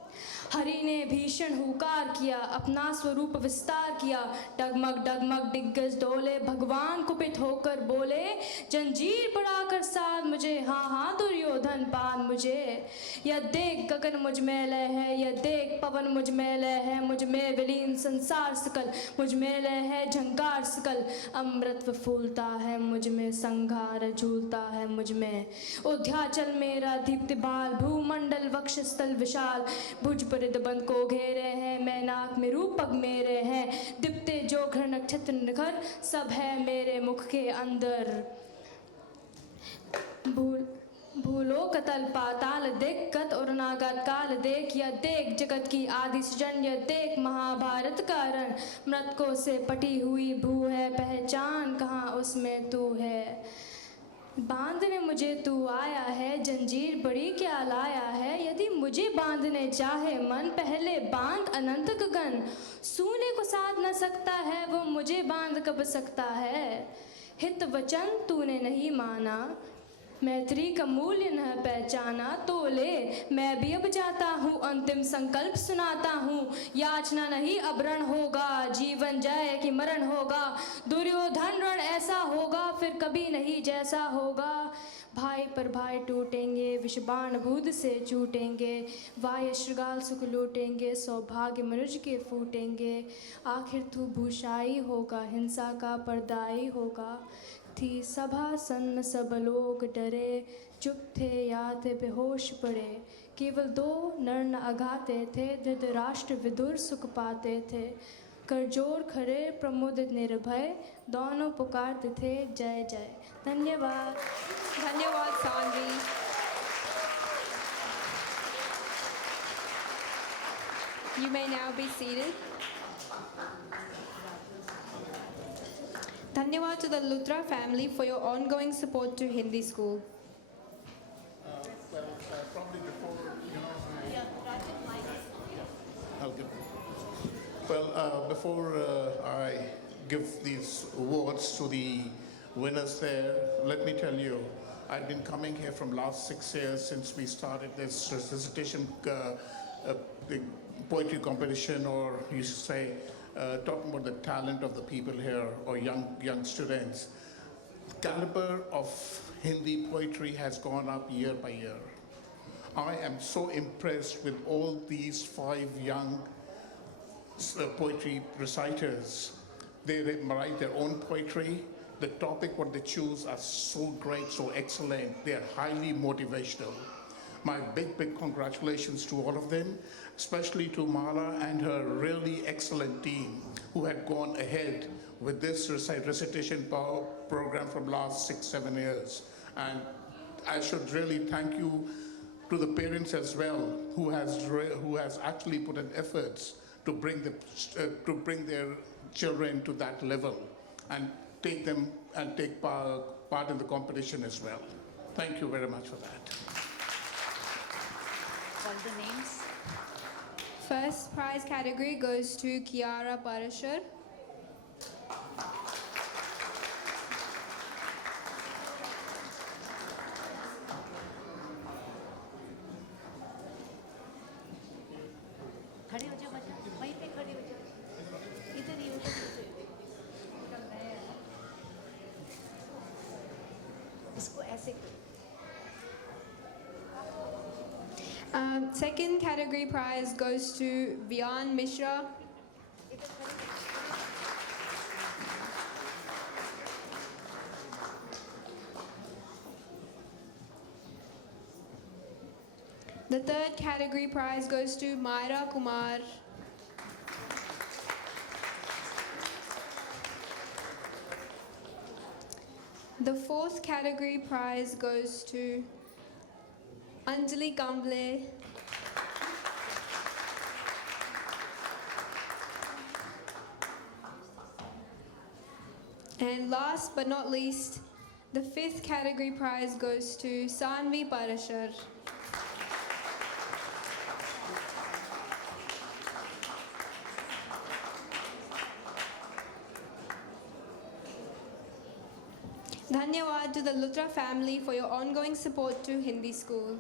हरि ने भीषण हुकार किया, अपना स्वरूप विस्तार किया। डगमग डगमग दिग्गज डोले, भगवान कुपित होकर बोले, जंजीर बढ़ाकर साध मुझे, हाँ हाँ दुर्योधन बांध मुझे। यह देख गगन मुझ में लय है, यह देख पवन मुझ में लय है। मुझ में विलीन संसार सकल, मुझ में लय है झंकार सकल। अमृत फूलता है मुझ में, संघार झूलता है मुझ में। उध्याचल मेरा दीप्ति बाल, भूमंडल वक्षस्थल विशाल। भुज परिद बंद को घेरे हैं, मैं नाक में रूपक मेरे हैं। दिप्ते जो घर नक्षत्र निखर, सब है मेरे मुख के अंदर। भूलो कतल पाताल देख, कत और नागत काल देख। यह देख जगत की आदि सृजन, यह देख महाभारत का रण। मृतकों से पटी हुई भू है, पहचान कहाँ उसमें तू है। बांधने मुझे तू आया है, जंजीर बड़ी क्या लाया है। यदि मुझे बांधने चाहे मन, पहले बांध अनंत गगन। सूने को साध न सकता है वो, मुझे बांध कब सकता है। हित वचन तूने नहीं माना, मैत्री का मूल्य न पहचाना। तो ले मैं भी अब जाता हूँ, अंतिम संकल्प सुनाता हूँ। याचना नहीं अब रण होगा, जीवन जय कि मरण होगा। दुर्योधन रण ऐसा होगा, फिर कभी नहीं जैसा होगा। भाई पर भाई टूटेंगे, विषबाण बूंद से चूटेंगे। वाय श्रृगाल सुख लूटेंगे, सौभाग्य मनुष्य के फूटेंगे। आखिर तू भूषाई होगा, हिंसा का पर्दाई होगा। थी सभा सन्न सब लोग डरे, चुप थे या थे बेहोश पड़े। केवल दो नर न अघाते थे, धृतराष्ट्र विदुर सुख पाते थे। करजोर खड़े प्रमोदित निर्भय, दोनों पुकारते थे जय जय। धन्यवाद। धन्यवाद Saanvi. You may now be seated. Dhanyawad to the Luthra family for your ongoing support to Hindi school. Probably before, I'll give. Well, before I give these awards to the winners there, let me tell you, I've been coming here from last 6 years since we started this recitation poetry competition, or you should say, talking about the talent of the people here, or young students. The caliber of Hindi poetry has gone up year by year. I am so impressed with all these 5 young poetry reciters. They write their own poetry. The topic what they choose are so great, so excellent. They are highly motivational. My big congratulations to all of them, especially to Mala and her really excellent team who had gone ahead with this recitation program from last 6-7 years. And I should really thank you to the parents as well, who has actually put in efforts to bring their children to that level and take them and take part in the competition as well. Thank you very much for that. Call the names. First prize category goes to Kiara Parashar. खड़े हो जाओ बच्चा, वहीं पे खड़े हो जाओ, इधर ही इसको ऐसे। Second category prize goes to Vian Mishra. The third category prize goes to Myra Kumar. The fourth category prize goes to Anjali Kamble. And last but not least, the fifth category prize goes to Sanvi Parashar. Dhanyawad to the Luthra family for your ongoing support to Hindi school.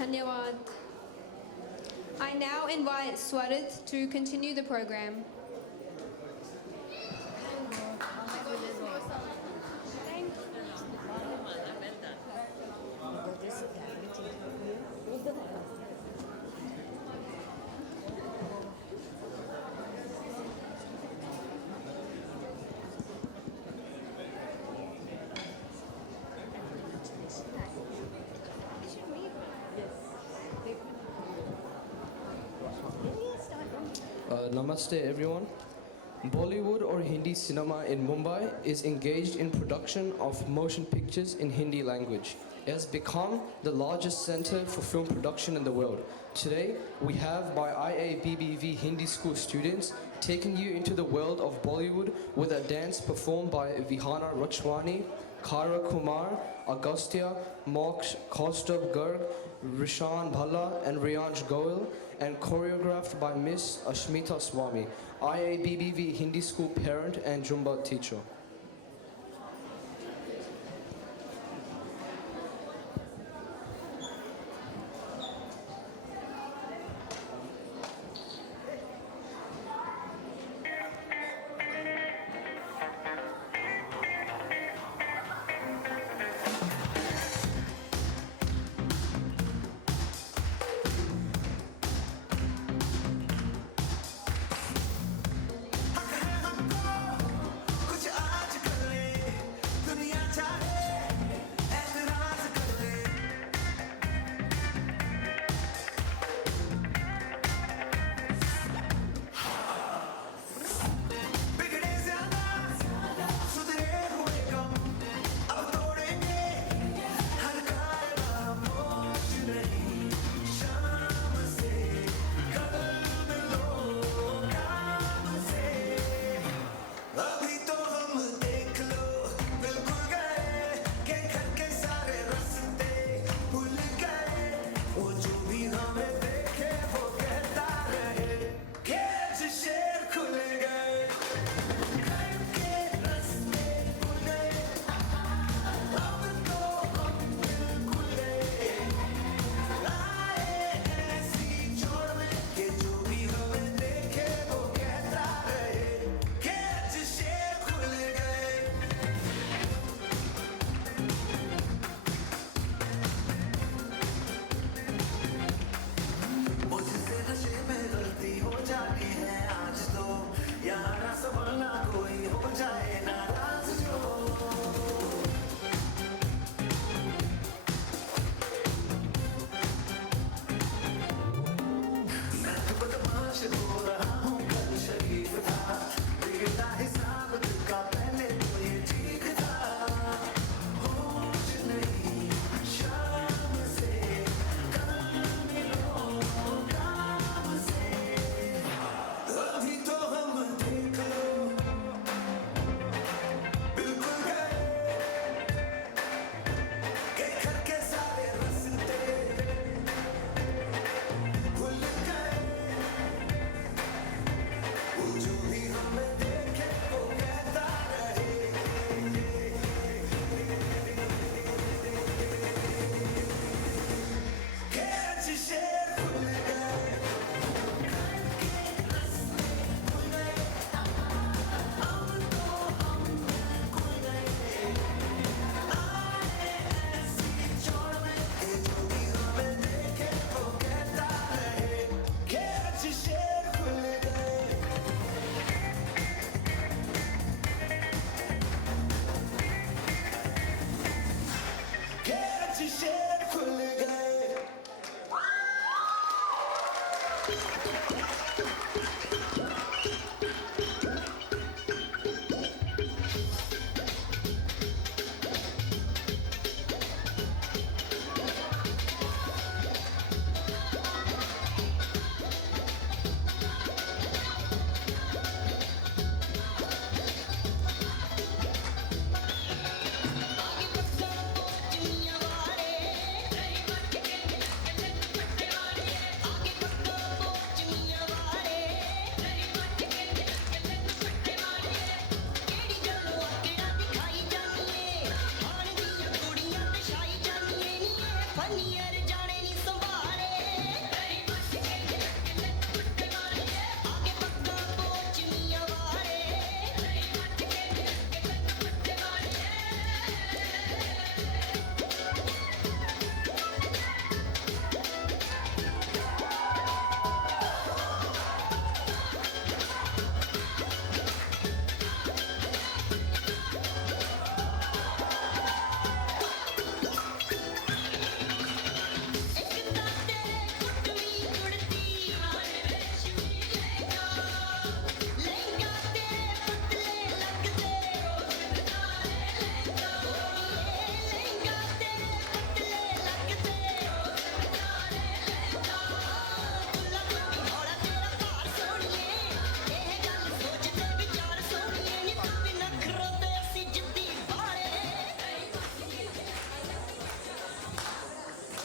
Dhanyawad. I now invite Swarith to continue the program. Namaste everyone. Bollywood or Hindi cinema in Mumbai is engaged in production of motion pictures in Hindi language. It has become the largest center for film production in the world. Today, we have by IABBV Hindi school students taking you into the world of Bollywood with a dance performed by Vihana Rachwani, Kara Kumar, Agastya, Moksh, Kaustubh Garg, Rishan Bhalla and Riyansh Goel, and choreographed by Miss Ashmita Swami, IABBV Hindi school parent and Jumba teacher. कुछ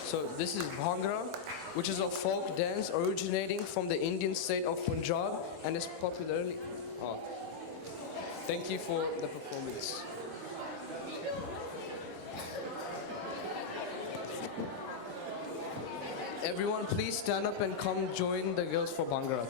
So this is Bhangra, which is a folk dance originating from the Indian state of Punjab and is popularly... Oh. Thank you for the performance. Everyone, please stand up and come join the girls for Bhangra.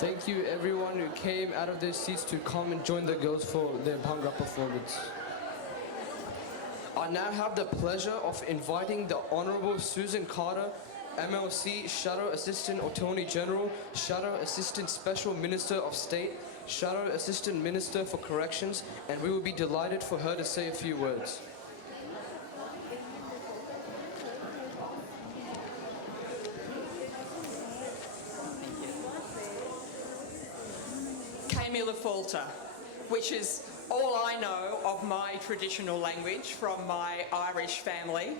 Thank you everyone who came out of their seats to come and join the girls for their Bhangra performance. I now have the pleasure of inviting the Honorable Susan Carter, MLC Shadow Assistant Attorney General, Shadow Assistant Special Minister of State, Shadow Assistant Minister for Corrections, and we will be delighted for her to say a few words. Camilla Falter, which is all I know of my traditional language from my Irish family,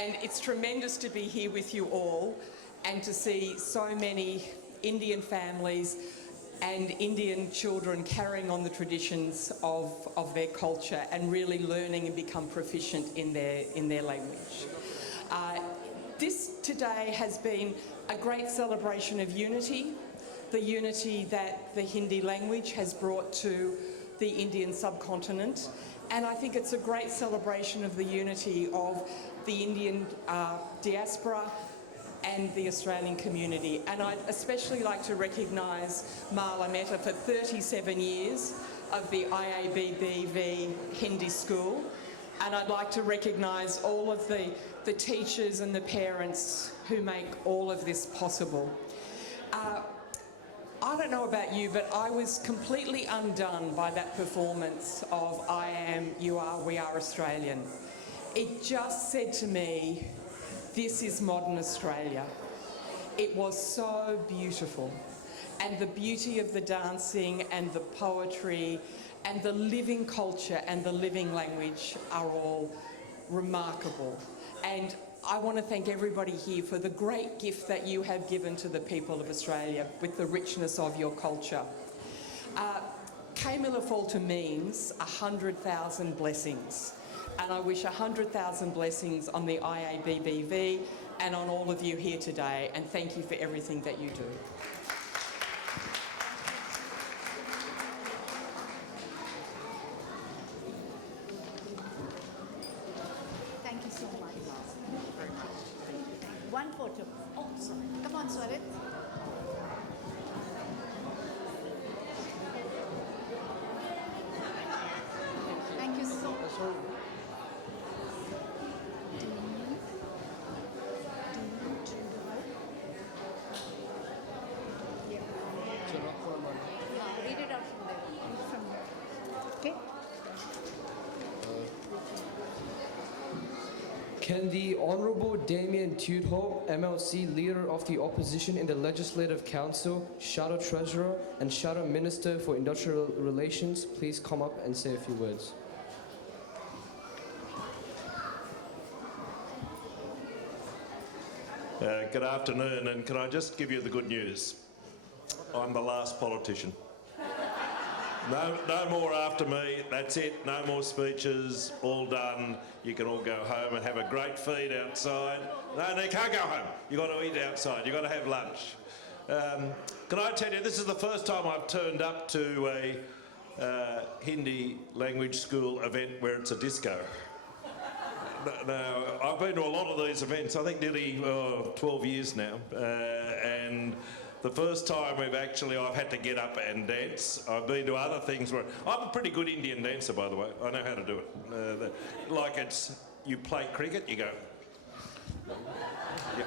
and it's tremendous to be here with you all and to see so many Indian families and Indian children carrying on the traditions of their culture and really learning and become proficient in their language. This today has been a great celebration of unity, the unity that the Hindi language has brought to the Indian subcontinent, and I think it's a great celebration of the unity of the Indian diaspora and the Australian community. And I'd especially like to recognise Marla Mehta for 37 years of the IABBV Hindi School, and I'd like to recognise all of the teachers and the parents who make all of this possible. I don't know about you, but I was completely undone by that performance of I Am, You Are, We Are Australian. It just said to me, this is modern Australia. It was so beautiful. And the beauty of the dancing and the poetry and the living culture and the living language are all remarkable. And I want to thank everybody here for the great gift that you have given to the people of Australia with the richness of your culture. Camilla Falter means 100,000 blessings. And I wish 100,000 blessings on the IABBV and on all of you here today. And thank you for everything that you do. Thank you so much. One photo. Oh, sorry. Come on, Swarit. Thank you so much. Read it out from there. From there. Okay? Can the Honourable Damien Tudhope, MLC Leader of the Opposition in the Legislative Council, Shadow Treasurer and Shadow Minister for Industrial Relations, please come up and say a few words? Good afternoon, and can I just give you the good news? I'm the last politician. No more after me, that's it, no more speeches, all done. You can all go home and have a great feed outside. No, you can't go home. You've got to eat outside, you've got to have lunch. Can I tell you, this is the first time I've turned up to a Hindi language school event where it's a disco. Now, I've been to a lot of these events, I think nearly 12 years now, and the first time I've had to get up and dance. I've been to other things where I'm a pretty good Indian dancer, by the way. I know how to do it. Like you play cricket, you go. Yeah.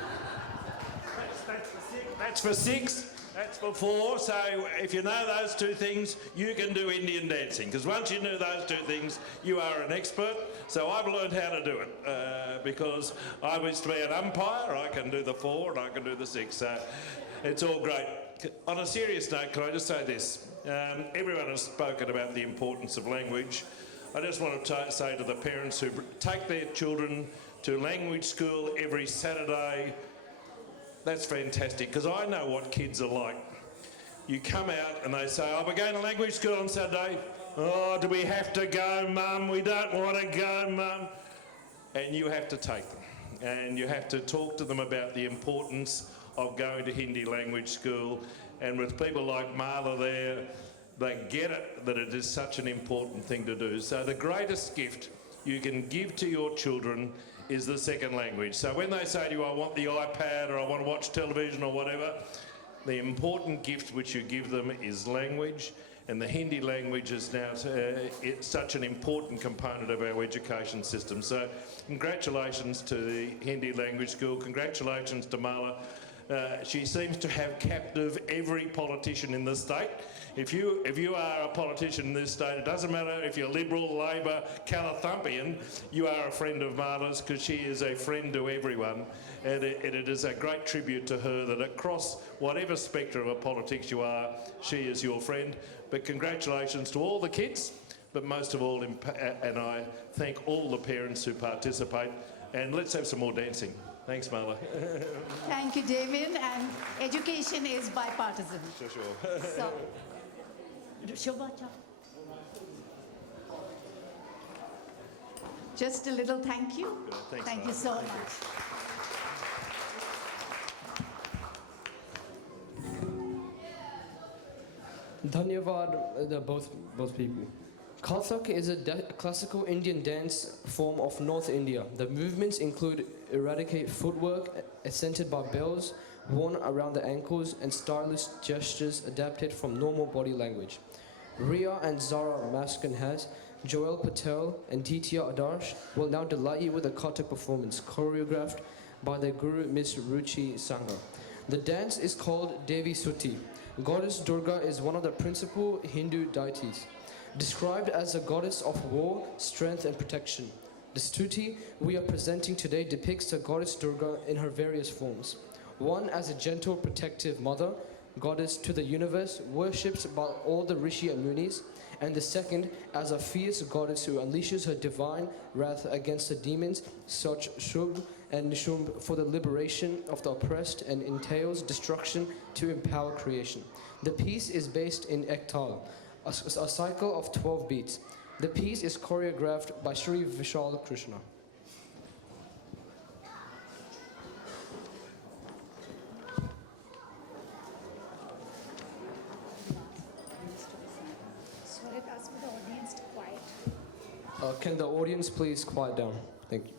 That's for six. That's for four. So if you know those two things, you can do Indian dancing. Because once you know those two things, you are an expert. So I've learned how to do it because I used to be an umpire. I can do the four and I can do the six. So it's all great. On a serious note, can I just say this? Everyone has spoken about the importance of language. I just want to say to the parents who take their children to language school every Saturday, that's fantastic, because I know what kids are like. You come out and they say, oh, we're going to language school on Saturday. Oh, do we have to go, Mum? We don't want to go, Mum. And you have to take them. And you have to talk to them about the importance of going to Hindi language school. And with people like Marla there, they get it, that it is such an important thing to do. So the greatest gift you can give to your children is the second language. So when they say to you, I want the iPad or I want to watch television or whatever, The important gift which you give them is language, and the Hindi language is now it's such an important component of our education system. So congratulations to the Hindi language school, congratulations to Mala. She seems to have captive every politician in the state. If you are a politician in this state, it doesn't matter if you're Liberal, Labor, Calathumpian, you are a friend of Mala's because she is a friend to everyone. And it is a great tribute to her that across whatever spectrum of politics you are, she is your friend. But congratulations to all the kids, but most of all, and I thank all the parents who participate. And let's have some more dancing. Thanks, Marla. Thank you, Damien. And education is bipartisan. Sure. So, Shobha, just a little thank you. Thanks, Thank you Marla. so Thank you. much. Dhanyavad, both people. Kathak is a classical Indian dance form of North India. The movements include erratic footwork, accented by bells worn around the ankles, and stylish gestures adapted from normal body language. Ria and Zara Maskenhat, Joel Patel, and Ditya Adarsh will now delight you with a Kathak performance choreographed by their guru Miss Ruchi Sangha. The dance is called Devi Suti. Goddess Durga is one of the principal Hindu deities, described as a goddess of war, strength, and protection. The stuti we are presenting today depicts the goddess Durga in her various forms. One as a gentle, protective mother, goddess to the universe, worshipped by all the rishi and munis, and the second as a fierce goddess who unleashes her divine wrath against the demons such Shubh and Nishumb for the liberation of the oppressed and entails destruction to empower creation. The piece is based in Ektal, a cycle of 12 beats. The piece is choreographed by Sri Vishal Krishna. So I'd ask for the audience to quiet. Can the audience please quiet down? Thank you.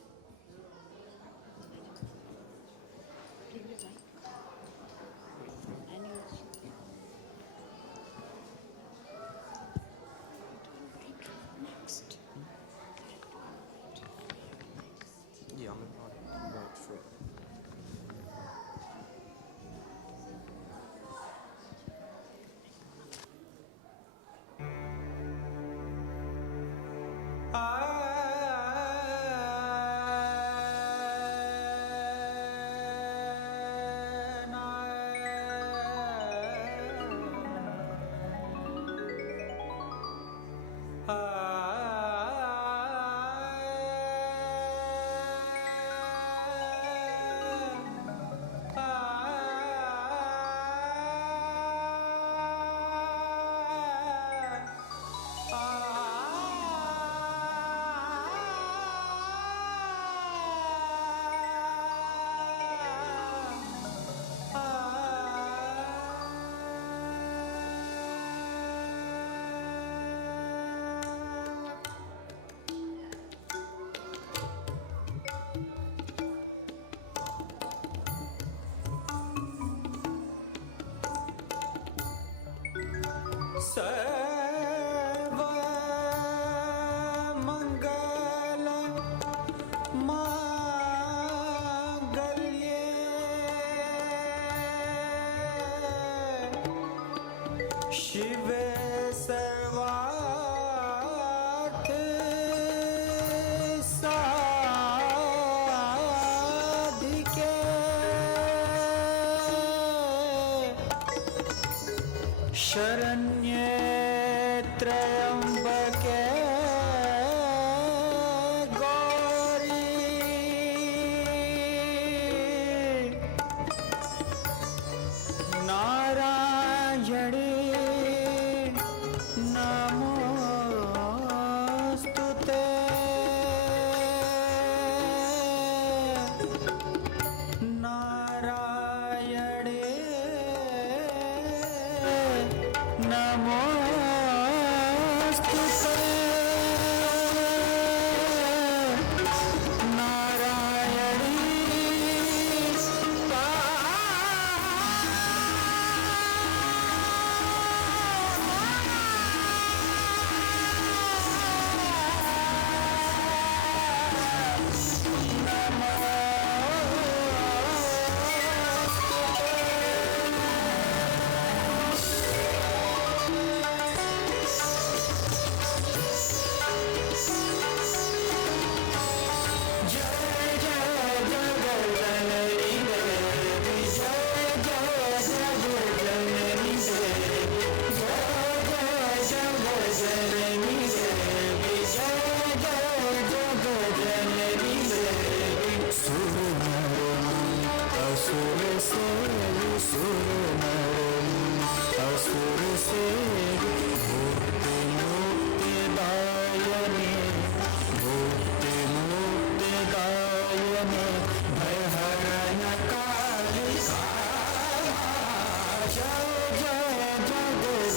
Namo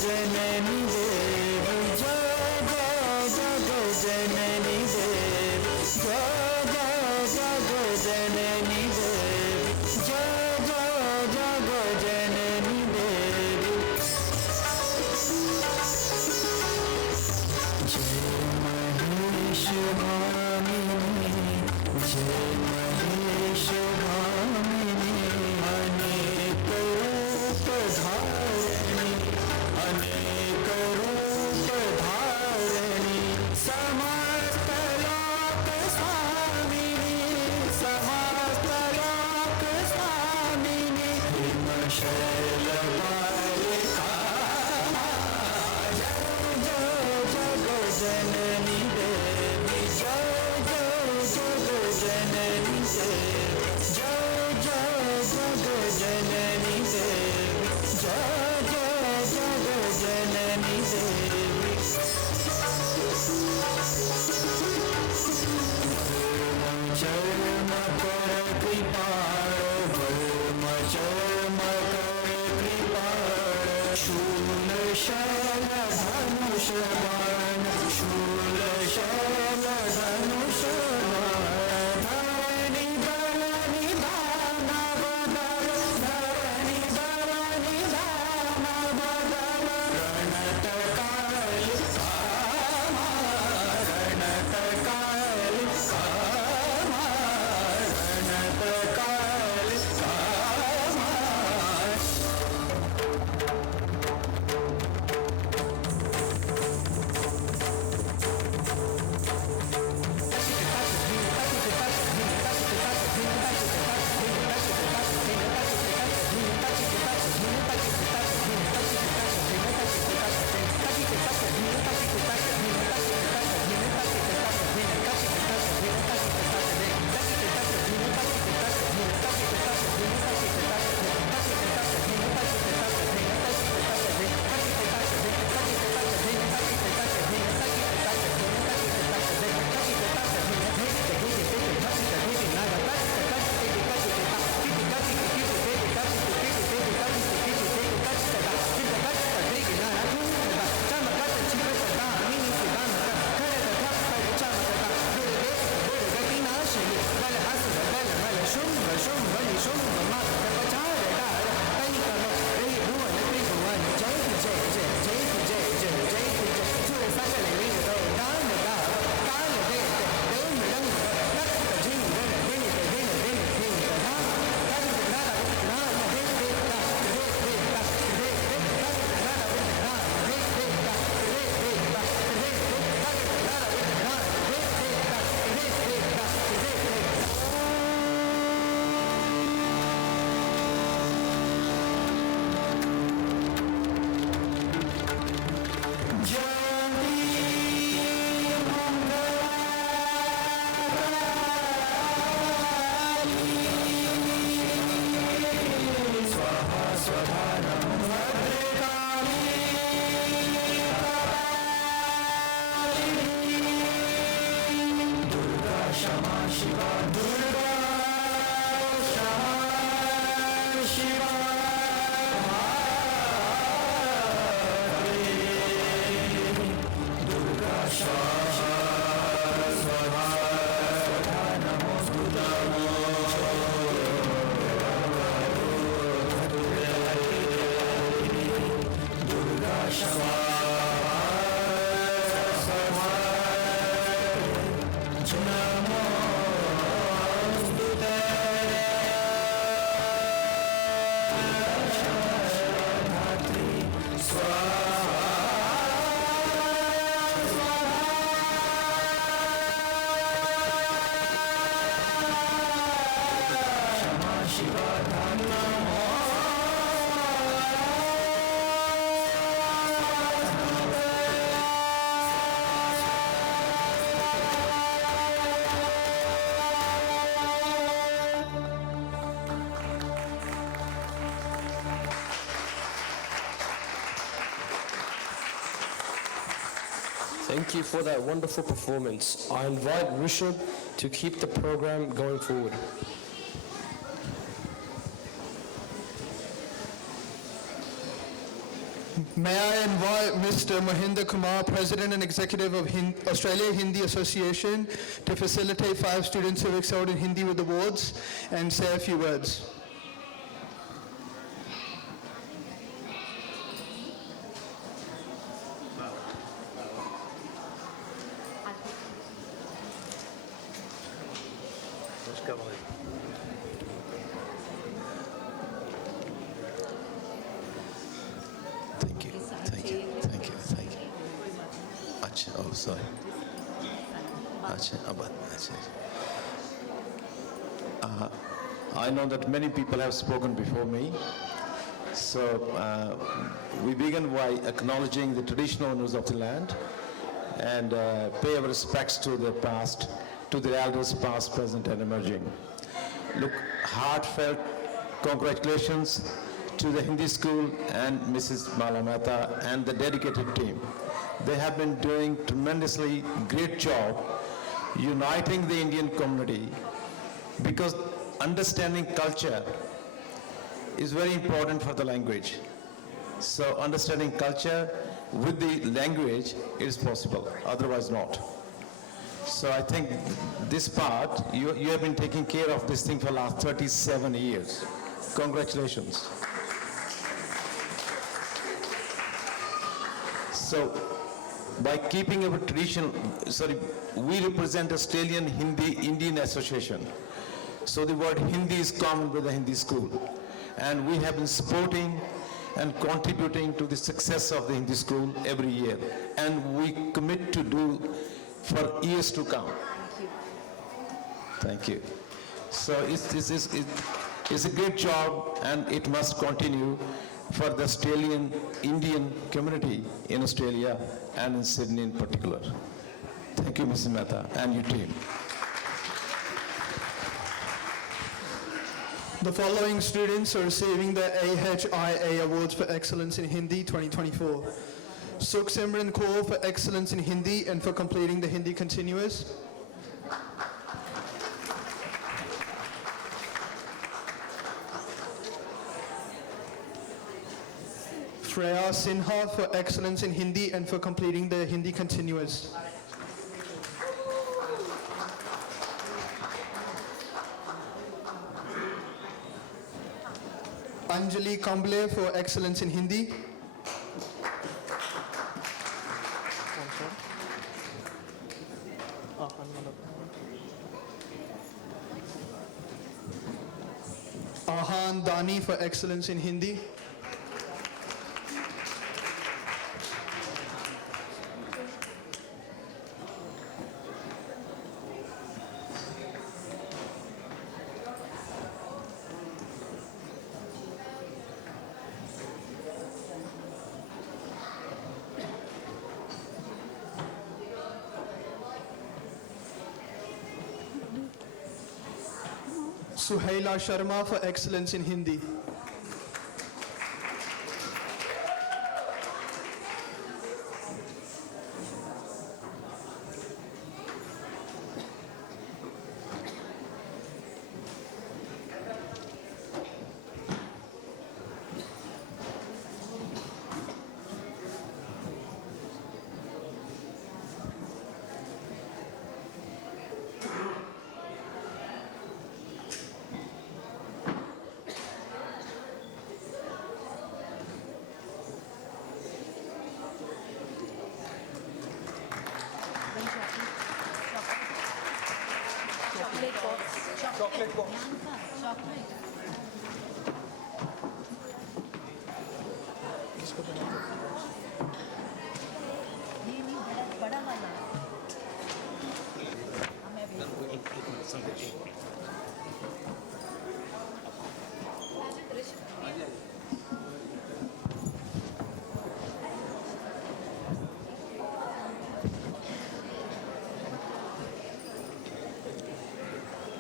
जननी देवी जय जय जय जननी देवी जय जय जय जननी देवी जय जय जननी देवी जय महेश भामिनी जय महेश भामिनी अनेक रूप धारिणी अनेक रूप धारिणी समस्त लोक स्वामिनी समस्त लोक स्वामिनी हिमशैल बालिका जय जय जननी देवी जय जय जननी देवी जय जय जननी देवी जय जय जननी देवी चर्म कर कृपाण चर्म कर कृपाण शूल शैल धनुष बाण शूल शैल धनुष बाण धरणी धरणी दानव दल धरणी धरणी दानव दल रणत काल कामा रणत काल कामा रणत काल कामा Thank you for that wonderful performance. I invite Rishabh to keep the program going forward. May I invite Mr. Mahinder Kumar, President and Executive of Australia Hindi Association, to facilitate 5 students who have excelled in Hindi with awards and say a few words. Oh, sorry. I know that many people have spoken before me. So we begin by acknowledging the traditional owners of the land and pay our respects to the past, to the elders past, present and emerging. Look, heartfelt congratulations to the Hindi school and Mrs. Mala Mehta and the dedicated team. They have been doing tremendously great job uniting the Indian community, because understanding culture is very important for the language. So understanding culture with the language is possible, otherwise not. So I think this part, you have been taking care of this thing for the last 37 years. Congratulations. So by keeping our tradition, we represent Australian Hindi Indian Association. So the word Hindi is common with the Hindi school. And we have been supporting and contributing to the success of the Hindi school every year. And we commit to do for years to come. Thank you. So it's a great job, and it must continue for the Australian Indian community in Australia and in Sydney in particular. Thank you, Mrs. Mehta, and your team. The following students are receiving the AHIA Awards for Excellence in Hindi 2024. Sukh Simran Kaur for Excellence in Hindi and for completing the Hindi Continuous. Freya Sinha for Excellence in Hindi and for completing the Hindi Continuous. Anjali Kamble for Excellence in Hindi. Ahan Dani for Excellence in Hindi. Suhaila Sharma for Excellence in Hindi. Chocolate box. Chocolate. ये नहीं बड़ा वाला हमें भी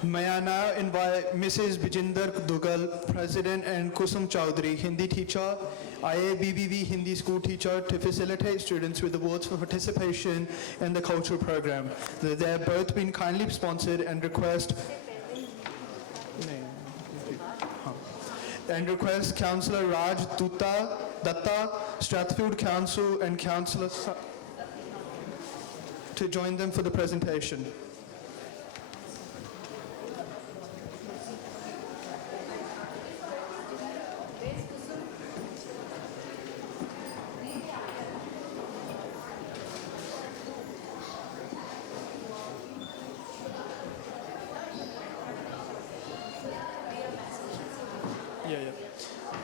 May I now invite Mrs. Bijinder Dugal, President, and Kusum Chowdhury, Hindi teacher, IABBV Hindi school teacher, to facilitate students with awards for participation in the cultural program. They have both been kindly sponsored and request Councillor Raj Dutta, Datta, Strathfield Council and Councillor to join them for the presentation.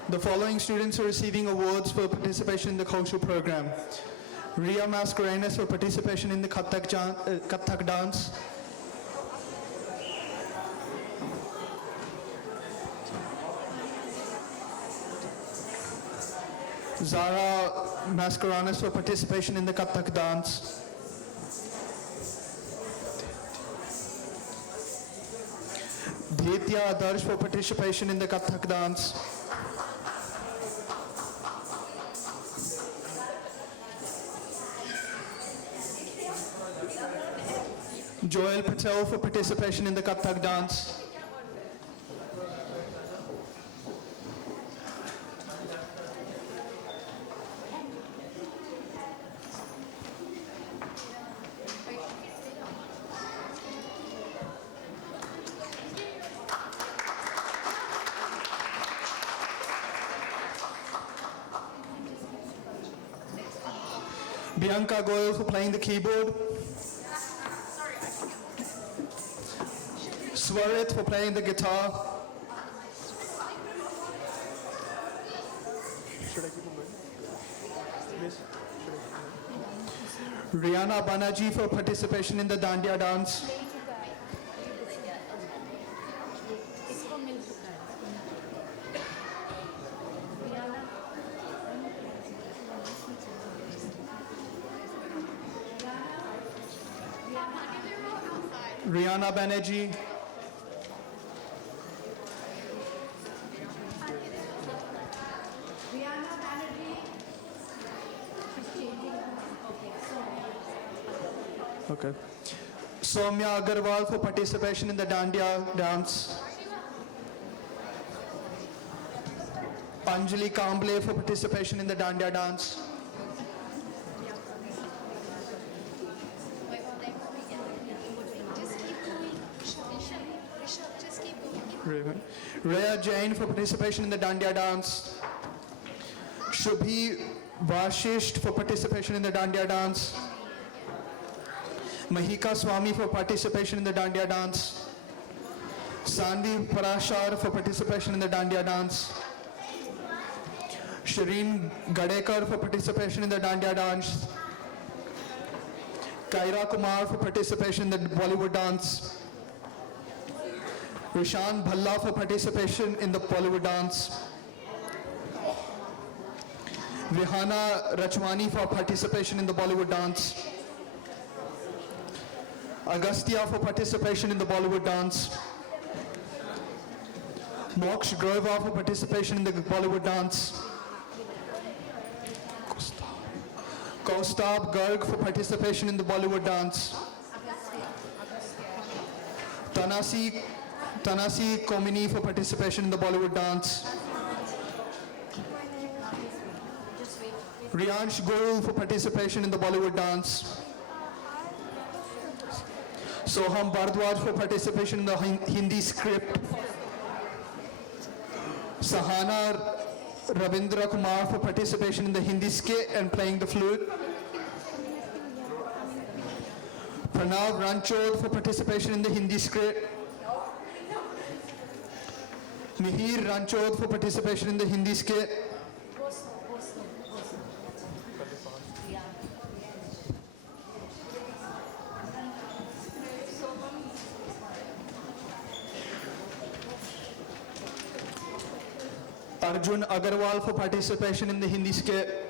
The following students are receiving awards for participation in the cultural program. Ria Mascarenas for participation in the Kathak dance. Zara Mascarenas for participation in the Kathak dance. Dhetya Adarsh for participation in the Kathak dance. Joel Patel for participation in the Kathak dance. Bianca Goyle for playing the keyboard. Swarit for playing the guitar. Rihanna Banerjee for participation in the Dandiya dance. Rihanna Banerjee. Okay. Soumya Agarwal for participation in the Dandiya dance. Anjali Kamble for participation in the Dandiya dance. Rhea Jain for participation in the Dandiya dance. Shubhi Vashisht for participation in the Dandiya dance. Mahika Swami for participation in the Dandiya dance. Sanvi Parashar for participation in the Dandiya dance. Shireen Gadekar for participation in the Dandiya dance. Kaira Kumar for participation in the Bollywood dance. Rishan Bhalla for participation in the Bollywood dance. Vihana Rachwani for participation in the Bollywood dance. Agastya for participation in the Bollywood dance. Moksh Grover for participation in the Bollywood dance. Kaustab Garg for participation in the Bollywood dance. Tanasi Komini for participation in the Bollywood dance. Riyansh Guru for participation in the Bollywood dance. Soham Bhardwaj for participation in the Hindi script. Sahana Ravindra Kumar for participation in the Hindi skit and playing the flute. Pranav Ranchod for participation in the Hindi script. Mihir Ranchod for participation in the Hindi skit. Arjun Agarwal for participation in the Hindi skit.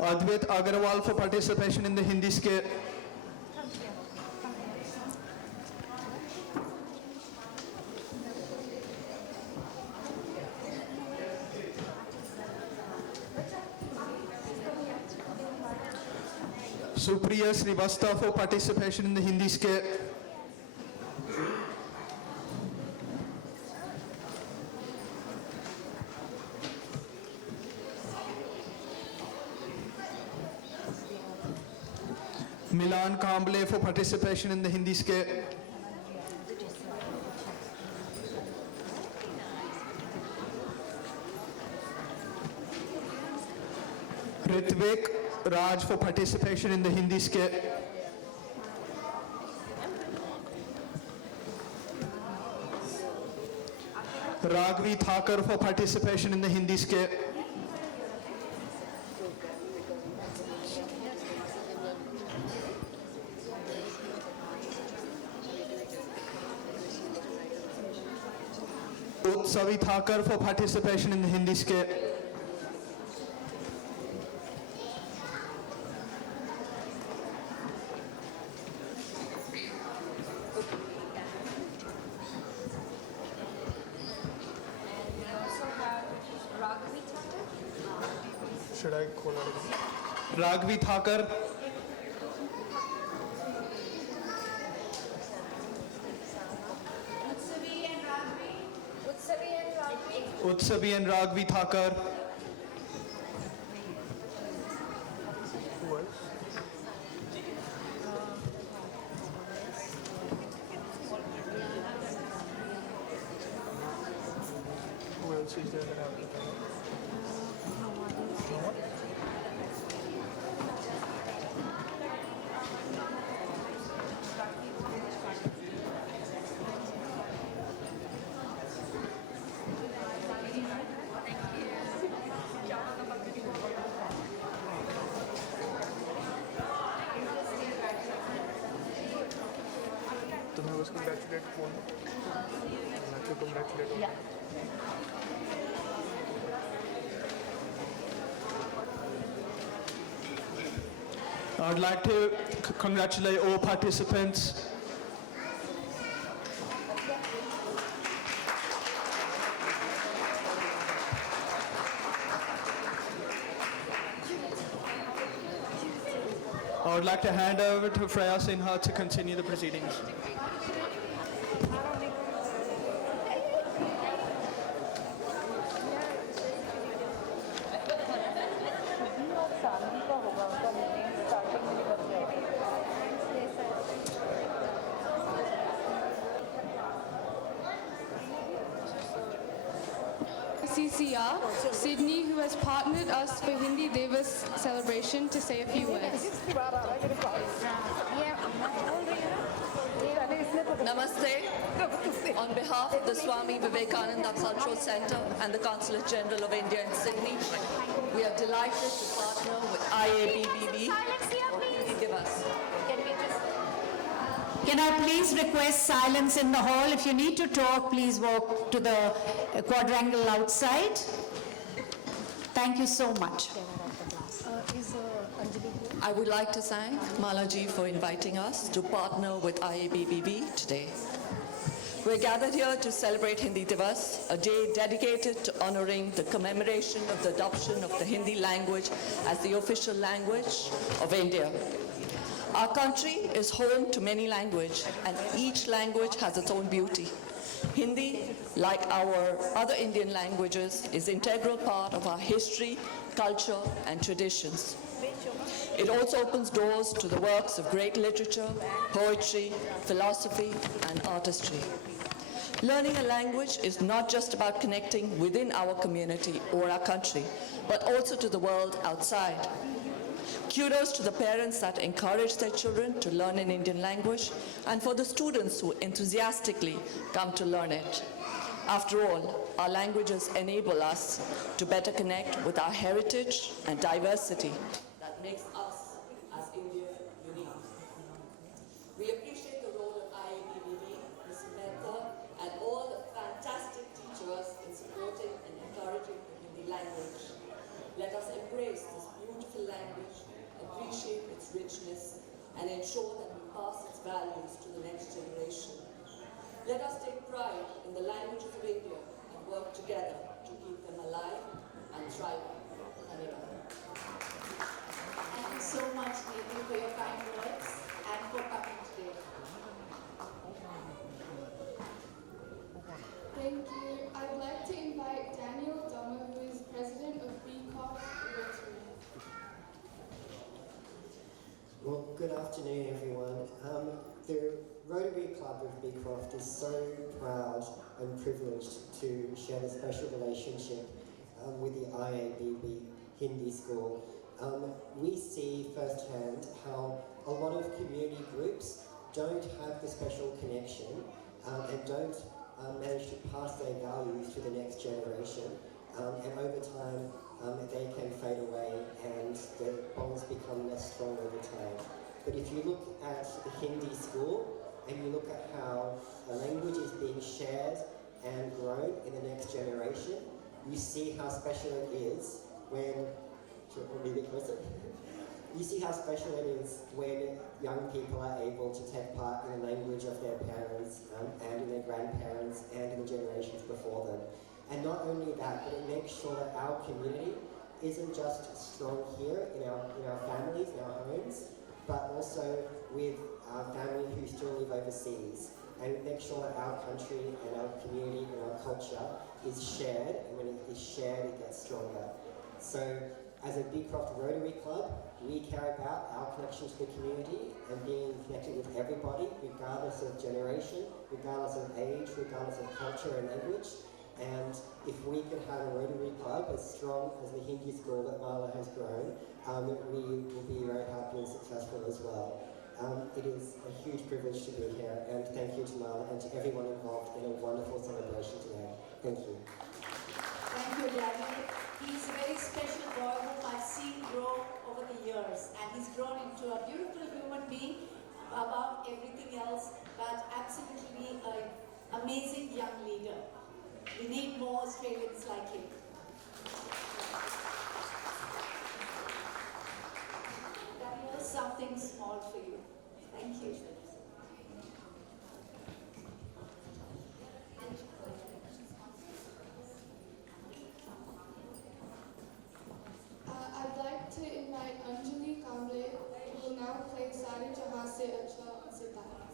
Advait Agarwal for participation in the Hindi skit. Supriya Srivastava for participation in the Hindi skit. Milan Kamble for participation in the Hindi skit. Ritvik Raj for participation in the Hindi skit. Raghavi Thakur for participation in the Hindi skit. Utsavi Thakur for participation in the Hindi skit. Should I call out again? Raghavi Thakur. Utsavi and Raghavi Thakur. Who else? Who else is there that I have to tell? तुम्हें बस congratulate कौन है? Congratulate. Yeah. I would like to congratulate all participants. I would like to hand over to Freya Sinha to continue the proceedings. CCR, Sydney, who has partnered us for Hindi Divas celebration, to say a few words. Namaste. On behalf of the Swami Vivekananda Cultural Centre and the Consulate General of India in Sydney, we are delighted to partner with IABBB for Hindi Divas. Can I please request silence in the hall? If you need to talk, please walk to the quadrangle outside. Thank you so much. I would like to thank Malaji for inviting us to partner with IABBB today. We're gathered here to celebrate Hindi Divas, a day dedicated to honoring the commemoration of the adoption of the Hindi language as the official language of India. Our country is home to many languages, and each language has its own beauty. Hindi, like our other Indian languages, is an integral part of our history, culture, and traditions. It also opens doors to the works of great literature, poetry, philosophy, and artistry. Learning a language is not just about connecting within our community or our country, but also to the world outside. Kudos to the parents that encourage their children to learn an Indian language, and for the students who enthusiastically come to learn it. After all, our languages enable us to better connect with our heritage and diversity that makes us as India unique. We appreciate the role of IABBB, Ms. Mehta, and all the fantastic teachers in supporting and encouraging the Hindi language. Let us embrace this beautiful language, appreciate its richness, and ensure that we pass its values to the next generation. Let us take pride in the languages of India and work together to keep them alive and thriving. Thank you so much, Neetu, for your good afternoon, everyone. The Rotary Club of Beecroft is so proud and privileged to share a special relationship with the IABB Hindi School. We see firsthand how a lot of community groups don't have the special connection and don't manage to pass their values to the next generation. And over time, they can fade away and the bonds become less strong over time. But if you look at the Hindi school and you look at how a language is being shared and grown in the next generation, you see how special it is when, you see how special it is when young people are able to take part in the language of their parents and in their grandparents and in the generations before them. And not only that, but it makes sure that our community isn't just strong here in our families, in our homes, but also with our family who still live overseas. And it makes sure that our country and our community and our culture is shared, and when it is shared, it gets stronger. So, as a Beecroft Rotary Club, we care about our connection to the community and being connected with everybody, regardless of generation, regardless of age, regardless of culture and language. And if we can have a Rotary Club as strong as the Hindi school that Mala has grown, we will be very happy and successful as well. It is a huge privilege to be here, and thank you to Mala and to everyone involved in a wonderful celebration today. Thank you. Thank you, Daniel. He's a very special boy whom I've seen grow over the years, and he's grown into a beautiful human being above everything else, but absolutely an amazing young leader. We need more Australians like him. Daniel, something small for you. Thank you. I'd like to invite Anjali Kamble, who will now play Sare Jahan Se Acha Sitara.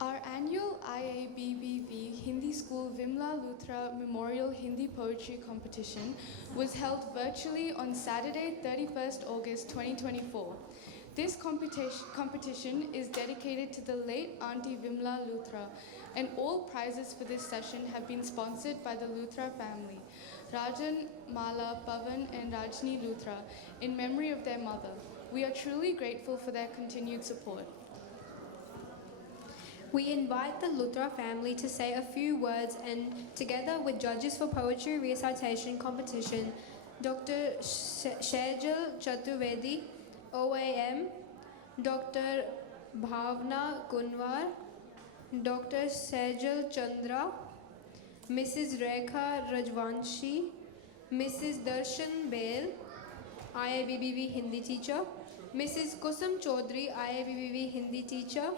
Our annual IABBV Hindi School Vimla Luthra Memorial Hindi Poetry Competition was held virtually on Saturday, 31st August 2024. This competition is dedicated to the late Auntie Vimla Luthra, and all prizes for this session have been sponsored by the Luthra family, Rajan, Mala, Pavan, and Rajni Luthra, in memory of their mother. We are truly grateful for their continued support. We invite the Luthra family to say a few words, and together with judges for poetry recitation competition, Dr. Shejal Chaturvedi, OAM, Dr. Bhavna Kunwar, Dr. Sejal Chandra, Mrs. Rekha Rajvanshi, Mrs. Darshan Bail, IABBV Hindi teacher, Mrs. Kusum Chaudhary, IABBV Hindi teacher,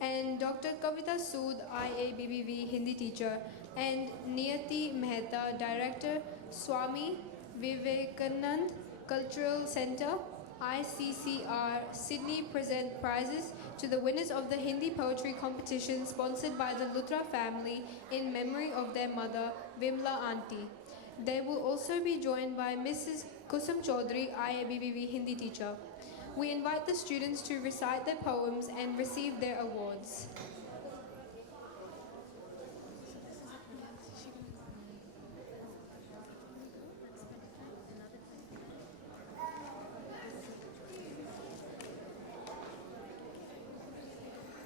and Dr. Kavita Sood, IABBV Hindi teacher, and Niyati Mehta, Director, Swami Vivekanand Cultural Center, ICCR, Sydney, present prizes to the winners of the Hindi poetry competition sponsored by the Luthra family in memory of their mother, Vimla Auntie. They will also be joined by Mrs. Kusum Chaudhary, IABBV Hindi teacher. We invite the students to recite their poems and receive their awards.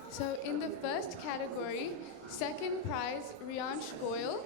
So in the first category, second prize, Riansh Goyal.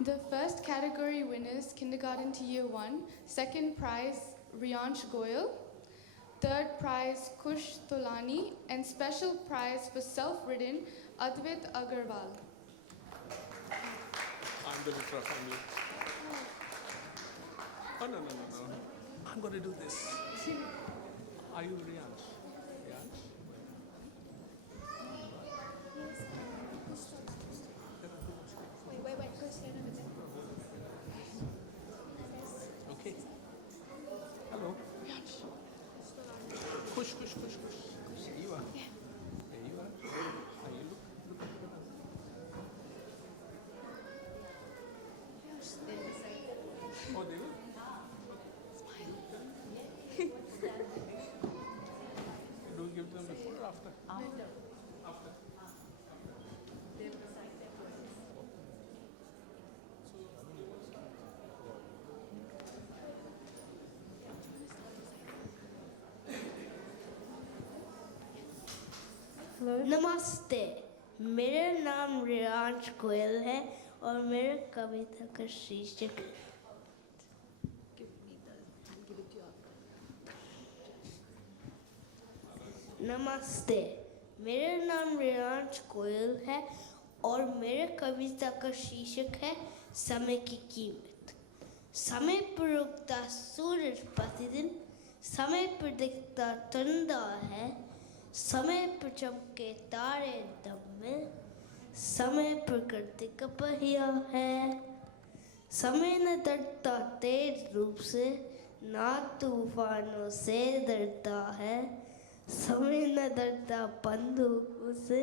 The first category winners, kindergarten to year 1, second prize, Riansh Goyal, third prize, Kush Tolani, and special prize for self-ridden, Advait Agarwal. I'm I'm the Luthra family. Oh, no. I'm going to do this. Are you Riyansh? Riyansh? Wait, go stand over there. Okay. Hello. Push. Here you are. There you are. Now you look. Oh, they will? Do you give them before or after? After. नमस्ते, मेरा नाम रियांश गोयल है और मेरे कविता का शीर्षक है नमस्ते, मेरा नाम रियांश गोयल है और मेरे कविता का शीर्षक है समय की कीमत। समय पर उगता सूरज प्रतिदिन, समय पर दिखता चंदा है, समय पर चमके तारे दम में, समय पर करते कपहिया है। समय न डरता तेज रूप से, ना तूफानों से डरता है। समय न डरता बंदूकों से,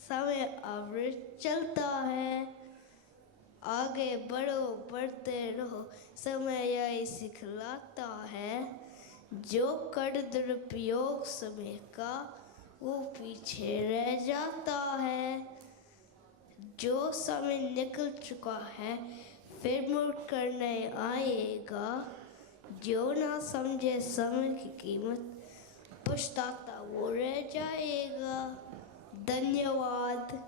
समय अवृत चलता है। आगे बढ़ो बढ़ते रहो, समय यही सिखलाता है। जो कर दुरुपयोग समय का, वो पीछे रह जाता है। जो समय निकल चुका है, फिर मुड़ कर नहीं आएगा। जो ना समझे समय की कीमत, पछताता वो रह जाएगा। धन्यवाद।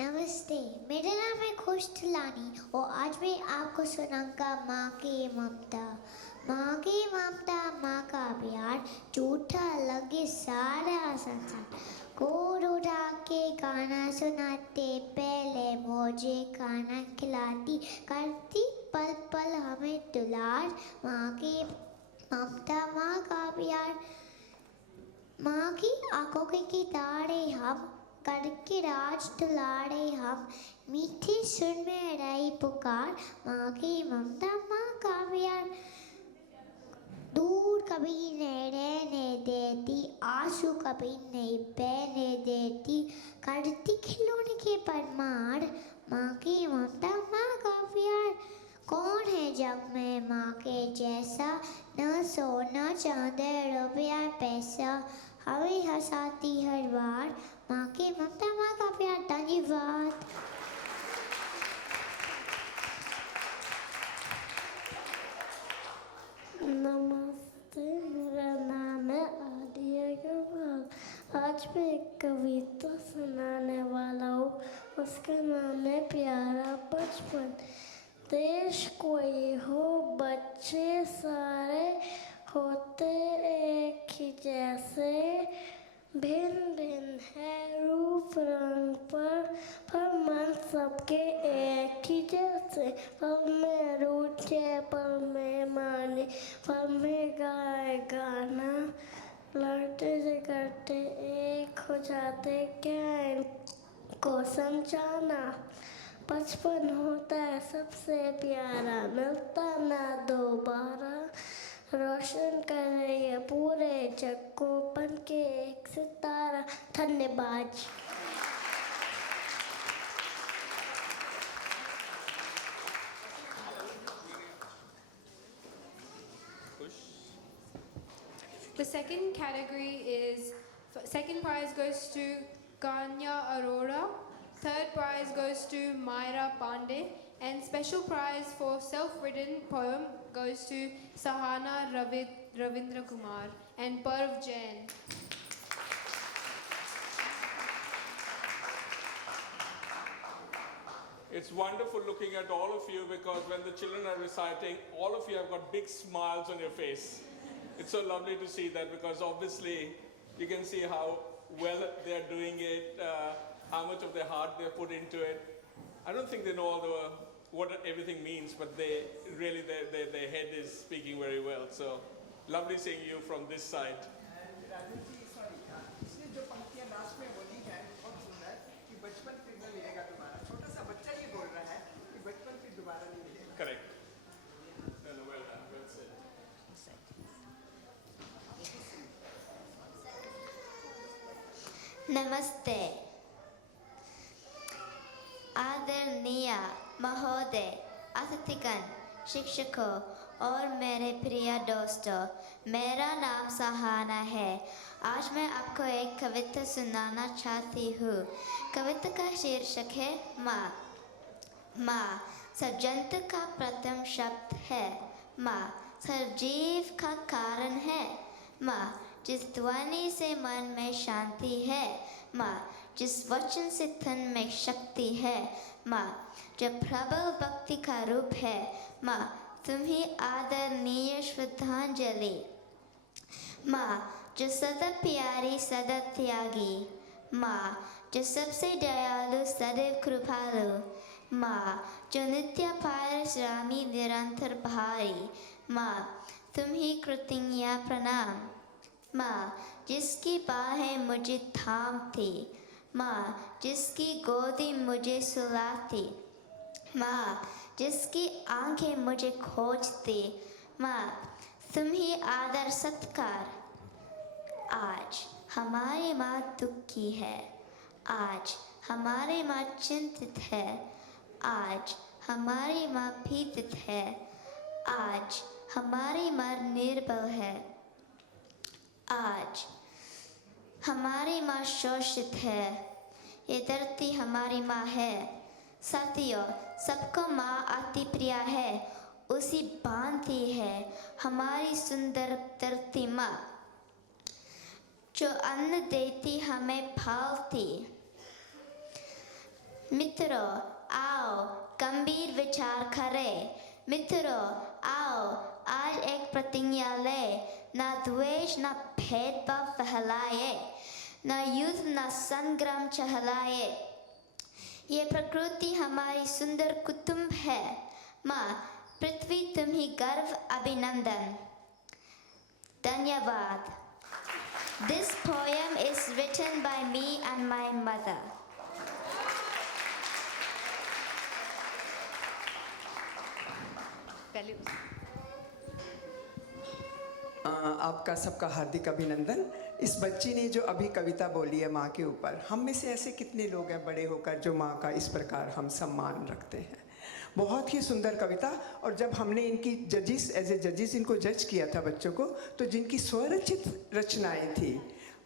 नमस्ते, मेरा नाम है खुश थलानी और आज मैं आपको सुनाऊंगा माँ की ममता। माँ की ममता, माँ का प्यार, झूठा लगे सारा संसार। गोद उठा के गाना सुनाते, पहले मुझे खाना खिलाती, करती पल पल हमें दुलार। माँ की ममता, माँ का प्यार, माँ की आंखों की तारे हम, करके राज दुलारे हम। मीठी सुर में रही पुकार, माँ की ममता, माँ का प्यार। दूर कभी नहीं रहने देती, आंसू कभी नहीं बहने देती, करती खिलौने के परमार। माँ की ममता, माँ का प्यार। कौन है जग में माँ के जैसा, न सोना चांदी रुपया पैसा, हमें हंसाती हर बार। माँ की ममता, माँ का प्यार। धन्यवाद। नमस्ते, मेरा नाम है आदिया अग्रवाल। आज मैं एक कविता सुनाने वाला हूँ। उसका नाम है प्यारा बचपन। देश कोई हो, बच्चे सारे होते एक ही जैसे, भिन्न भिन्न है रूप रंग पर मन सबके एक ही जैसे। पल में रूठे, पल में माने, पल में गाए गाना, लड़ते झगड़ते एक हो जाते, क्या इनको समझाना। बचपन होता है सबसे प्यारा, मिलता ना दोबारा, रोशन कर रही है पूरे जग को, बन के एक सितारा। धन्यवाद। The second category is, second prize goes to Kanya Arora, third prize goes to Myra Pandey, and special prize for self-written poem goes to Sahana Ravindra Kumar and Parv Jain. It's wonderful looking at all of you because when the children are reciting, all of you have got big smiles on your face. It's so lovely to see that because obviously You can see how well they're doing it, how much of their heart they put into it. I don't think they know all what everything means, but they really, their head is speaking very well. So lovely seeing you from this side. Correct. No, well done, well said. नमस्ते आदरणीय महोदय अतिथिगण शिक्षकों और मेरे प्रिय दोस्तों, मेरा नाम सहाना है। आज मैं आपको एक कविता सुनाना चाहती हूँ। कविता का शीर्षक है माँ। माँ सजंत का प्रथम शब्द है। माँ सजीव का कारण है। माँ जिस ध्वनि से मन में शांति है। माँ जिस वचन से तन में शक्ति है। माँ जो प्रबल भक्ति का रूप है। माँ तुम ही आदरणीय श्रद्धांजलि। माँ जो सदा प्यारी सदा त्यागी। माँ जो सबसे दयालु सदैव कृपालु। माँ जो नित्य परिश्रमी निरंतर भारी। माँ तुम ही कृतज्ञ प्रणाम। माँ जिसकी बाहें मुझे थामती। माँ जिसकी गोदी मुझे सुलाती। माँ जिसकी आंखें मुझे खोजती। माँ तुम ही आदर सत्कार। आज हमारी माँ दुखी है। आज हमारी माँ चिंतित है। आज हमारी माँ भीतित है। आज हमारी माँ निर्बल है। आज हमारी माँ शोषित है। ये धरती हमारी माँ है। साथियों सबको माँ अति प्रिय है। उसी बांधती है हमारी सुंदर धरती माँ, जो अन्न देती हमें पालती। मित्रों आओ गंभीर विचार करें। मित्रों आओ आज एक प्रतिज्ञा ले। ना द्वेष ना भेदभाव फैलाए। ना युद्ध ना संग्राम चहलाए। ये प्रकृति हमारी सुंदर कुटुंब है। माँ पृथ्वी तुम ही गर्व अभिनंदन। धन्यवाद। This poem is written by me and my mother. आपका सबका हार्दिक अभिनंदन। इस बच्ची ने जो अभी कविता बोली है माँ के ऊपर, हम में से ऐसे कितने लोग हैं बड़े होकर जो माँ का इस प्रकार हम सम्मान रखते हैं। बहुत ही सुंदर कविता। और जब हमने इनकी जजिस एज ए जजिस इनको जज किया था बच्चों को, तो जिनकी स्वरचित रचनाएं थी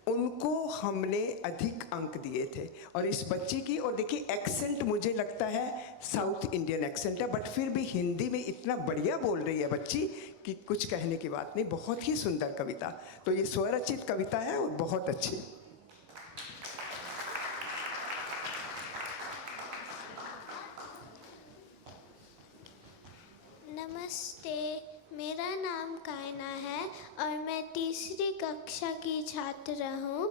उनको हमने अधिक अंक दिए थे। और इस बच्ची की, और देखिए एक्सेंट मुझे लगता है साउथ इंडियन एक्सेंट है, बट फिर भी हिंदी में इतना बढ़िया बोल रही है बच्ची कि कुछ कहने की बात नहीं। बहुत ही सुंदर कविता। तो ये स्वरचित कविता है और बहुत अच्छी। नमस्ते, मेरा नाम कायना है और मैं तीसरी कक्षा की छात्र हूँ।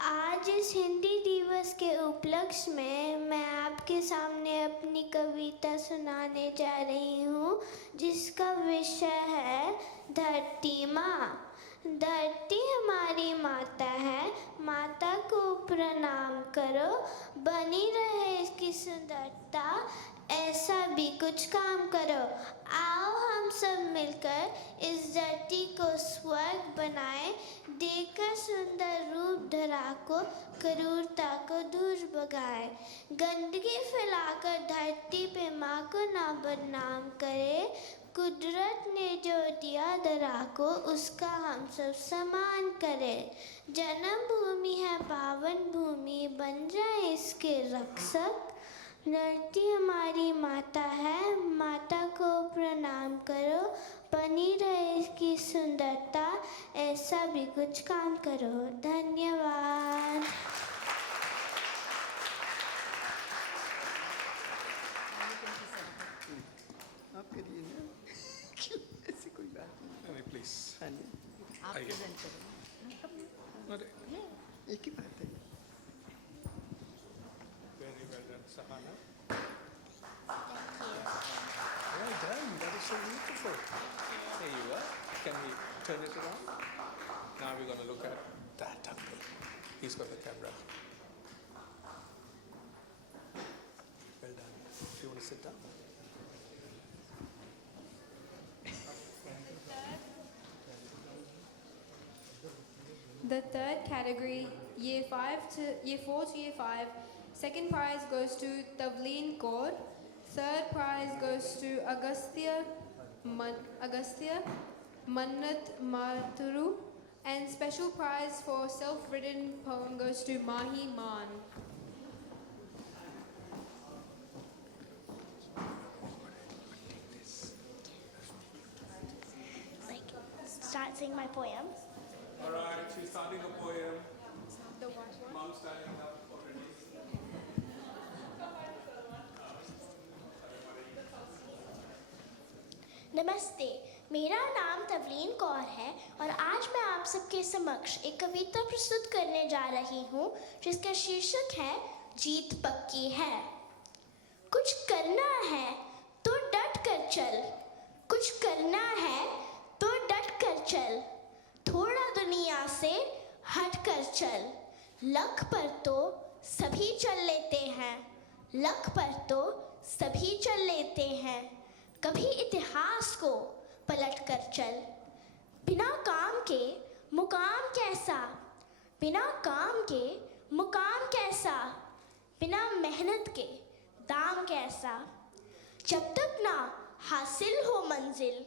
आज इस हिंदी दिवस के उपलक्ष्य में मैं आपके सामने अपनी कविता सुनाने जा रही हूँ, जिसका विषय है धरती माँ। धरती हमारी माता है, माता को प्रणाम करो, बनी रहे इसकी सुंदरता, ऐसा भी कुछ काम करो। आओ हम सब मिलकर इस धरती को स्वर्ग बनाए, देकर सुंदर रूप धरा को, क्रूरता को दूर भगाए। गंदगी फैलाकर धरती पे माँ को ना बदनाम करे, कुदरत ने जो दिया धरा को उसका हम सब सम्मान करें। जन्म भूमि है पावन भूमि, बन जाए इसके रक्षक। धरती हमारी माता है, माता को प्रणाम करो, बनी रहे इसकी सुंदरता, ऐसा भी कुछ काम करो। धन्यवाद। आप करिए ना। ऐसी कोई बात नहीं। प्लीज हाँ जी। आप प्रेजेंट करो। Can we turn it around? Now we're going to look at that uncle. He's got the camera. Well done. Do you want to sit down? The third category, Year 4 to Year 5, second prize goes to Tavleen Kaur, third prize goes to Agastya Mannat Mathuru, and special prize for self-written poem goes to Mahi Man. Start saying my poem. All right, she's starting a poem. Mom's standing up already. नमस्ते, मेरा नाम तवलीन कौर है और आज मैं आप सबके समक्ष एक कविता प्रस्तुत करने जा रही हूँ जिसका शीर्षक है जीत पक्की है। कुछ करना है तो डट कर चल, कुछ करना है तो डट कर चल, थोड़ा दुनिया से हट कर चल। लक पर तो सभी चल लेते हैं, लक पर तो सभी चल लेते हैं, कभी इतिहास को पलट कर चल। बिना काम के मुकाम कैसा, बिना काम के मुकाम कैसा, बिना मेहनत के दाम कैसा। जब तक ना हासिल हो मंजिल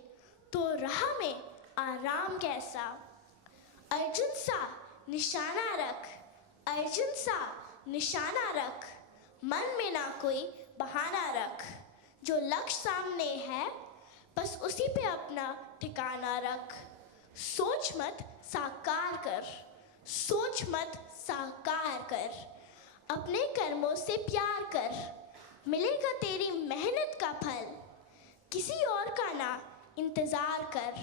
तो राह में आराम कैसा। अर्जुन सा निशाना रख, अर्जुन सा निशाना रख, मन में ना कोई बहाना रख। जो लक्ष्य सामने है बस उसी पे अपना ठिकाना रख। सोच मत साकार कर, सोच मत साकार कर, अपने कर्मों से प्यार कर, मिलेगा तेरी मेहनत का फल, किसी और का ना इंतज़ार कर।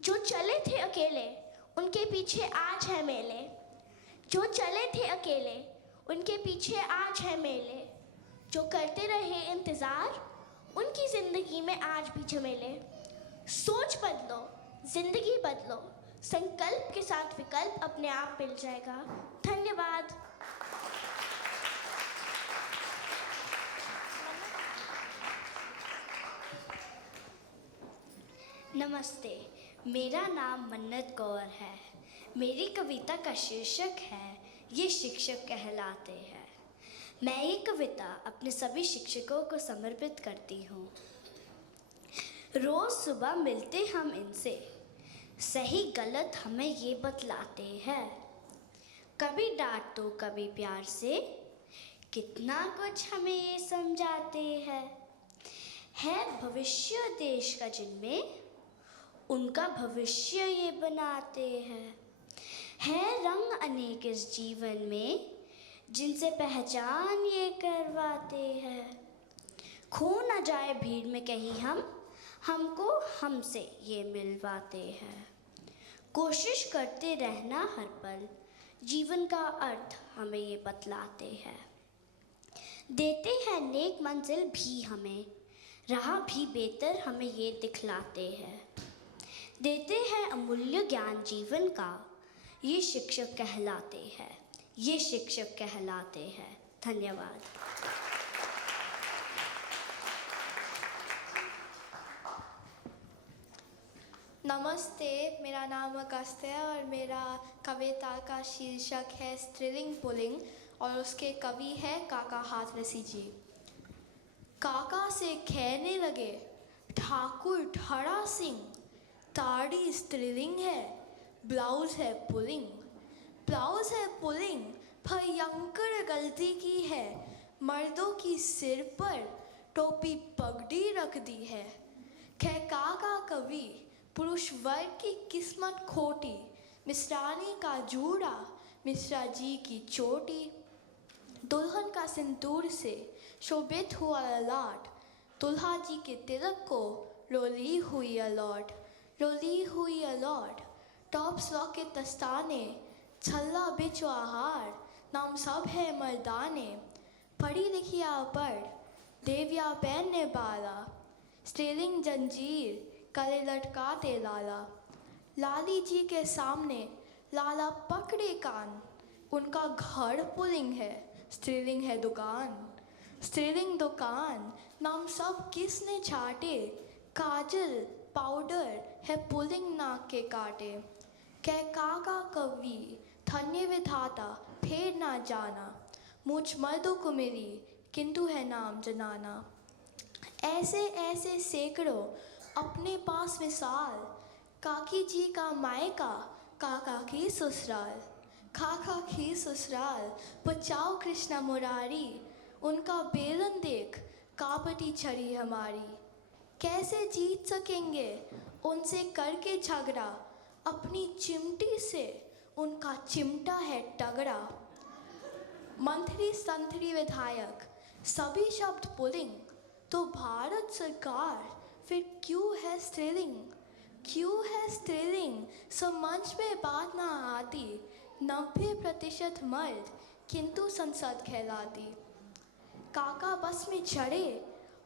जो चले थे अकेले उनके पीछे आज है मेले, जो चले थे अकेले उनके पीछे आज है मेले, जो करते रहे इंतज़ार उनकी ज़िंदगी में आज भी झमेले। सोच बदलो, ज़िंदगी बदलो, संकल्प के साथ विकल्प अपने आप मिल जाएगा। धन्यवाद। नमस्ते, मेरा नाम मन्नत कौर है। मेरी कविता का शीर्षक है ये शिक्षक कहलाते हैं। मैं ये कविता अपने सभी शिक्षकों को समर्पित करती हूँ। रोज़ सुबह मिलते हम इनसे, सही गलत हमें ये बतलाते हैं। कभी डांट तो कभी प्यार से, कितना कुछ हमें ये समझाते हैं। है भविष्य देश का जिनमें, उनका भविष्य ये बनाते हैं। है रंग अनेक इस जीवन में, जिनसे पहचान ये करवाते हैं। खो न जाए भीड़ में कहीं हम, हमको हमसे ये मिलवाते हैं। कोशिश करते रहना हर पल, जीवन का अर्थ हमें ये बतलाते हैं। देते हैं नेक मंजिल भी हमें, राह भी बेहतर हमें ये दिखलाते हैं। देते हैं अमूल्य ज्ञान जीवन का, ये शिक्षक कहलाते हैं, ये शिक्षक कहलाते हैं। धन्यवाद। नमस्ते, मेरा नाम अगस्त्य है और मेरा कविता का शीर्षक है स्त्रीलिंग पुल्लिंग और उसके कवि है काका हाथरसी जी। काका से कहने लगे ठाकुर ठड़ा सिंह, ताड़ी स्त्रीलिंग है, ब्लाउज है पुलिंग, ब्लाउज है पुलिंग, भयंकर गलती की है, मर्दों की सिर पर टोपी पगड़ी रख दी है। खे काका कवि, पुरुष वर्ग की किस्मत खोटी, मिश्रानी का जूड़ा, मिश्रा जी की चोटी। दुल्हन का सिंदूर से शोभित हुआ ललाट, दुल्हा जी के तिलक को रोली हुई अलौट, रोली हुई अलौट। टॉप्स के दस्ताने, छल्ला बिचवा हार, नाम सब है मर्दाने। पढ़ी लिखी पढ़, देविया पहनने बाला, स्ट्रेलिंग जंजीर, गले लटकाते लाला। लाली जी के सामने लाला पकड़े कान, उनका घर पुलिंग है, स्त्रीलिंग है दुकान। स्त्रीलिंग दुकान नाम सब किसने छाटे, काजल पाउडर है पुलिंग नाक के काटे। कह काका कवि धन्य विधाता फेर ना जाना, मुझ मर्दों को मिली किंतु है नाम जनाना। ऐसे ऐसे सैकड़ों अपने पास मिसाल, काकी जी का मायका काका की ससुराल। काका की ससुराल बचाओ कृष्णा मुरारी, उनका बेलन देख कापटी छड़ी हमारी। कैसे जीत सकेंगे उनसे करके झगड़ा, अपनी चिमटी से उनका चिमटा है तगड़ा। मंत्री संतरी विधायक सभी शब्द पुलिंग, तो भारत सरकार फिर क्यों है स्त्रीलिंग? क्यों है स्त्रीलिंग? समझ में बात ना आती, 90% मर्द किंतु संसद कहलाती। काका बस में चढ़े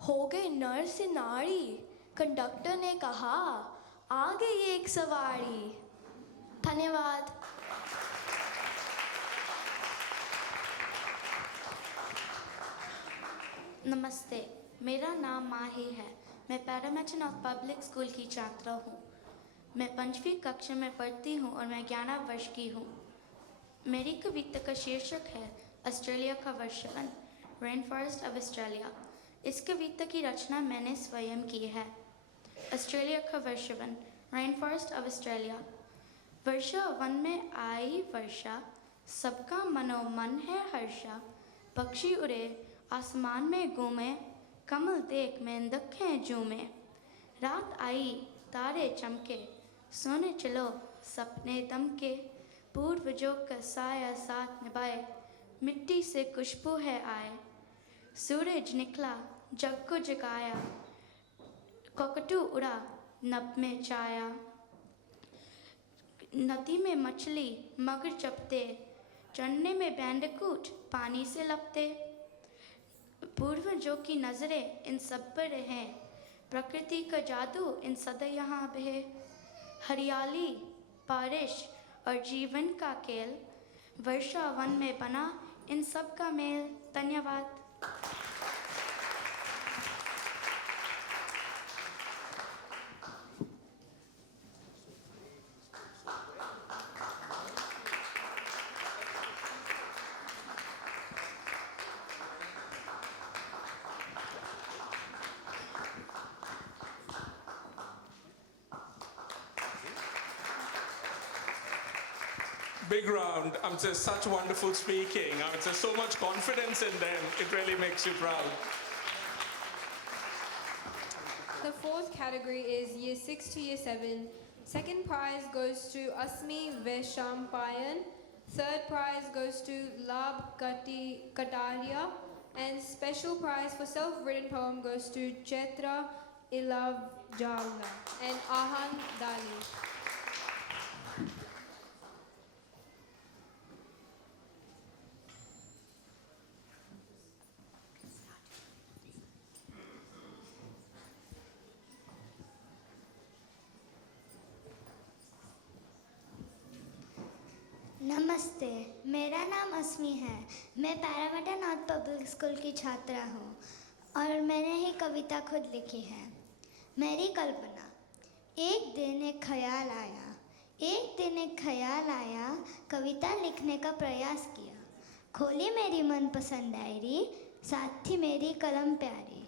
हो गए नर से नारी, कंडक्टर ने कहा आ गई एक सवारी। धन्यवाद। नमस्ते, मेरा नाम माही है। मैं पैरामेट्रन ऑफ पब्लिक स्कूल की छात्रा हूँ। मैं 5वीं कक्षा में पढ़ती हूँ और मैं 11 वर्ष की हूँ। मेरी कविता का शीर्षक है ऑस्ट्रेलिया का वर्षवन, रेन फॉरेस्ट ऑफ ऑस्ट्रेलिया। इस कविता की रचना मैंने स्वयं की है। ऑस्ट्रेलिया का वर्षवन, रेन फॉरेस्ट ऑफ ऑस्ट्रेलिया। वर्षा वन में आई वर्षा, सबका मनोमन है हर्षा। पक्षी उड़े आसमान में घूमे, कमल देख मेंढक हैं झूमे। रात आई तारे चमके, सोने चलो सपने दमके। पूर्वजों का साया साथ निभाए, मिट्टी से खुशबू है आए। सूरज निकला जग को जगाया, कोकटू उड़ा नभ में छाया। नदी में मछली मगर चपते, चढ़ने में बैंडकूट पानी से लपते। पूर्वजों की नजरें इन सब पर हैं, प्रकृति का जादू इन सदा यहाँ बहे। हरियाली बारिश और जीवन का खेल, वर्षा वन में बना इन सब का मेल। धन्यवाद। Big round. Just such wonderful speaking. Just so much confidence in them. It really makes you proud. The fourth category is Year 6 to Year 7. Second prize goes to Asmi Veshampayan. Third prize goes to Lab Kataria. And special prize for self-written poem goes to Chetra Ilavjala and Ahan Dali. नमस्ते, मेरा नाम अस्मी है। मैं पैरामेट्रन of public school की छात्रा हूँ और मैंने ही कविता खुद लिखी है। मेरी कल्पना। एक दिन एक ख्याल आया, कविता लिखने का प्रयास किया। खोली मेरी मनपसंद डायरी, साथ थी मेरी कलम प्यारी।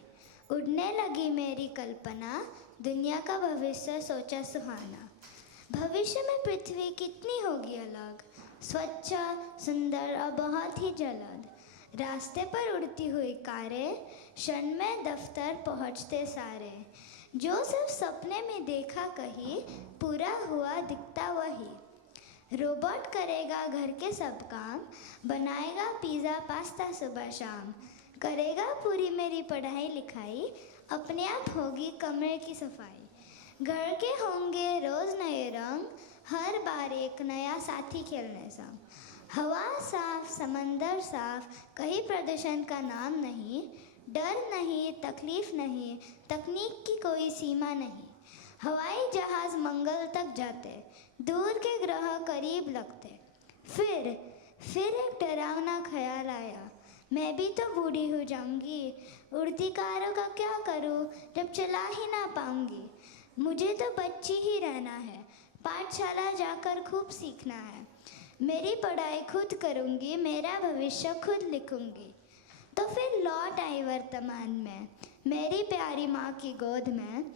उड़ने लगी मेरी कल्पना, दुनिया का भविष्य सोचा सुहाना। भविष्य में पृथ्वी कितनी होगी अलग, स्वच्छ सुंदर और बहुत ही जलद। रास्ते पर उड़ती हुई कारें, क्षण में दफ्तर पहुंचते सारे। जो सिर्फ सपने में देखा कहीं, पूरा हुआ दिखता वही। रोबोट करेगा घर के सब काम, बनाएगा पिज़्ज़ा पास्ता सुबह शाम। करेगा पूरी मेरी पढ़ाई लिखाई, अपने आप होगी कमरे की सफाई। घर के होंगे रोज़ नए रंग, हर बार एक नया साथी खेलने संग। हवा साफ समंदर साफ, कहीं प्रदूषण का नाम नहीं। डर नहीं तकलीफ नहीं, तकनीक की कोई सीमा नहीं। हवाई जहाज मंगल तक जाते, दूर के ग्रह करीब लगते। फिर एक डरावना ख्याल आया, मैं भी तो बूढ़ी हो जाऊंगी, उड़ती कारों का क्या करूं जब चला ही ना पाऊंगी। मुझे तो बच्ची ही रहना है, पाठशाला जाकर खूब सीखना है, मेरी पढ़ाई खुद करूंगी, मेरा भविष्य खुद लिखूंगी। तो फिर लौट आई वर्तमान में, मेरी प्यारी माँ की गोद में।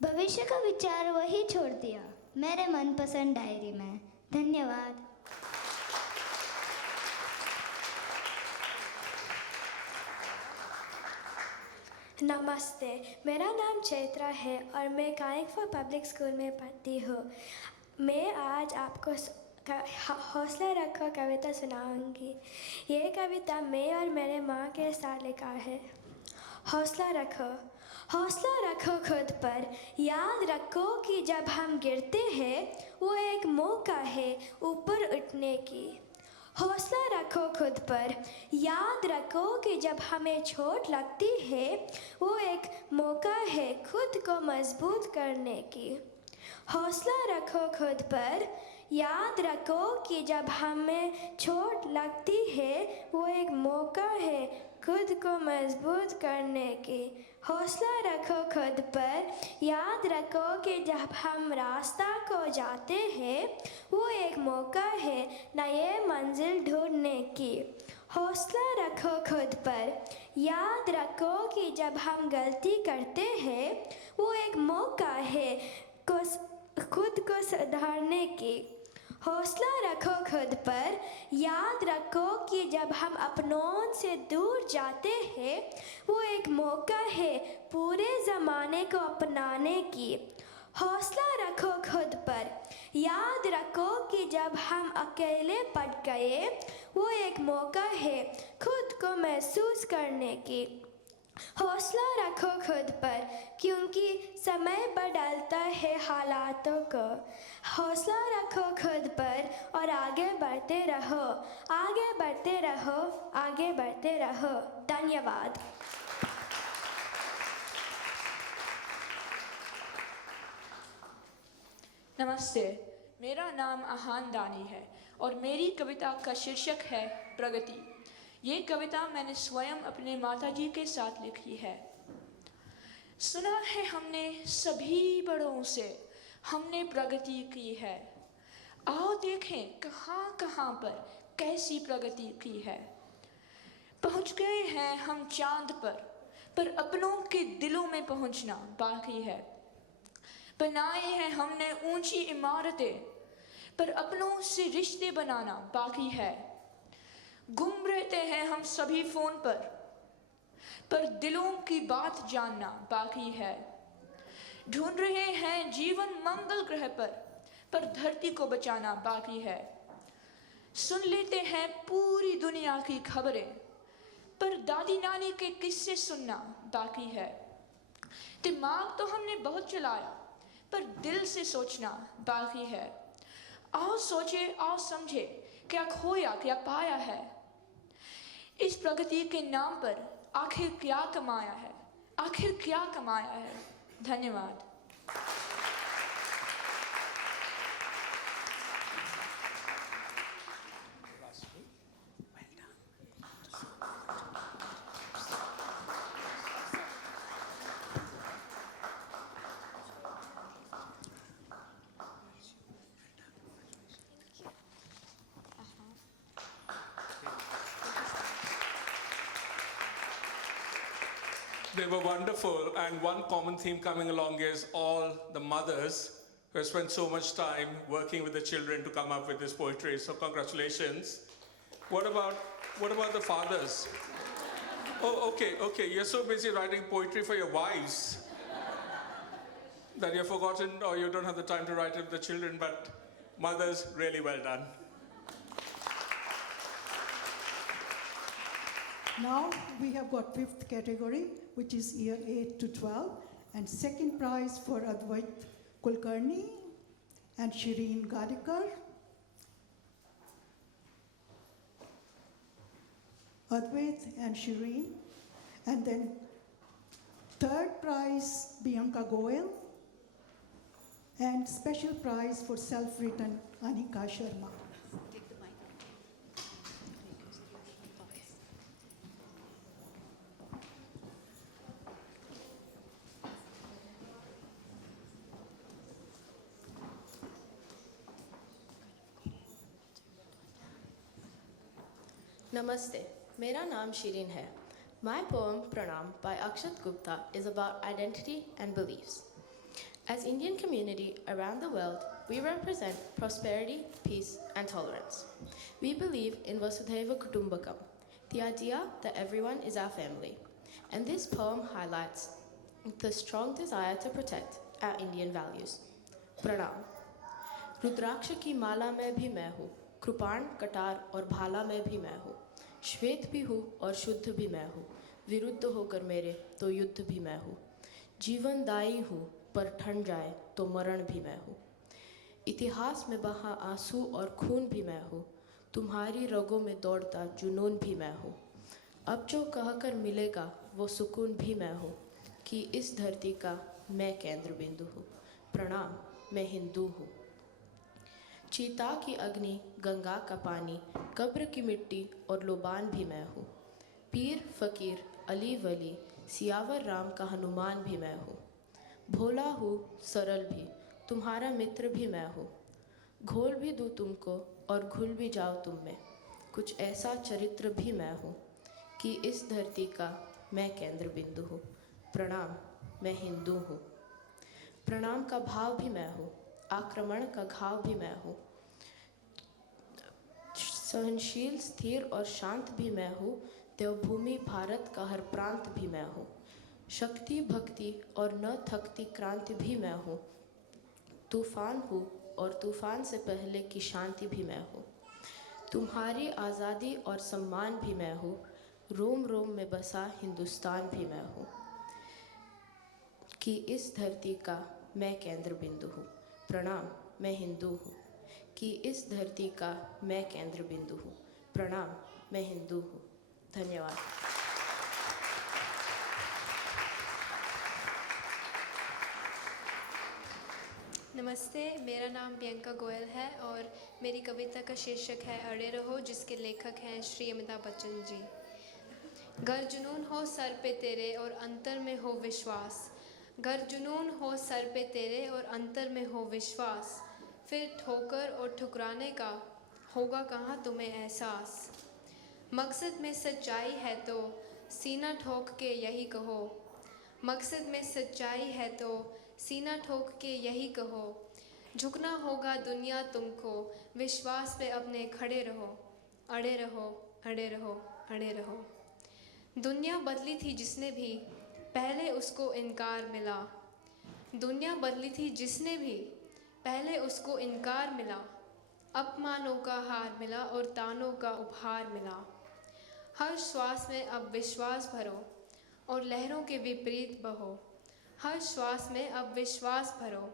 भविष्य का विचार वही छोड़ दिया मेरे मनपसंद डायरी में। धन्यवाद। नमस्ते, मेरा नाम चैत्रा है और मैं कायकफा पब्लिक स्कूल में पढ़ती हूँ। मैं आज आपको हौसला रखो कविता सुनाऊंगी। ये कविता मैं और मेरे माँ के साथ लिखा है। हौसला रखो खुद पर, याद रखो कि जब हम गिरते हैं वो एक मौका है ऊपर उठने की। हौसला रखो खुद पर, याद रखो कि जब हमें चोट लगती है वो एक मौका है खुद को मजबूत करने की। हौसला रखो खुद पर, याद रखो कि जब हमें चोट लगती है वो एक मौका है खुद को मजबूत करने की। हौसला रखो खुद पर, याद रखो कि जब हम रास्ता को जाते हैं वो एक मौका है नए मंजिल ढूंढने की। हौसला रखो खुद पर, याद रखो कि जब हम गलती करते हैं वो एक मौका है खुद को सुधारने की। हौसला रखो खुद पर, याद रखो कि जब हम अपनों से दूर जाते हैं वो एक मौका है पूरे ज़माने को अपनाने की। हौसला रखो खुद पर, याद रखो कि जब हम अकेले पड़ गए वो एक मौका है खुद को महसूस करने की। हौसला रखो खुद पर, क्योंकि समय बदलता है हालातों को। हौसला रखो खुद पर और आगे बढ़ते रहो, आगे बढ़ते रहो, आगे बढ़ते रहो। धन्यवाद। नमस्ते, मेरा नाम आहान दानी है और मेरी कविता का शीर्षक है प्रगति। ये कविता मैंने स्वयं अपने माताजी के साथ लिखी है। सुना है हमने सभी बड़ों से, हमने प्रगति की है। आओ देखें कहाँ कहाँ पर कैसी प्रगति की है। पहुँच गए हैं हम चांद पर अपनों के दिलों में पहुँचना बाकी है। बनाए हैं हमने ऊंची इमारतें, पर अपनों से रिश्ते बनाना बाकी है। गुम रहते हैं हम सभी फोन पर दिलों की बात जानना बाकी है। ढूंढ रहे हैं जीवन मंगल ग्रह पर धरती को बचाना बाकी है। सुन लेते हैं पूरी दुनिया की खबरें, पर दादी नानी के किस्से सुनना बाकी है। दिमाग तो हमने बहुत चलाया, पर दिल से सोचना बाकी है। आओ सोचे, आओ समझे, क्या खोया क्या पाया है। इस प्रगति के नाम पर आखिर क्या कमाया है, आखिर क्या कमाया है। धन्यवाद। They were wonderful, and one common theme coming along is all the mothers who have spent so much time working with the children to come up with this poetry. So congratulations. What about the fathers? Oh, okay. You're so busy writing poetry for your wives that you've forgotten or you don't have the time to write it with the children, but mothers, really well done. Now we have got 5th category, which is year 8 to 12, and second prize for Advait Kulkarni and Shireen Gadikar. Advait and Shireen. And then third prize, Bianca Goel. and special prize for self-written Anika Sharma. Namaste, मेरा नाम शिरीन है. My poem Pranam by Akshat Gupta is about identity and beliefs. As Indian community around the world, we represent prosperity, peace, and tolerance. We believe in Vasudhaiva Kutumbakam, the idea that everyone is our family. And this poem highlights the strong desire to protect our Indian values. Pranam. रुद्राक्ष की माला में भी मैं हूँ, कृपाण कटार और भाला में भी मैं हूँ, श्वेत भी हूँ और शुद्ध भी मैं हूँ, विरुद्ध होकर मेरे तो युद्ध भी मैं हूँ, जीवनदायी हूँ पर ठंड जाए तो मरण भी मैं हूँ, इतिहास में बहा आंसू और खून भी मैं हूँ, तुम्हारी रगों में दौड़ता जुनून भी मैं हूँ, अब जो कहकर मिलेगा वो सुकून भी मैं हूँ, कि इस धरती का मैं केंद्र बिंदु हूँ. प्रणाम, मैं हिंदू हूँ. चीता की अग्नि, गंगा का पानी, कब्र की मिट्टी और लोबान भी मैं हूँ, पीर फकीर अली वली, सियावर राम का हनुमान भी मैं हूँ, भोला हूँ सरल भी, तुम्हारा मित्र भी मैं हूँ, घोल भी दूँ तुमको और घुल भी जाओ तुम में, कुछ ऐसा चरित्र भी मैं हूँ, कि इस धरती का मैं केंद्र बिंदु हूँ. प्रणाम, मैं हिंदू हूँ. प्रणाम का भाव भी मैं हूँ, आक्रमण का घाव भी मैं हूँ, सहनशील स्थिर और शांत भी मैं हूँ, देवभूमि भारत का हर प्रांत भी मैं हूँ, शक्ति भक्ति और न थकती क्रांति भी मैं हूँ, तूफान हूँ और तूफान से पहले की शांति भी मैं हूँ, तुम्हारी आज़ादी और सम्मान भी मैं हूँ, रोम रोम में बसा हिंदुस्तान भी मैं हूँ, कि इस धरती का मैं केंद्र बिंदु हूँ. प्रणाम, मैं हिंदू हूँ, कि इस धरती का मैं केंद्र बिंदु हूँ. प्रणाम, मैं हिंदू हूँ. धन्यवाद. नमस्ते, मेरा नाम प्रियंका गोयल है और मेरी कविता का शीर्षक है अड़े रहो, जिसके लेखक हैं श्री अमिताभ बच्चन जी. गर जुनून हो सर पे तेरे और अंतर में हो विश्वास, गर जुनून हो सर पे तेरे और अंतर में हो विश्वास, फिर ठोकर और ठुकराने का होगा कहाँ तुम्हें एहसास. मकसद में सच्चाई है तो सीना ठोक के यही कहो, मकसद में सच्चाई है तो सीना ठोक के यही कहो, झुकना होगा दुनिया तुमको, विश्वास पे अपने खड़े रहो, अड़े रहो, अड़े रहो, अड़े रहो. दुनिया बदली थी जिसने भी पहले उसको इनकार मिला, दुनिया बदली थी जिसने भी पहले उसको इनकार मिला, अपमानों का हार मिला और तानों का उपहार मिला. हर श्वास में अब विश्वास भरो और लहरों के विपरीत बहो, हर श्वास में अब विश्वास भरो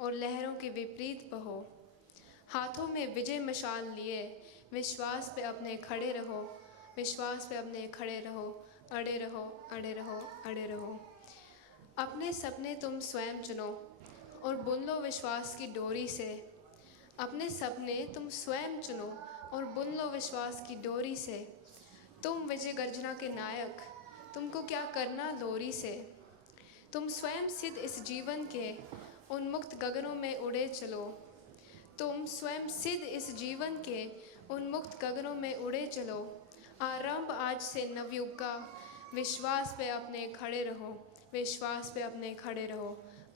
और लहरों के विपरीत बहो. हाथों में विजय मशाल लिए विश्वास पे अपने खड़े रहो, विश्वास पे अपने खड़े रहो, अड़े रहो, अड़े रहो, अड़े रहो. अपने सपने तुम स्वयं चुनो और बुन लो विश्वास की डोरी से, अपने सपने तुम स्वयं चुनो और बुन लो विश्वास की डोरी से. तुम विजय गर्जना के नायक, तुमको क्या करना लोरी से, तुम स्वयं सिद्ध इस जीवन के उन्मुक्त गगनों में उड़े चलो, तुम स्वयं सिद्ध इस जीवन के उन्मुक्त गगनों में उड़े चलो. आरंभ आज से नवयुग का, विश्वास पे अपने खड़े रहो, विश्वास पे अपने खड़े रहो,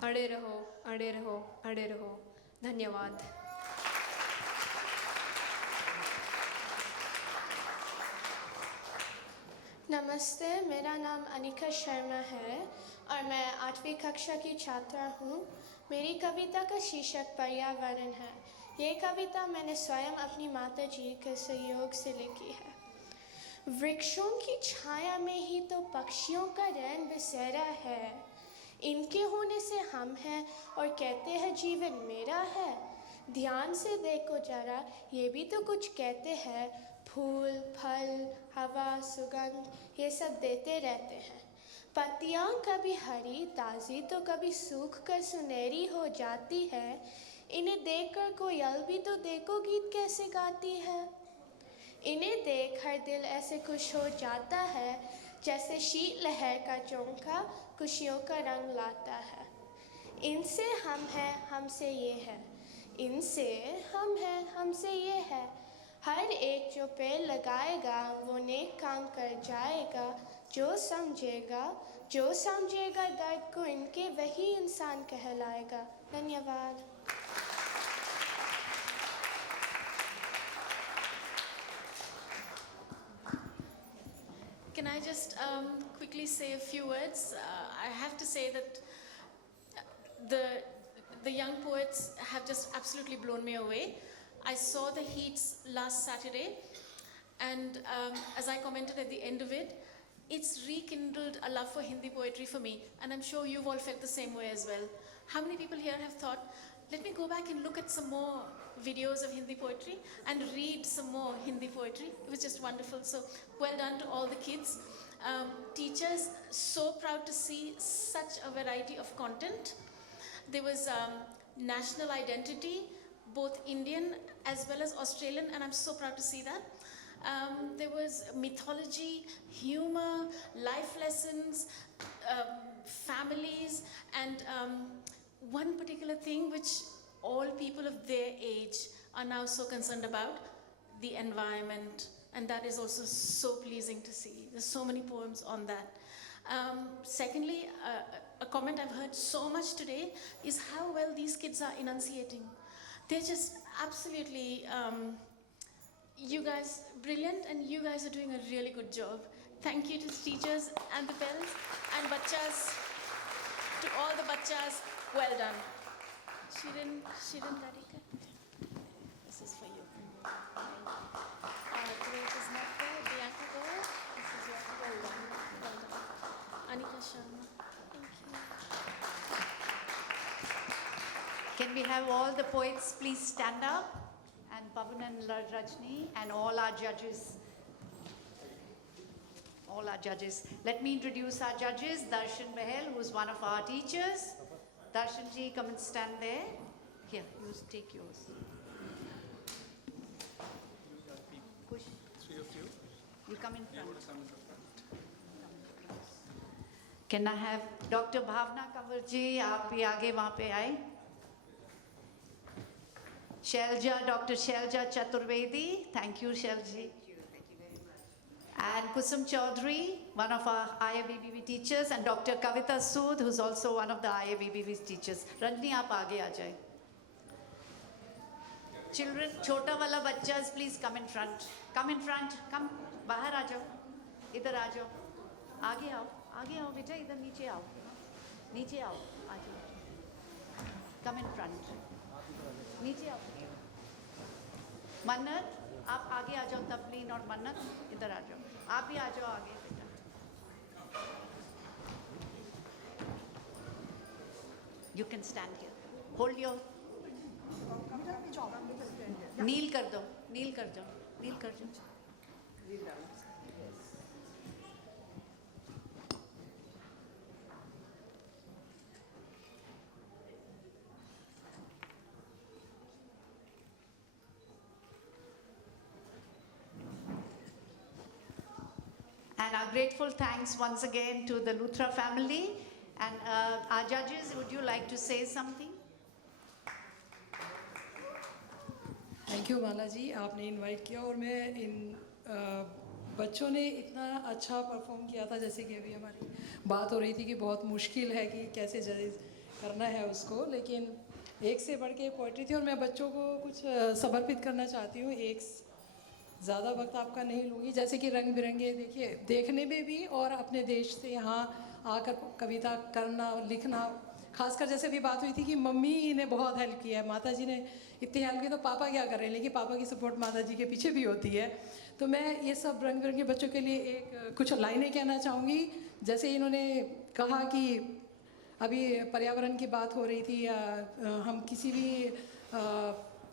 अड़े रहो, अड़े रहो, अड़े रहो. धन्यवाद. नमस्ते, मेरा नाम अनिका शर्मा है और मैं 8वीं कक्षा की छात्रा हूँ. मेरी कविता का शीर्षक पर्यावरण है. ये कविता मैंने स्वयं अपनी माता जी के सहयोग से लिखी है. वृक्षों की छाया में ही तो पक्षियों का रैन बसेरा है, इनके होने से हम हैं और कहते हैं जीवन मेरा है. ध्यान से देखो जरा, ये भी तो कुछ कहते हैं, फूल फल हवा सुगंध ये सब देते रहते हैं. पत्तियाँ कभी हरी ताज़ी तो कभी सूख कर सुनहरी हो जाती है। इन्हें देखकर कोयल भी तो देखो गीत कैसे गाती है। इन्हें देख हर दिल ऐसे खुश हो जाता है जैसे शीतलहर का चौंका खुशियों का रंग लाता है। इनसे हम हैं हमसे ये है, इनसे हम हैं हमसे ये है। हर एक जो पेड़ लगाएगा वो नेक काम कर जाएगा। जो समझेगा दर्द को इनके वही इंसान कहलाएगा। धन्यवाद। Can I just quickly say a few words? I have to say that the young poets have just absolutely blown me away. I saw the heats last Saturday, and as I commented at the end of it, it's rekindled a love for Hindi poetry for me, and I'm sure you've all felt the same way as well. How many people here have thought, let me go back and look at some more videos of Hindi poetry and read some more Hindi poetry? It was just wonderful. So well done to all the kids. Teachers, so proud to see such a variety of content. There was national identity, both Indian as well as Australian, and I'm so proud to see that. There was mythology, humor, life lessons, families, and one particular thing which all people of their age are now so concerned about, the environment, and that is also so pleasing to see. There's so many poems on that. Secondly, a comment I've heard so much today is how well these kids are enunciating. They're just absolutely, you guys, brilliant, and you guys are doing a really good job. Thank you to the teachers and the parents and bachas, to all the bachas, well done. Shirin Radhika, this is for you. Great is not there. Bianca Goel, this is your well done. Well done. Anika Sharma, thank you. Can we have all the poets please stand up? And Pavan and Rajni and all our judges. All our judges. Let me introduce our judges. Darshan Bahel, who is one of our teachers. Darshan ji, come and stand there. Here, you take yours. Push. Three of you. You come in front. Can I have Dr. Bhavna Kanwar ji, aap bhi aage wahan pe aaye. Shelja, Dr. Shelja Chaturvedi, thank you Shelji. And Kusum Chaudhary, one of our IABBV teachers, and Dr. Kavita Sood, who's also one of the IABBV teachers. Ranjani, aap aage aa jaye. Children, chota wala bachas, please come in front. Come in front, come, bahar aa jao. Idhar aa jao. Aage aao beta, idhar niche aao. Niche aao, aa jao. Come in front. Niche aao. मन्नत, आप आगे आ जाओ तबलीन और मन्नत इधर आ जाओ. आप भी आ जाओ आगे बेटा. You can stand here. Hold your. नील कर दो. नील कर जाओ. नील कर जाओ. And our grateful thanks once again to the Luthra family. And our judges, would you like to say something? Thank you Mala ji, आपने इनवाइट किया और मैं इन बच्चों ने इतना अच्छा परफॉर्म किया था. जैसे कि अभी हमारी बात हो रही थी कि बहुत मुश्किल है कि कैसे जज करना है उसको, लेकिन एक से बढ़ के पोइट्री थी और मैं बच्चों को कुछ समर्पित करना चाहती हूँ. एक ज़्यादा वक्त आपका नहीं लूँगी. जैसे कि रंग बिरंगे देखिए देखने में भी और अपने देश से यहाँ आकर कविता करना लिखना, खासकर जैसे भी बात हुई थी कि मम्मी ने बहुत हेल्प किया है, माता जी ने इतनी हेल्प की तो पापा क्या कर रहे हैं, लेकिन पापा की सपोर्ट माता जी के पीछे भी होती है. तो मैं ये सब रंग बिरंगे बच्चों के लिए एक कुछ लाइनें कहना चाहूँगी. जैसे इन्होंने कहा कि अभी पर्यावरण की बात हो रही थी, हम किसी भी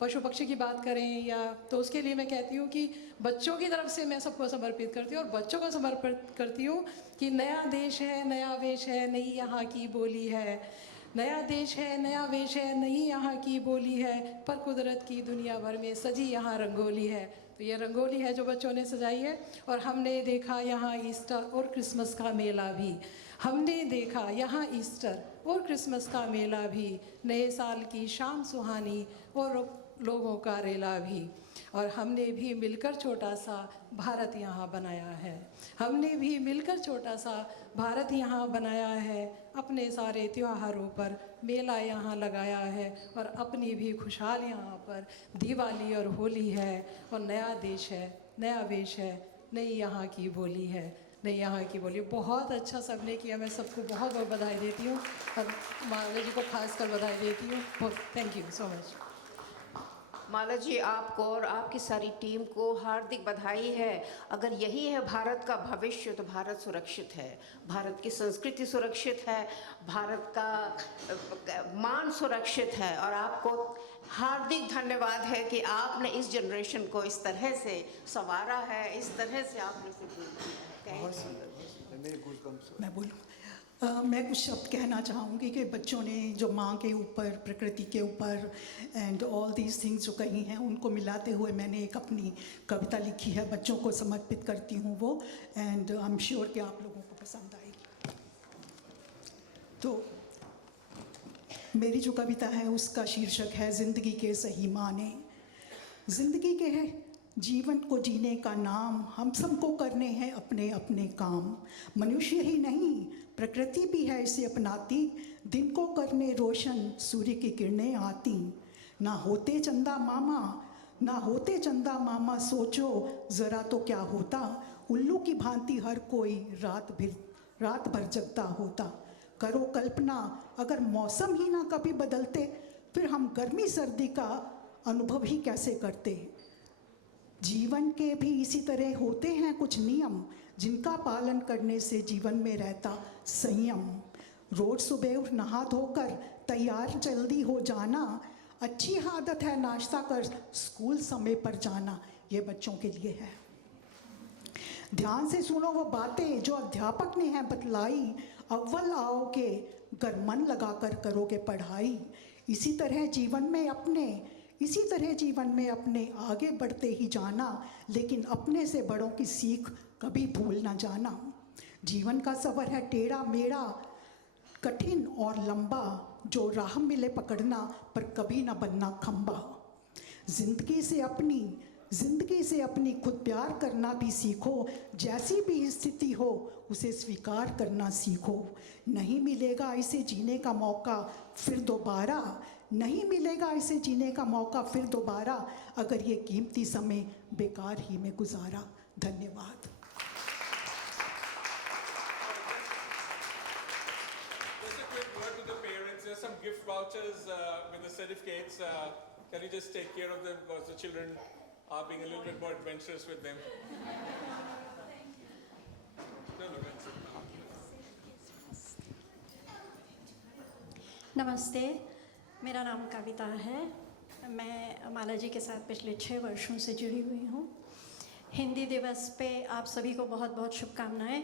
पशु पक्षी की बात करें या तो उसके लिए मैं कहती हूँ कि बच्चों की तरफ से मैं सबको समर्पित करती हूँ और बच्चों को समर्पित करती हूँ कि नया देश है, नया वेश है, नई यहाँ की बोली है। नया देश है, नया वेश है, नई यहाँ की बोली है, पर कुदरत की दुनिया भर में सजी यहाँ रंगोली है। तो ये रंगोली है जो बच्चों ने सजाई है। और हमने देखा यहाँ ईस्टर और क्रिसमस का मेला भी, हमने देखा यहाँ ईस्टर और क्रिसमस का मेला भी, नए साल की शाम सुहानी और लोगों का रेला भी। और हमने भी मिलकर छोटा सा भारत यहाँ बनाया है, हमने भी मिलकर छोटा सा भारत यहाँ बनाया है। अपने सारे त्योहारों पर मेला यहाँ लगाया है और अपनी भी खुशहाल यहाँ पर दिवाली और होली है। और नया देश है, नया वेश है, नई यहाँ की बोली है, नई यहाँ की बोली। बहुत अच्छा सबने किया, मैं सबको बहुत बहुत बधाई देती हूँ और माला जी को खासकर बधाई देती हूँ। Thank you so much. Mala ji, आपको और आपकी सारी टीम को हार्दिक बधाई है। अगर यही है भारत का भविष्य तो भारत सुरक्षित है, भारत की संस्कृति सुरक्षित है, भारत का मान सुरक्षित है। और आपको हार्दिक धन्यवाद है कि आपने इस जनरेशन को इस तरह से संवारा है, इस तरह से आपने इसे दूर किया है। बहुत सुंदर। मैं बोलूँ, मैं कुछ शब्द कहना चाहूँगी कि बच्चों ने जो माँ के ऊपर, प्रकृति के ऊपर एंड ऑल दीज थिंग्स जो कही हैं, उनको मिलाते हुए मैंने एक अपनी कविता लिखी है, बच्चों को समर्पित करती हूँ वो, एंड आई एम श्योर कि आप लोगों को पसंद आएगी। तो मेरी जो कविता है उसका शीर्षक है ज़िंदगी के सही माने। ज़िंदगी के है जीवन को जीने का नाम, हम सबको करने हैं अपने अपने काम। मनुष्य ही नहीं प्रकृति भी है इसे अपनाती, दिन को करने रोशन सूर्य की किरणें आती। ना होते चंदा मामा, ना होते चंदा मामा, सोचो ज़रा तो क्या होता। उल्लू की भांति हर कोई रात भर जगता होता। करो कल्पना अगर मौसम ही ना कभी बदलते, फिर हम गर्मी सर्दी का अनुभव ही कैसे करते। जीवन के भी इसी तरह होते हैं कुछ नियम, जिनका पालन करने से जीवन में रहता संयम। रोज सुबह नहा धोकर तैयार जल्दी हो जाना, अच्छी आदत है नाश्ता कर स्कूल समय पर जाना। ये बच्चों के लिए है। ध्यान से सुनो वो बातें जो अध्यापक ने हैं बतलाई, अव्वल आओगे गर मन लगाकर करोगे पढ़ाई। इसी तरह जीवन में अपने आगे बढ़ते ही जाना, लेकिन अपने से बड़ों की सीख कभी भूल ना जाना। जीवन का सफ़र है टेढ़ा मेढ़ा, कठिन और लंबा, जो राह मिले पकड़ना पर कभी ना बनना खंबा। जिंदगी से अपनी खुद प्यार करना भी सीखो, जैसी भी स्थिति हो उसे स्वीकार करना सीखो। नहीं मिलेगा इसे जीने का मौका फिर दोबारा, नहीं मिलेगा इसे जीने का मौका फिर दोबारा, अगर ये कीमती समय बेकार ही में गुजारा। धन्यवाद। Just a quick word to the parents. There's some gift vouchers with the certificates. Can you just take care of them, because the children are being a little bit more adventurous with them. No, that's it. नमस्ते, मेरा नाम कविता है। मैं माला जी के साथ पिछले 6 वर्षों से जुड़ी हुई हूँ। हिंदी दिवस पे आप सभी को बहुत बहुत शुभकामनाएं।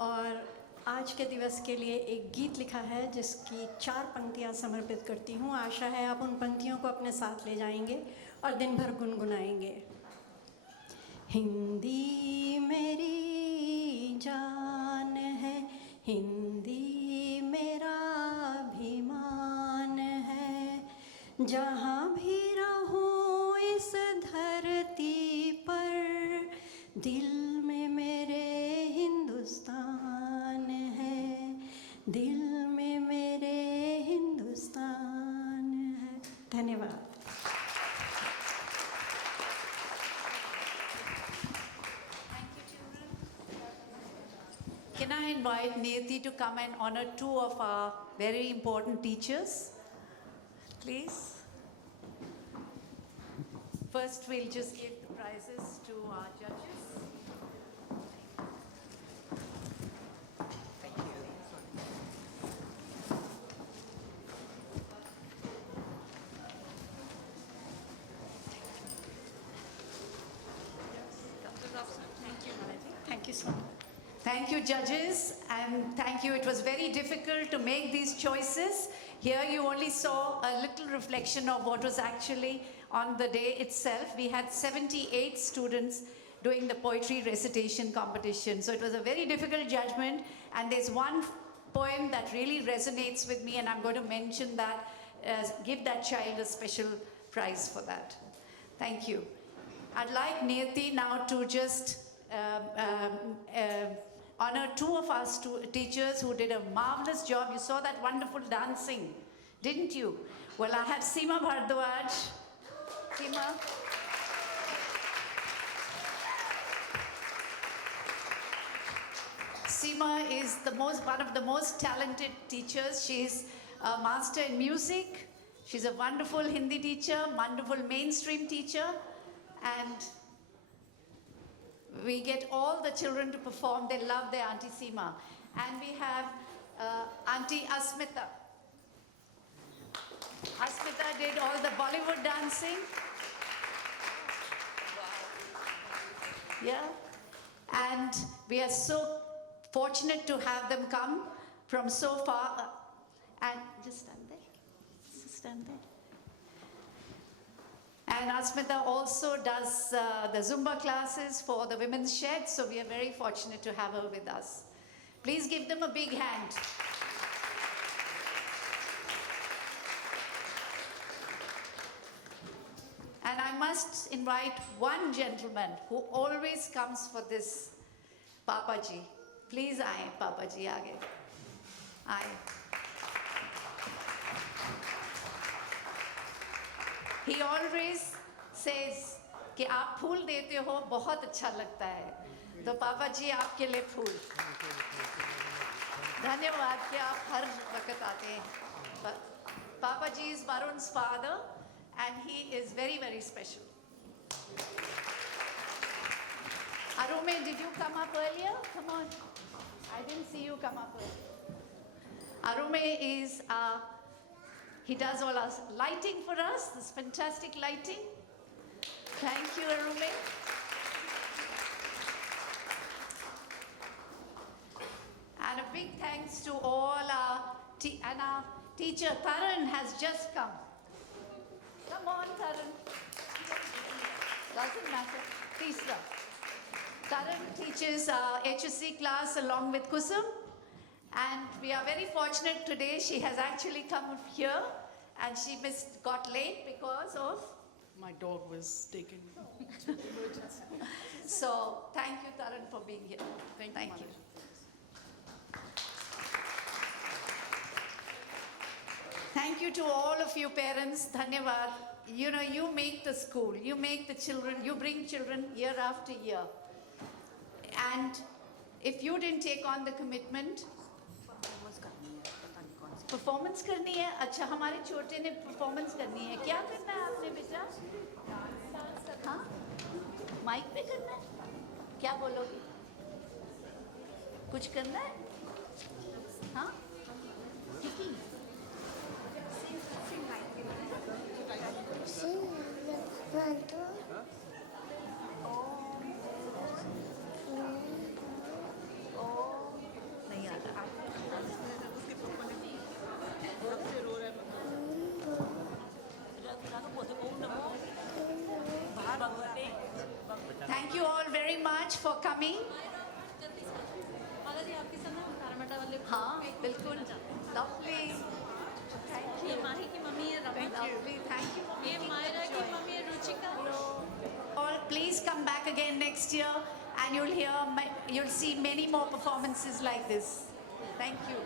और आज के दिवस के लिए एक गीत लिखा है जिसकी 4 पंक्तियाँ समर्पित करती हूँ। आशा है आप उन पंक्तियों को अपने साथ ले जाएंगे और दिन भर गुनगुनाएंगे। हिंदी मेरी जान है, हिंदी मेरा अभिमान है, जहाँ भी रहूँ इस धरती पर, दिल में मेरे हिंदुस्तान है, दिल में मेरे हिंदुस्तान है। धन्यवाद। Can I invite Neti to come and honor 2 of our very important teachers, please? First, we'll just give the prizes to our judges. Thank you. Thank you, judges, and thank you. It was very difficult to make these choices. Here you only saw a little reflection of what was actually on the day itself. We had 78 students doing the poetry recitation competition. So it was a very difficult judgment, and there's one poem that really resonates with me, and I'm going to mention that, give that child a special prize for that. Thank you. I'd like Niyati now to just honor two of our teachers who did a marvelous job. You saw that wonderful dancing, didn't you? Well, I have Seema Bhardwaj. Seema. Seema is one of the most talented teachers. She's a master in music. She's a wonderful Hindi teacher, wonderful mainstream teacher, and we get all the children to perform. They love their Auntie Seema. And we have Auntie Asmita. Asmita did all the Bollywood dancing. Yeah. And we are so fortunate to have them come from so far. And just stand there. Just stand there. And Asmita also does the Zumba classes for the women's shed, so we are very fortunate to have her with us. Please give them a big hand. And I must invite one gentleman who always comes for this, Papa Ji. Please aaye, Papa Ji, aage. Aaye. He always says कि आप फूल देते हो बहुत अच्छा लगता है तो पापा जी आपके लिए फूल धन्यवाद कि आप हर वक्त आते हैं Papa Ji is Varun's father and he is very, very special. Arume, did you come up earlier? Come on. I didn't see you come up earlier. Arume is he does all our lighting for us, this fantastic lighting. Thank you, Arume. And a big thanks to all our and our teacher Taran has just come. Come on, Taran. Doesn't matter. Tisra. Taran teaches our HSC class along with Kusum. And we are very fortunate today. She has actually come here and she got late because of? My dog was taken to emergency. So thank you, Taran, for being here. Thank you. Thank you to all of you parents. Dhanyavad. You know, you make the school, you make the children, you bring children year after year. And if you didn't take on the commitment, performance करनी है अच्छा हमारे छोटे ने performance करनी है क्या करना है आपने बेटा हाँ माइक पे करना है क्या बोलोगे कुछ करना है हाँ किकी नहीं आता Thank you all very much for coming. हाँ बिल्कुल lovely. Thank you. माही की मम्मी है Lovely. Thank you. ये मायरा की मम्मी है Ruchika. All please come back again next year and you'll see many more performances like this. Thank you.